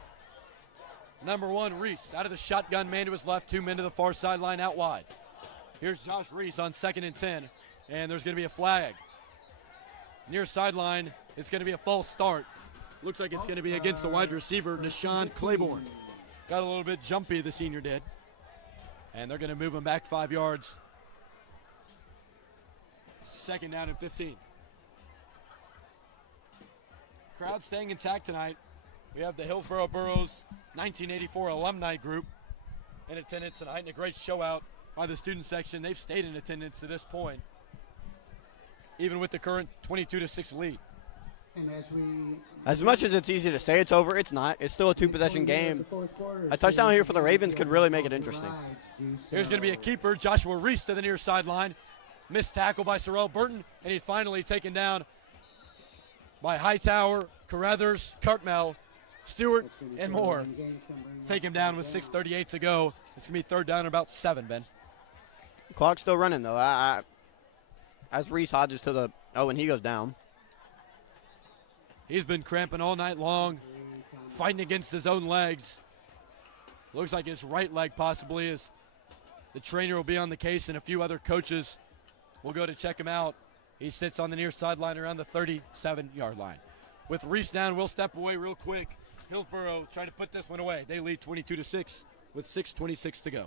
Number 1, Reese, out of the shotgun, man to his left, 2 men to the far sideline out wide. Here's Josh Reese on 2nd and 10, and there's going to be a flag. Near sideline, it's going to be a false start. Looks like it's going to be against the wide receiver, Nashawn Claiborne. Got a little bit jumpy, the senior did. And they're going to move him back 5 yards. 2nd down and 15. Crowd staying intact tonight. We have the Hillsboro Burros 1984 alumni group in attendance tonight, and a great show out by the student section. They've stayed in attendance to this point, even with the current 22-6 lead. As much as it's easy to say it's over, it's not. It's still a 2-possession game. A touchdown here for the Ravens could really make it interesting. Here's going to be a keeper, Joshua Reese to the near sideline. Missed tackle by Sorrell Burton, and he's finally taken down by Hightower, Carruthers, Cartmel, Stewart, and more. Take him down with 6:38 to go. It's going to be 3rd down and about 7, Ben. Clock's still running, though. As Reese Hodges to the – and he goes down. He's been cramping all night long, fighting against his own legs. Looks like his right leg possibly, as the trainer will be on the case and a few other coaches will go to check him out. He sits on the near sideline around the 37-yard line. With Reese down, we'll step away real quick. Hillsboro trying to put this one away. They lead 22-6 with 6:26 to go.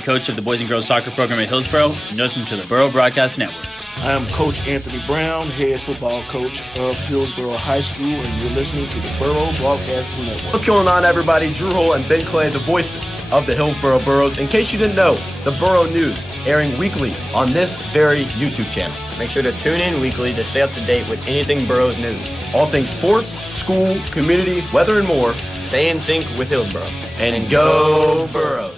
Coach of the Boys and Girls Soccer Program at Hillsboro, and listen to the Burro Broadcast Network. I am Coach Anthony Brown, head football coach of Hillsboro High School, and you're listening to the Burro Broadcasting Network. What's going on, everybody? Drew Hull and Ben Clay, the voices of the Hillsboro Burros. In case you didn't know, the Burro News airing weekly on this very YouTube channel. Make sure to tune in weekly to stay up to date with anything Burros news. All things sports, school, community, weather, and more. Stay in sync with Hillsboro. And go Burros!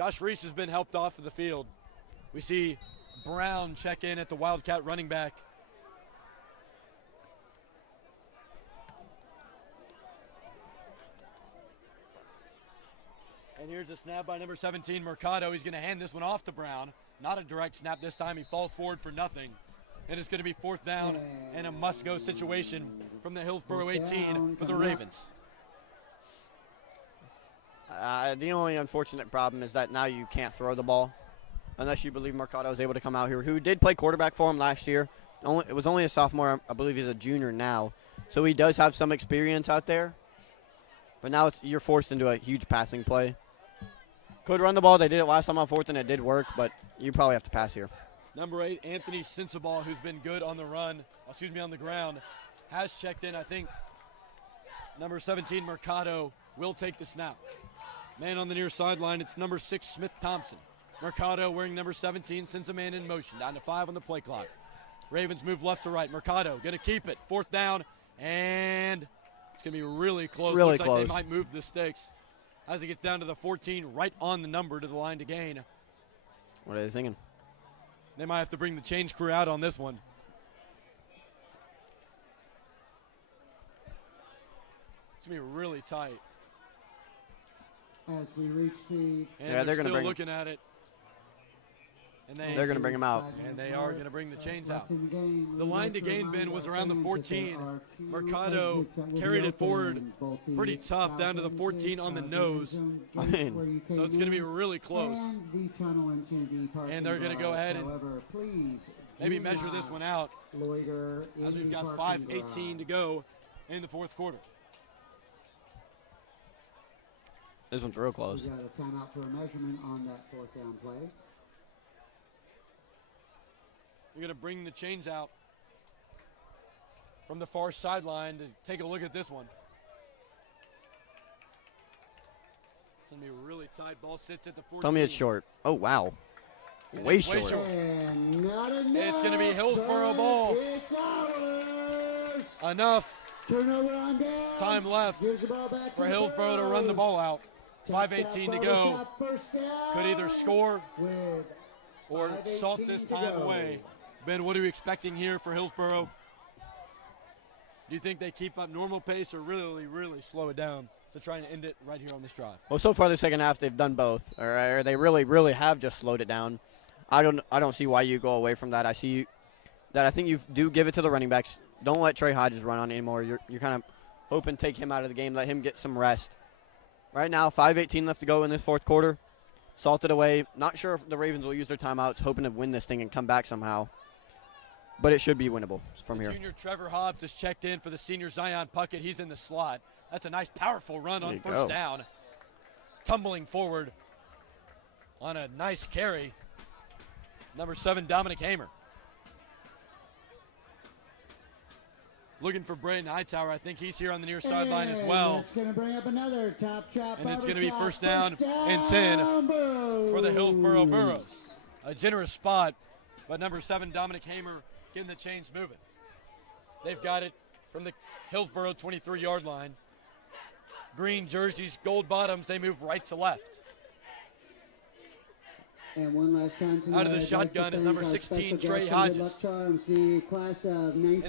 Josh Reese has been helped off of the field. We see Brown check in at the Wildcat running back. And here's a snap by number 17, Mercado. He's going to hand this one off to Brown. Not a direct snap this time. He falls forward for nothing. And it's going to be 4th down and a must-go situation from the Hillsboro 18 for the Ravens. The only unfortunate problem is that now you can't throw the ball unless you believe Mercado is able to come out here, who did play quarterback for him last year. It was only a sophomore. I believe he's a junior now. So he does have some experience out there. But now you're forced into a huge passing play. Could run the ball. They did it last time on 4th, and it did work, but you probably have to pass here. Number 8, Anthony Sensabaugh, who's been good on the on the ground, has checked in. I think number 17, Mercado, will take the snap. Man on the near sideline, it's number 6, Smith Thompson. Mercado wearing number 17, sends a man in motion. Down to 5 on the play clock. Ravens move left to right. Mercado going to keep it. 4th down, and it's going to be really close. Really Looks close. like they might move the sticks as it gets down to the 14, right on the number to the line to gain. What are they thinking? They might have to bring the change crew out on this one. It's going to be really tight. As we reach the... And yeah, they're going to still bring looking at it. And they're going to bring him out. And they are going to bring the chains out. The line to gain, Ben, was around the 14. Mercado carried it forward pretty tough down to the 14 on the nose. So it's going to be really close. And they're going to go ahead and maybe measure this one out as we've got 5:18 to go in the 4th quarter. This one's real close. We got a timeout for a measurement on that 4th down play. We're going to bring the chains out from the far sideline to take a look at this one. It's going to be a really tight. Ball sits at the 14. Tell me it's short. Oh, wow. Way short. And not enough, it's going to be Hillsboro ball. It's ours. Enough Turnover on down. time left Gives the ball back for to Hillsboro to run the ball out. 5:18 to go. First down Could either score with or salt this 5:18 to time go. away. Ben, what are you expecting here for Hillsboro? Do you think they keep up normal pace or really, really slow it down to try and end it right here on this drive? Well, so far the second half they've done both, or they really, really have just slowed it down. I don't see why you go away from that. I see that I think you do give it to the running backs. Don't let Trey Hodges run on anymore. You're kind of hoping to take him out of the game, let him get some rest. Right now, 5:18 left to go in this 4th quarter. Salted away. Not sure if the Ravens will use their timeouts, hoping to win this thing and come back somehow. But it should be winnable from here. Junior Trevor Hobbs has checked in for the senior Zion Puckett. He's in the slot. That's a nice, powerful run on first down. Tumbling forward on a nice carry. Number 7, Dominic Hamer. Looking for Braden Hightower. I think he's here on the near sideline as well. That's going to bring up another top And it's going to be first down and 10 for the Hillsboro Burros. A generous spot, but number 7, Dominic Hamer, getting the chains moving. They've got it from the Hillsboro 23-yard line. Green jerseys, gold bottoms, they move right to left. And one last time tonight, Out of the shotgun is number 16, Trey Hodges. In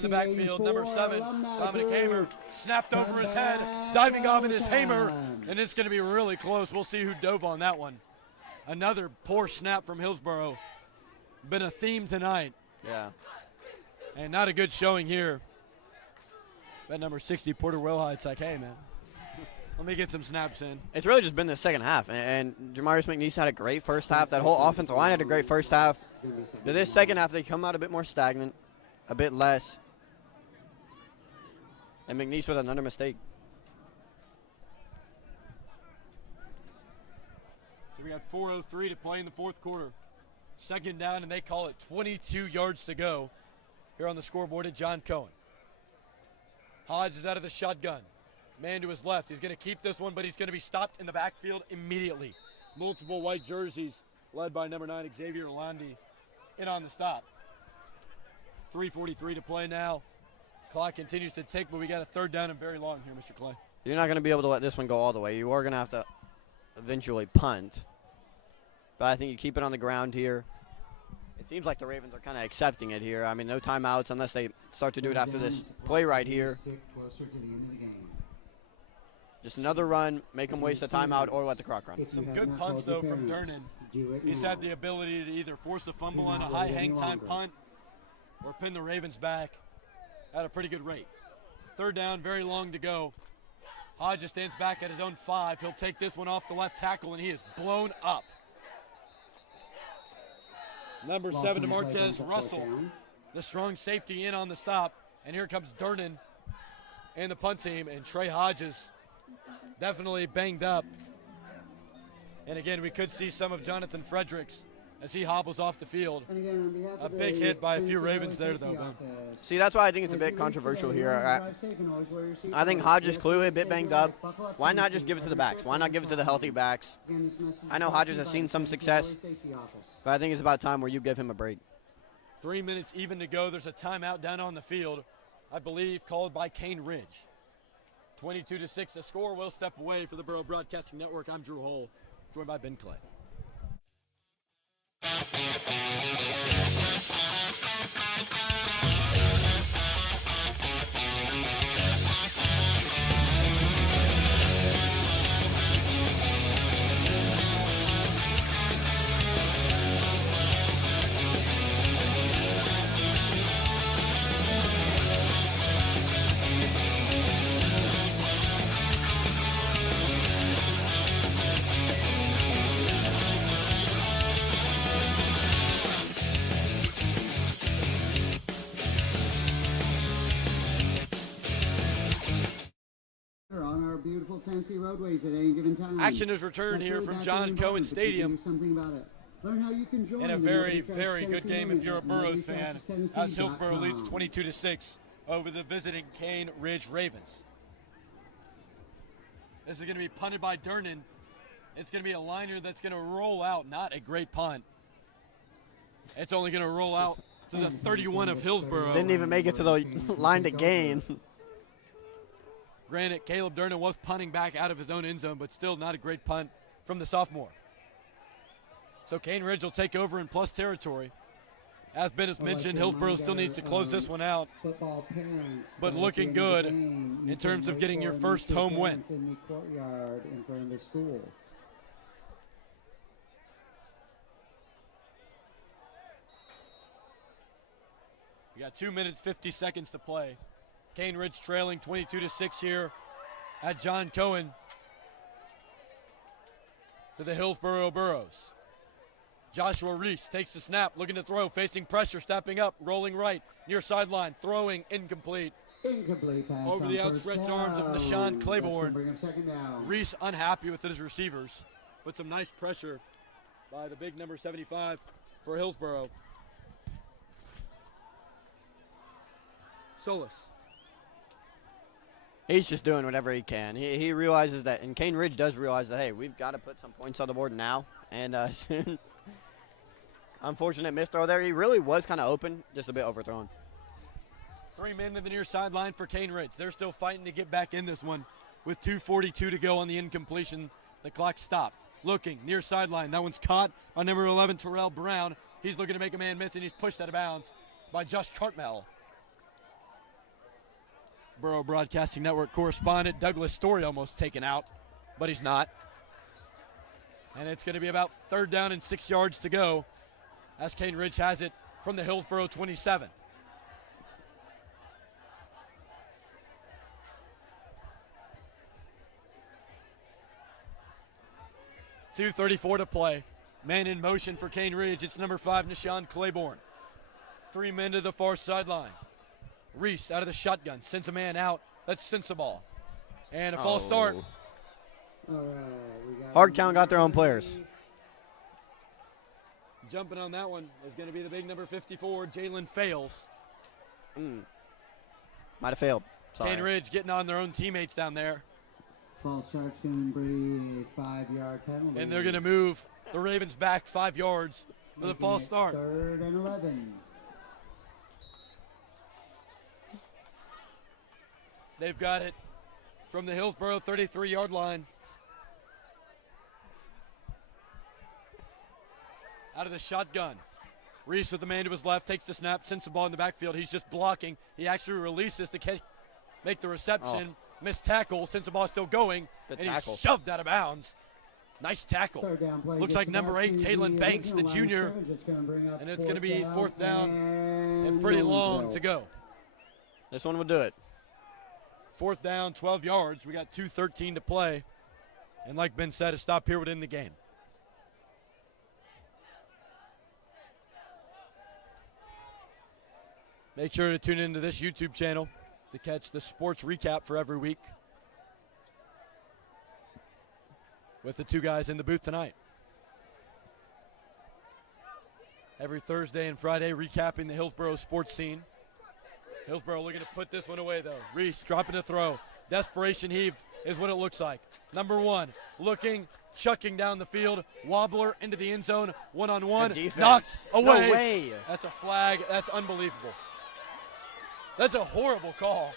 the backfield, number 7, Dominic Hamer, snapped over his head, diving off it is Hamer, and it's going to be really close. We'll see who dove on that one. Another poor snap from Hillsboro. Been a theme tonight. Yeah. And not a good showing here. That number 60, Porter Wilhite's like, hey, man, let me get some snaps in. It's really just been the second half, and Jamarius McNeese had a great first half. That whole offensive line had a great first half. But this second half, they come out a bit more stagnant, a bit less. And McNeese with another mistake. So we got 4:03 to play in the 4th quarter. Second down, and they call it 22 yards to go. Here on the scoreboard at John Cohen. Hodge is out of the shotgun. Man to his left. He's going to keep this one, but he's going to be stopped in the backfield immediately. Multiple white jerseys led by number 9, Xavier Landi, in on the stop. 3:43 to play now. Clock continues to tick, but we got a 3rd down and very long here, Mr. Clay. You're not going to be able to let this one go all the way. You are going to have to eventually punt. but I think you keep it on the ground here. It seems like the Ravens are kind of accepting it here. I mean, no timeouts unless they start to do it after this play right here. Just another run, make them waste a timeout or let the clock run. Some good punts, though, from Durnan. He's had the ability to either force a fumble on a high hang time punt or pin the Ravens back at a pretty good rate. Third down, very long to go. Hodges stands back at his own 5. He'll take this one off the left tackle, and he is blown up. Number 7, DeMartez Russell, the strong safety in on the stop. And here comes Durnan and the punt team, and Trey Hodges definitely banged up. And again, we could see some of Jonathan Fredericks as he hobbles off the field. A big hit by a few Ravens there, though, Ben. See, that's why I think it's a bit controversial here. I think Hodges clearly a bit banged up. Why not just give it to the backs? Why not give it to the healthy backs? I know Hodges has seen some success, but I think it's about time where you give him a break. 3 minutes even to go. There's a timeout down on the field, I believe, called by Cane Ridge. 22-6 the score. We'll step away for the Burro Broadcasting Network. I'm Drew Hull, joined by Ben Clay. On our beautiful Tennessee roadways at any given time. Action is returned here from John Cohen Stadium. Learn how you can join in a very, very good game if you're a Burros fan, as Hillsboro leads 22-6 over the visiting Cane Ridge Ravens. This is going to be punted by Durnan. It's going to be a liner that's going to roll out. Not a great punt. It's only going to roll out to the 31 of Hillsboro. Didn't even make it to the line to gain. Granted, Caleb Durnan was punting back out of his own end zone, but still not a great punt from the sophomore. So Cane Ridge will take over in plus territory. As Ben has mentioned, Hillsboro still needs to close this one out, but looking good in terms of getting your first home win. In the courtyard in front of the school. We got 2 minutes, 50 seconds to play. Cane Ridge trailing 22-6 here at John Cohen to the Hillsboro Burros. Joshua Reese takes the snap, looking to throw, facing pressure, stepping up, rolling right, near sideline, throwing incomplete. Incomplete pass over the outstretched arms of Nashawn Claiborne. Bring him second down. Reese unhappy with his receivers, but some nice pressure by the big number 75 for Hillsboro. Solis. He's just doing whatever he can. He realizes that, and Cane Ridge does realize that, hey, we've got to put some points on the board now. And soon, unfortunate misthrow there. He really was kind of open, just a bit overthrown. 3 men to the near sideline for Cane Ridge. They're still fighting to get back in this one with 2:42 to go on the incompletion. The clock stopped. Looking, near sideline. That one's caught by number 11, Terrell Brown. He's looking to make a man miss, and he's pushed out of bounds by Josh Cartmell. Burro Broadcasting Network correspondent Douglas Story almost taken out, but he's not. And it's going to be about 3rd down and 6 yards to go as Cane Ridge has it from the Hillsboro 27. .234 to play. Man in motion for Cane Ridge. It's number 5, Nashawn Claiborne. 3 men to the far sideline. Reese out of the shotgun, sends a man out. That's Sensible. And a false start. Hard count got their own players. Jumping on that one is going to be the big number 54, Jalen Fales. Might have failed. Sorry. Cane Ridge getting on their own teammates down there. False start's going to be a 5-yard penalty. And they're going to move the Ravens back 5 yards for the false start. 3rd and 11. They've got it from the Hillsboro 33-yard line. out of the shotgun. Reese with the man to his left, takes the snap, sends the ball in the backfield. He's just blocking. He actually releases to make the reception. Missed tackle, since the ball's still going, he's shoved out of bounds. Nice tackle. Looks like number 8, Taylon Banks, the junior, and it's going to be 4th down and pretty long to go. This one will do it. 4th down, 12 yards. We got 2:13 to play, and like Ben said, a stop here would end the game. Make sure to tune into this YouTube channel to catch the sports recap for every week with the 2 guys in the booth tonight. Every Thursday and Friday recapping the Hillsboro sports scene. Hillsboro looking to put this one away, though. Reese dropping a throw. Desperation heave is what it looks like. Number 1 looking, chucking down the field. Wobbler into the end zone. One-on-one. Knocks away. No way. That's a flag. That's unbelievable. That's a horrible call.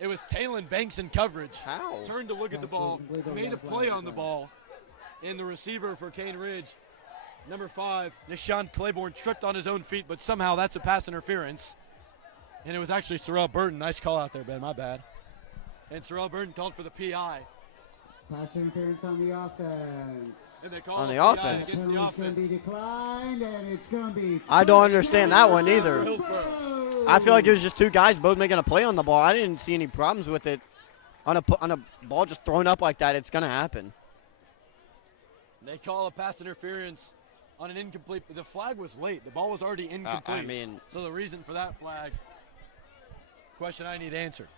It was Taylon Banks in coverage. How? Turned to look at the ball, made a play on the ball, and the receiver for Cane Ridge, number 5, Nishan Claiborne, tripped on his own feet, but somehow that's a pass interference. And it was actually Sorrell Burton. Nice call out there, Ben. My bad. And Sorrell Burton called for the PI. Pass interference on the offense. And they call on the PI offense. against the offense. Going to be declined, and it's going to be. I don't understand that one either. Hillsboro. I feel like it was just 2 guys both making a play on the ball. I didn't see any problems with it. On a ball just thrown up like that, it's going to happen. They call a pass interference on an incomplete. The flag was late. The ball was already incomplete. So the reason for that flag, question I need answered.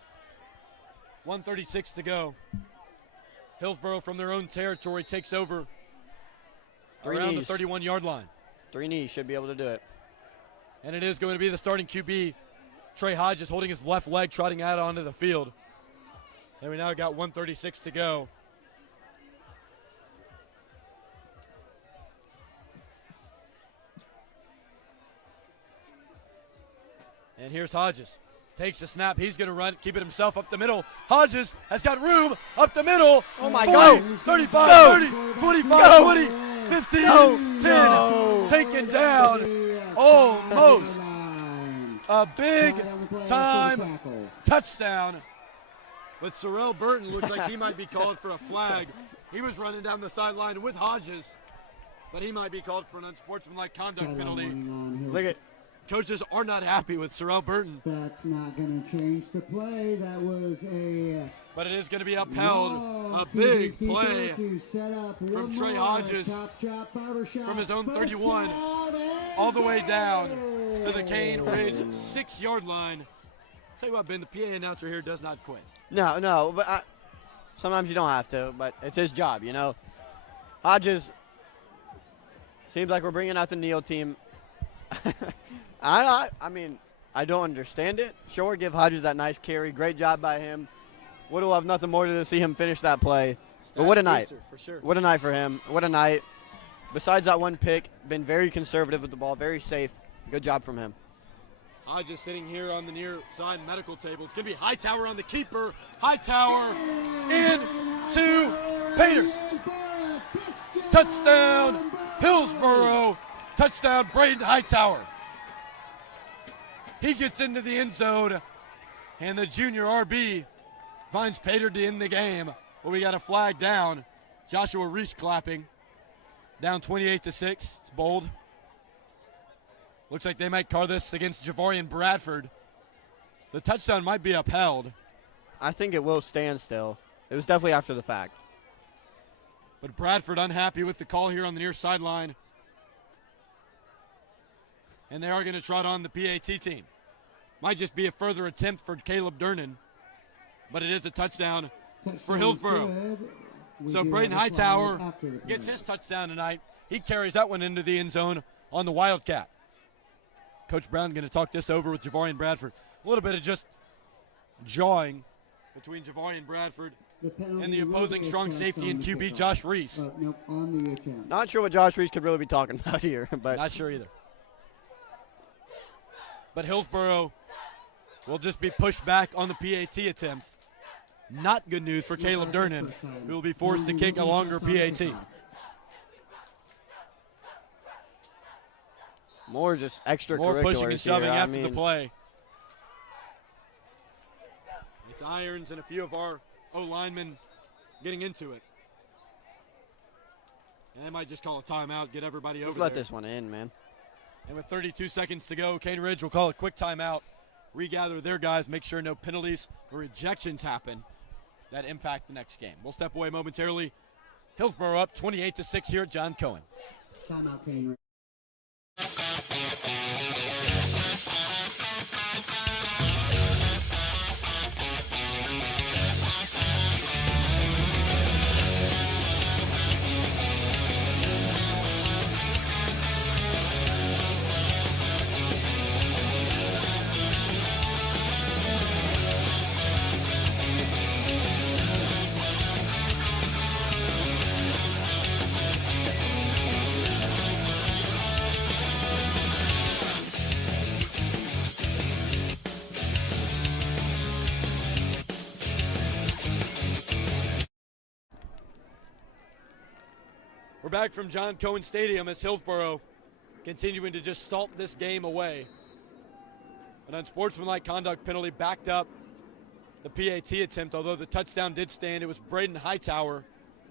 1:36 to go. Hillsboro from their own territory takes over around the 31-yard line. 3 knees should be able to do it. And it is going to be the starting QB, Trey Hodges, holding his left leg, trotting out onto the field. And we now got 1:36 to go. And here's Hodges. Takes the snap. He's going to run, keep it himself up the middle. Hodges has got room up the middle. Oh, my 40, God. 35, Go. 30, 25, Go. 20, 15, No. 10. No. Taken down. Almost. A big time touchdown. But Sorrell Burton looks like he might be called for a flag. He was running down the sideline with Hodges, but he might be called for an unsportsmanlike conduct penalty. Look at. Coaches are not happy with Sorrell Burton. That's not going to change the play. That was a. But it is going to be upheld. A big play from Trey Hodges from his own 31 all the way down to the Cane Ridge 6-yard line. Tell you what, Ben, the PA announcer here does not quit. No, but sometimes you don't have to, but it's his job, you know. Hodges, seems like we're bringing out the Neal team. I mean, I don't understand it. Sure, give Hodges that nice carry. Great job by him. Would have loved nothing more to see him finish that play. But what a night. For sure. What a night for him. What a night. Besides that one pick, been very conservative with the ball, very safe. Good job from him. Hodges sitting here on the near side medical table. It's going to be Hightower on the keeper. Hightower into Pater. Touchdown, Hillsboro. Touchdown, Braden Hightower. He gets into the end zone, and the junior RB finds Pater to end the game. Well, we got a flag down. Joshua Reese clapping. Down 28-6. It's bold. Looks like they might call this against Javarian Bradford. The touchdown might be upheld. I think it will stand still. It was definitely after the fact. But Bradford unhappy with the call here on the near sideline. And they are going to trot on the PAT team. Might just be a further attempt for Caleb Durnan. But it is a touchdown for Hillsboro. So Braden Hightower gets his touchdown tonight. He carries that one into the end zone on the Wildcat. Coach Brown going to talk this over with Javarian Bradford. A little bit of just jawing between Javarian Bradford and the opposing strong safety and QB Josh Reese. Not sure what Josh Reese could really be talking about here, but not sure either. But Hillsboro will just be pushed back on the PAT attempt. Not good news for Caleb Durnan, who will be forced to kick a longer PAT. More just extracurriculars. More pushing and shoving here. after the play. It's Irons and a few of our O-linemen getting into it. And they might just call a timeout, get everybody over there. Just let this one in, man. And with 32 seconds to go, Cane Ridge will call a quick timeout, regather their guys, make sure no penalties or ejections happen that impact the next game. We'll step away momentarily. Hillsboro up 28-6 here at John Cohen. Timeout, Cane Ridge. We're back from John Cohen Stadium as Hillsboro continuing to just salt this game away. An unsportsmanlike conduct penalty backed up the PAT attempt, although the touchdown did stand. It was Braden Hightower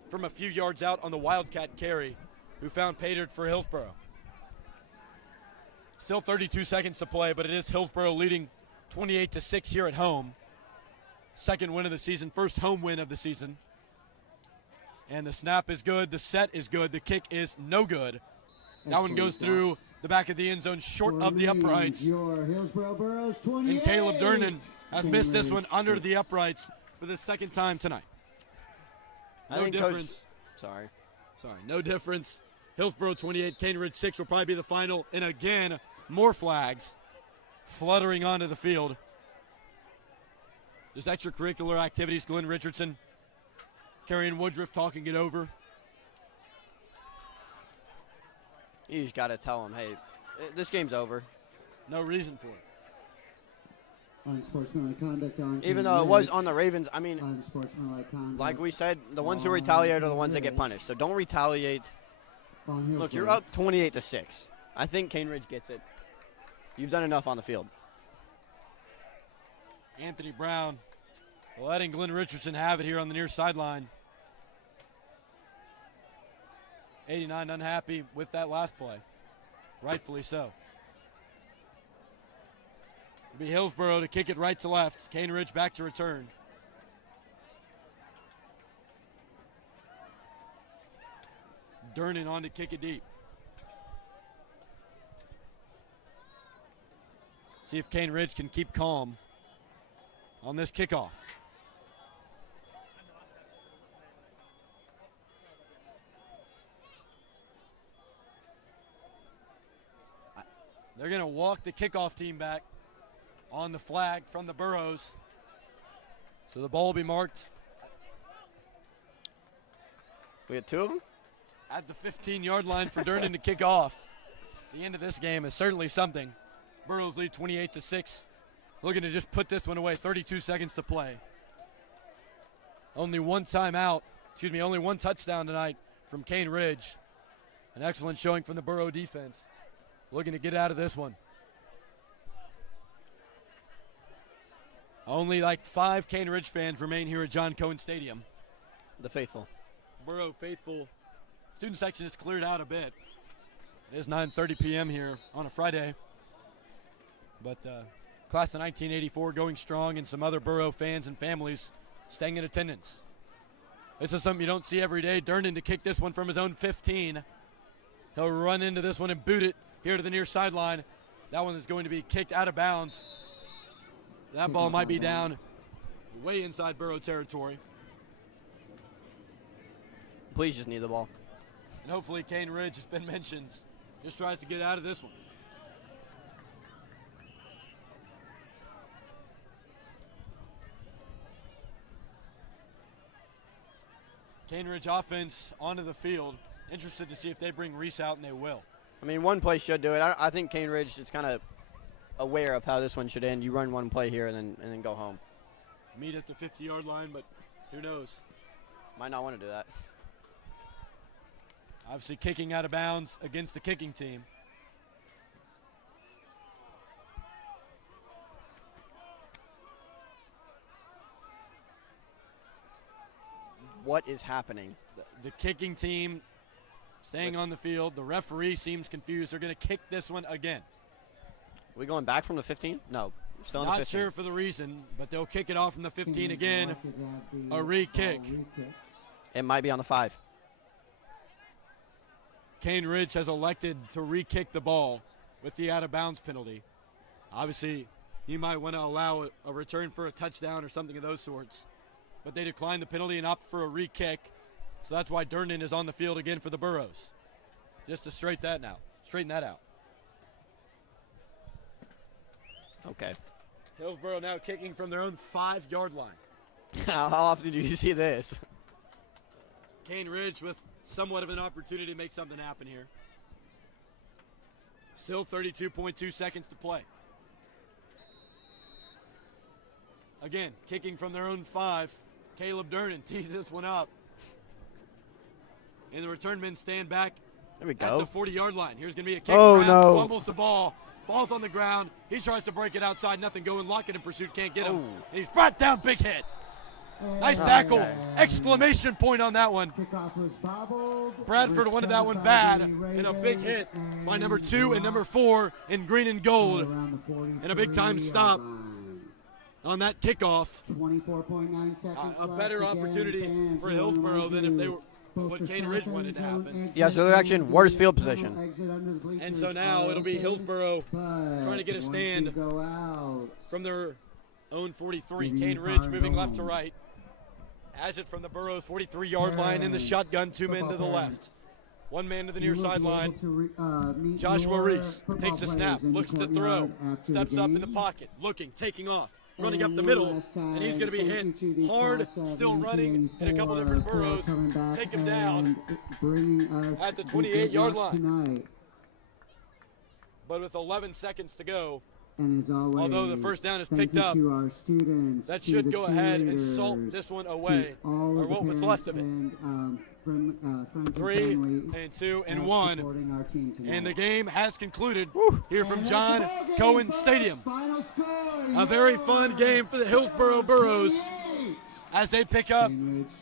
from a few yards out on the Wildcat carry who found pay dirt for Hillsboro. Still 32 seconds to play, but it is Hillsboro leading 28-6 here at home. Second win of the season, first home win of the season. And the snap is good, the set is good, the kick is no good. That one goes through the back of the end zone, short of the uprights. And Caleb Durnan has missed this one under the uprights for the second time tonight. No difference. Sorry, no difference. Hillsboro 28, Cane Ridge 6 will probably be the final. And again, more flags fluttering onto the field. Just extracurricular activities. Glenn Richardson, Carrion Woodruff talking it over. You just got to tell them, hey, this game's over. No reason for it. Unsportsmanlike conduct on Even though it was on the Ravens, I mean, unsportsmanlike conduct. like we said, the ones who retaliate are the ones that get punished. So don't retaliate. Look, you're up 28-6. I think Cane Ridge gets it. You've done enough on the field. Anthony Brown letting Glenn Richardson have it here on the near sideline. 89 unhappy with that last play. Rightfully so. It'll be Hillsboro to kick it right to left. Cane Ridge back to return. Durnan on to kick it deep. See if Cane Ridge can keep calm on this kickoff. They're going to walk the kickoff team back on the flag from the Burros. So the ball will be marked. We had two of them? At the 15-yard line for Durnan to kick off. The end of this game is certainly something. Burros lead 28-6. Looking to just put this one away. 32 seconds to play. Only one touchdown tonight from Cane Ridge. An excellent showing from the Burro defense. Looking to get out of this one. Only like 5 Cane Ridge fans remain here at John Cohen Stadium. The faithful. Burro faithful. Student section is cleared out a bit. It is 9:30 p.m. here on a Friday. But class of 1984 going strong, and some other Burro fans and families staying in attendance. This is something you don't see every day. Durnan to kick this one from his own 15. He'll run into this one and boot it here to the near sideline. That one is going to be kicked out of bounds. That ball might be down way inside Burro territory. Please just need the ball. And hopefully Cane Ridge has been mentioned. Just tries to get out of this one. Cane Ridge offense onto the field. Interested to see if they bring Reese out, and they will. I mean, one play should do it. I think Cane Ridge is kind of aware of how this one should end. You run one play here and then go home. Meet at the 50-yard line, but who knows? Might not want to do that. Obviously kicking out of bounds against the kicking team. what is happening. The kicking team staying on the field. The referee seems confused. They're going to kick this one again. Are we going back from the 15? No, we're still on the 15. Not sure for the reason, but they'll kick it off from the 15 again. A re-kick. It might be on the 5. Cane Ridge has elected to re-kick the ball with the out-of-bounds penalty. Obviously, you might want to allow a return for a touchdown or something of those sorts. But they declined the penalty and opt for a re-kick. So that's why Durnan is on the field again for the Burros. Just to straighten that out. Okay. Hillsboro now kicking from their own 5-yard line. How often do you see this? Cane Ridge with somewhat of an opportunity to make something happen here. Still 32.2 seconds to play. Again, kicking from their own 5. Caleb Durnan tees this one up. And the return men stand back there we at go. the 40-yard line. Here's going to be a kick. Oh, Brown no. fumbles the ball. Ball's on the ground. He tries to break it outside. Nothing going. Lockett in pursuit. Can't get him. Oh. And he's brought down. Big hit. Nice tackle. Exclamation point on that one. Bradford wanted that one bad. And a big hit by number 2 and number 4 in green and gold. And a big-time stop on that kickoff. 24.9 seconds. A better opportunity for Hillsboro than if they were what Cane Ridge wanted to happen. Yeah, so they're actually in worse field position. And so now it'll be Hillsboro trying to get a stand from their own 43. Cane Ridge moving left to right. Has it from the Burros 43-yard line in the shotgun, 2 men to the left. 1 man to the near sideline. Joshua Reese takes a snap, looks to throw, steps up in the pocket, looking, taking off, running up the middle, and he's going to be hit hard, still running, and a couple different Burros take him down at the 28-yard line. But with 11 seconds to go, although the first down is picked up, that should go ahead and salt this one away, or what was left of it. 3 and 2 and 1, and the game has concluded here from John Cohen Stadium. A very fun game for the Hillsboro Burros as they pick up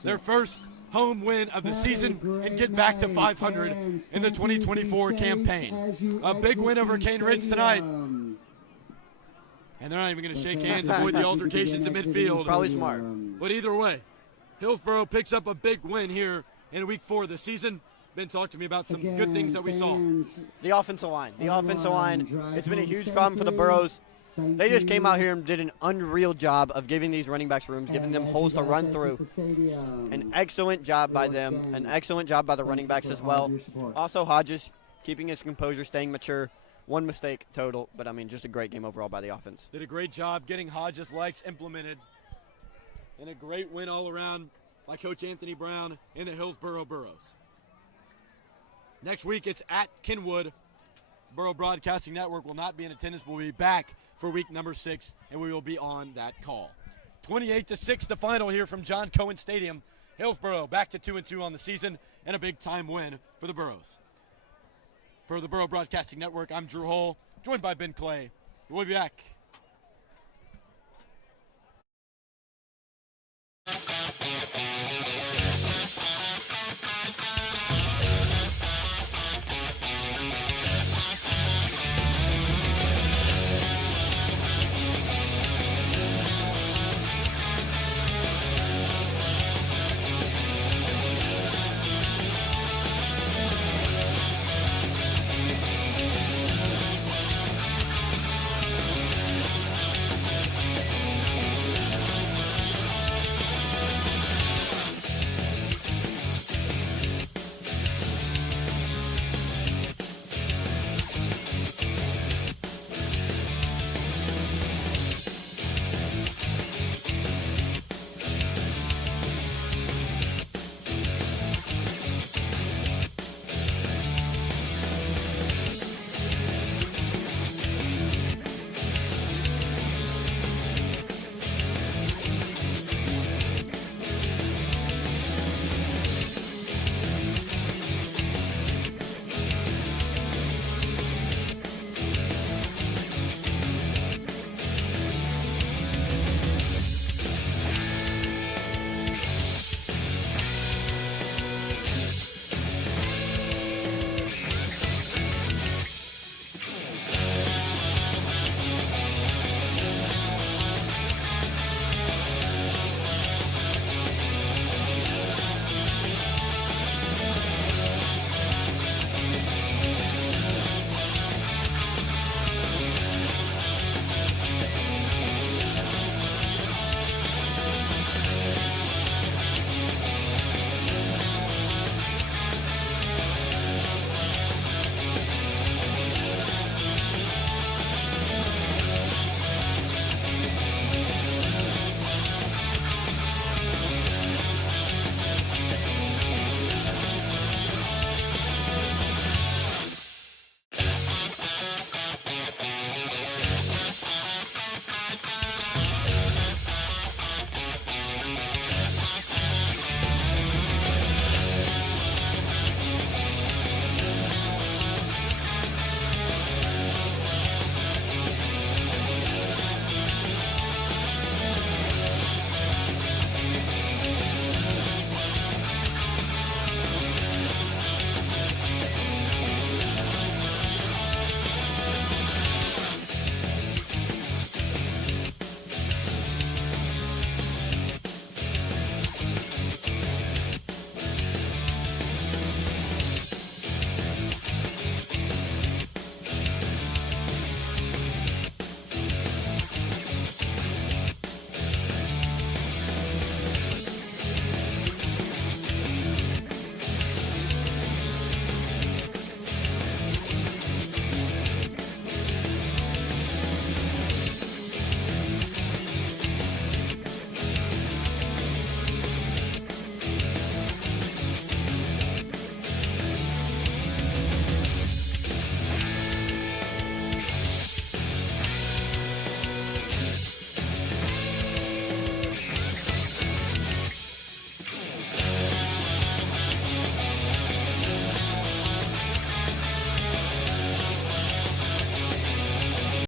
their first home win of the season and get back to 500 in the 2024 campaign. A big win over Cane Ridge tonight. And they're not even going to shake hands, avoid the altercations in midfield. Probably smart. But either way, Hillsboro picks up a big win here in week 4 of the season. Ben, talk to me about some good things that we saw. The offensive line. The offensive line, it's been a huge problem for the Burros. They just came out here and did an unreal job of giving these running backs rooms, giving them holes to run through. An excellent job by them. An excellent job by the running backs as well. Also, Hodges keeping his composure, staying mature. 1 mistake total, but, I mean, just a great game overall by the offense. Did a great job getting Hodges' legs implemented. And a great win all around by Coach Anthony Brown and the Hillsboro Burros. Next week, it's at Kenwood. Burro Broadcasting Network will not be in attendance. We'll be back for week number 6, and we will be on that call. 28-6, the final here from John Cohen Stadium. Hillsboro back to 2-2 on the season, and a big-time win for the Burros. For the Burro Broadcasting Network, I'm Drew Hull, joined by Ben Clay. We'll be back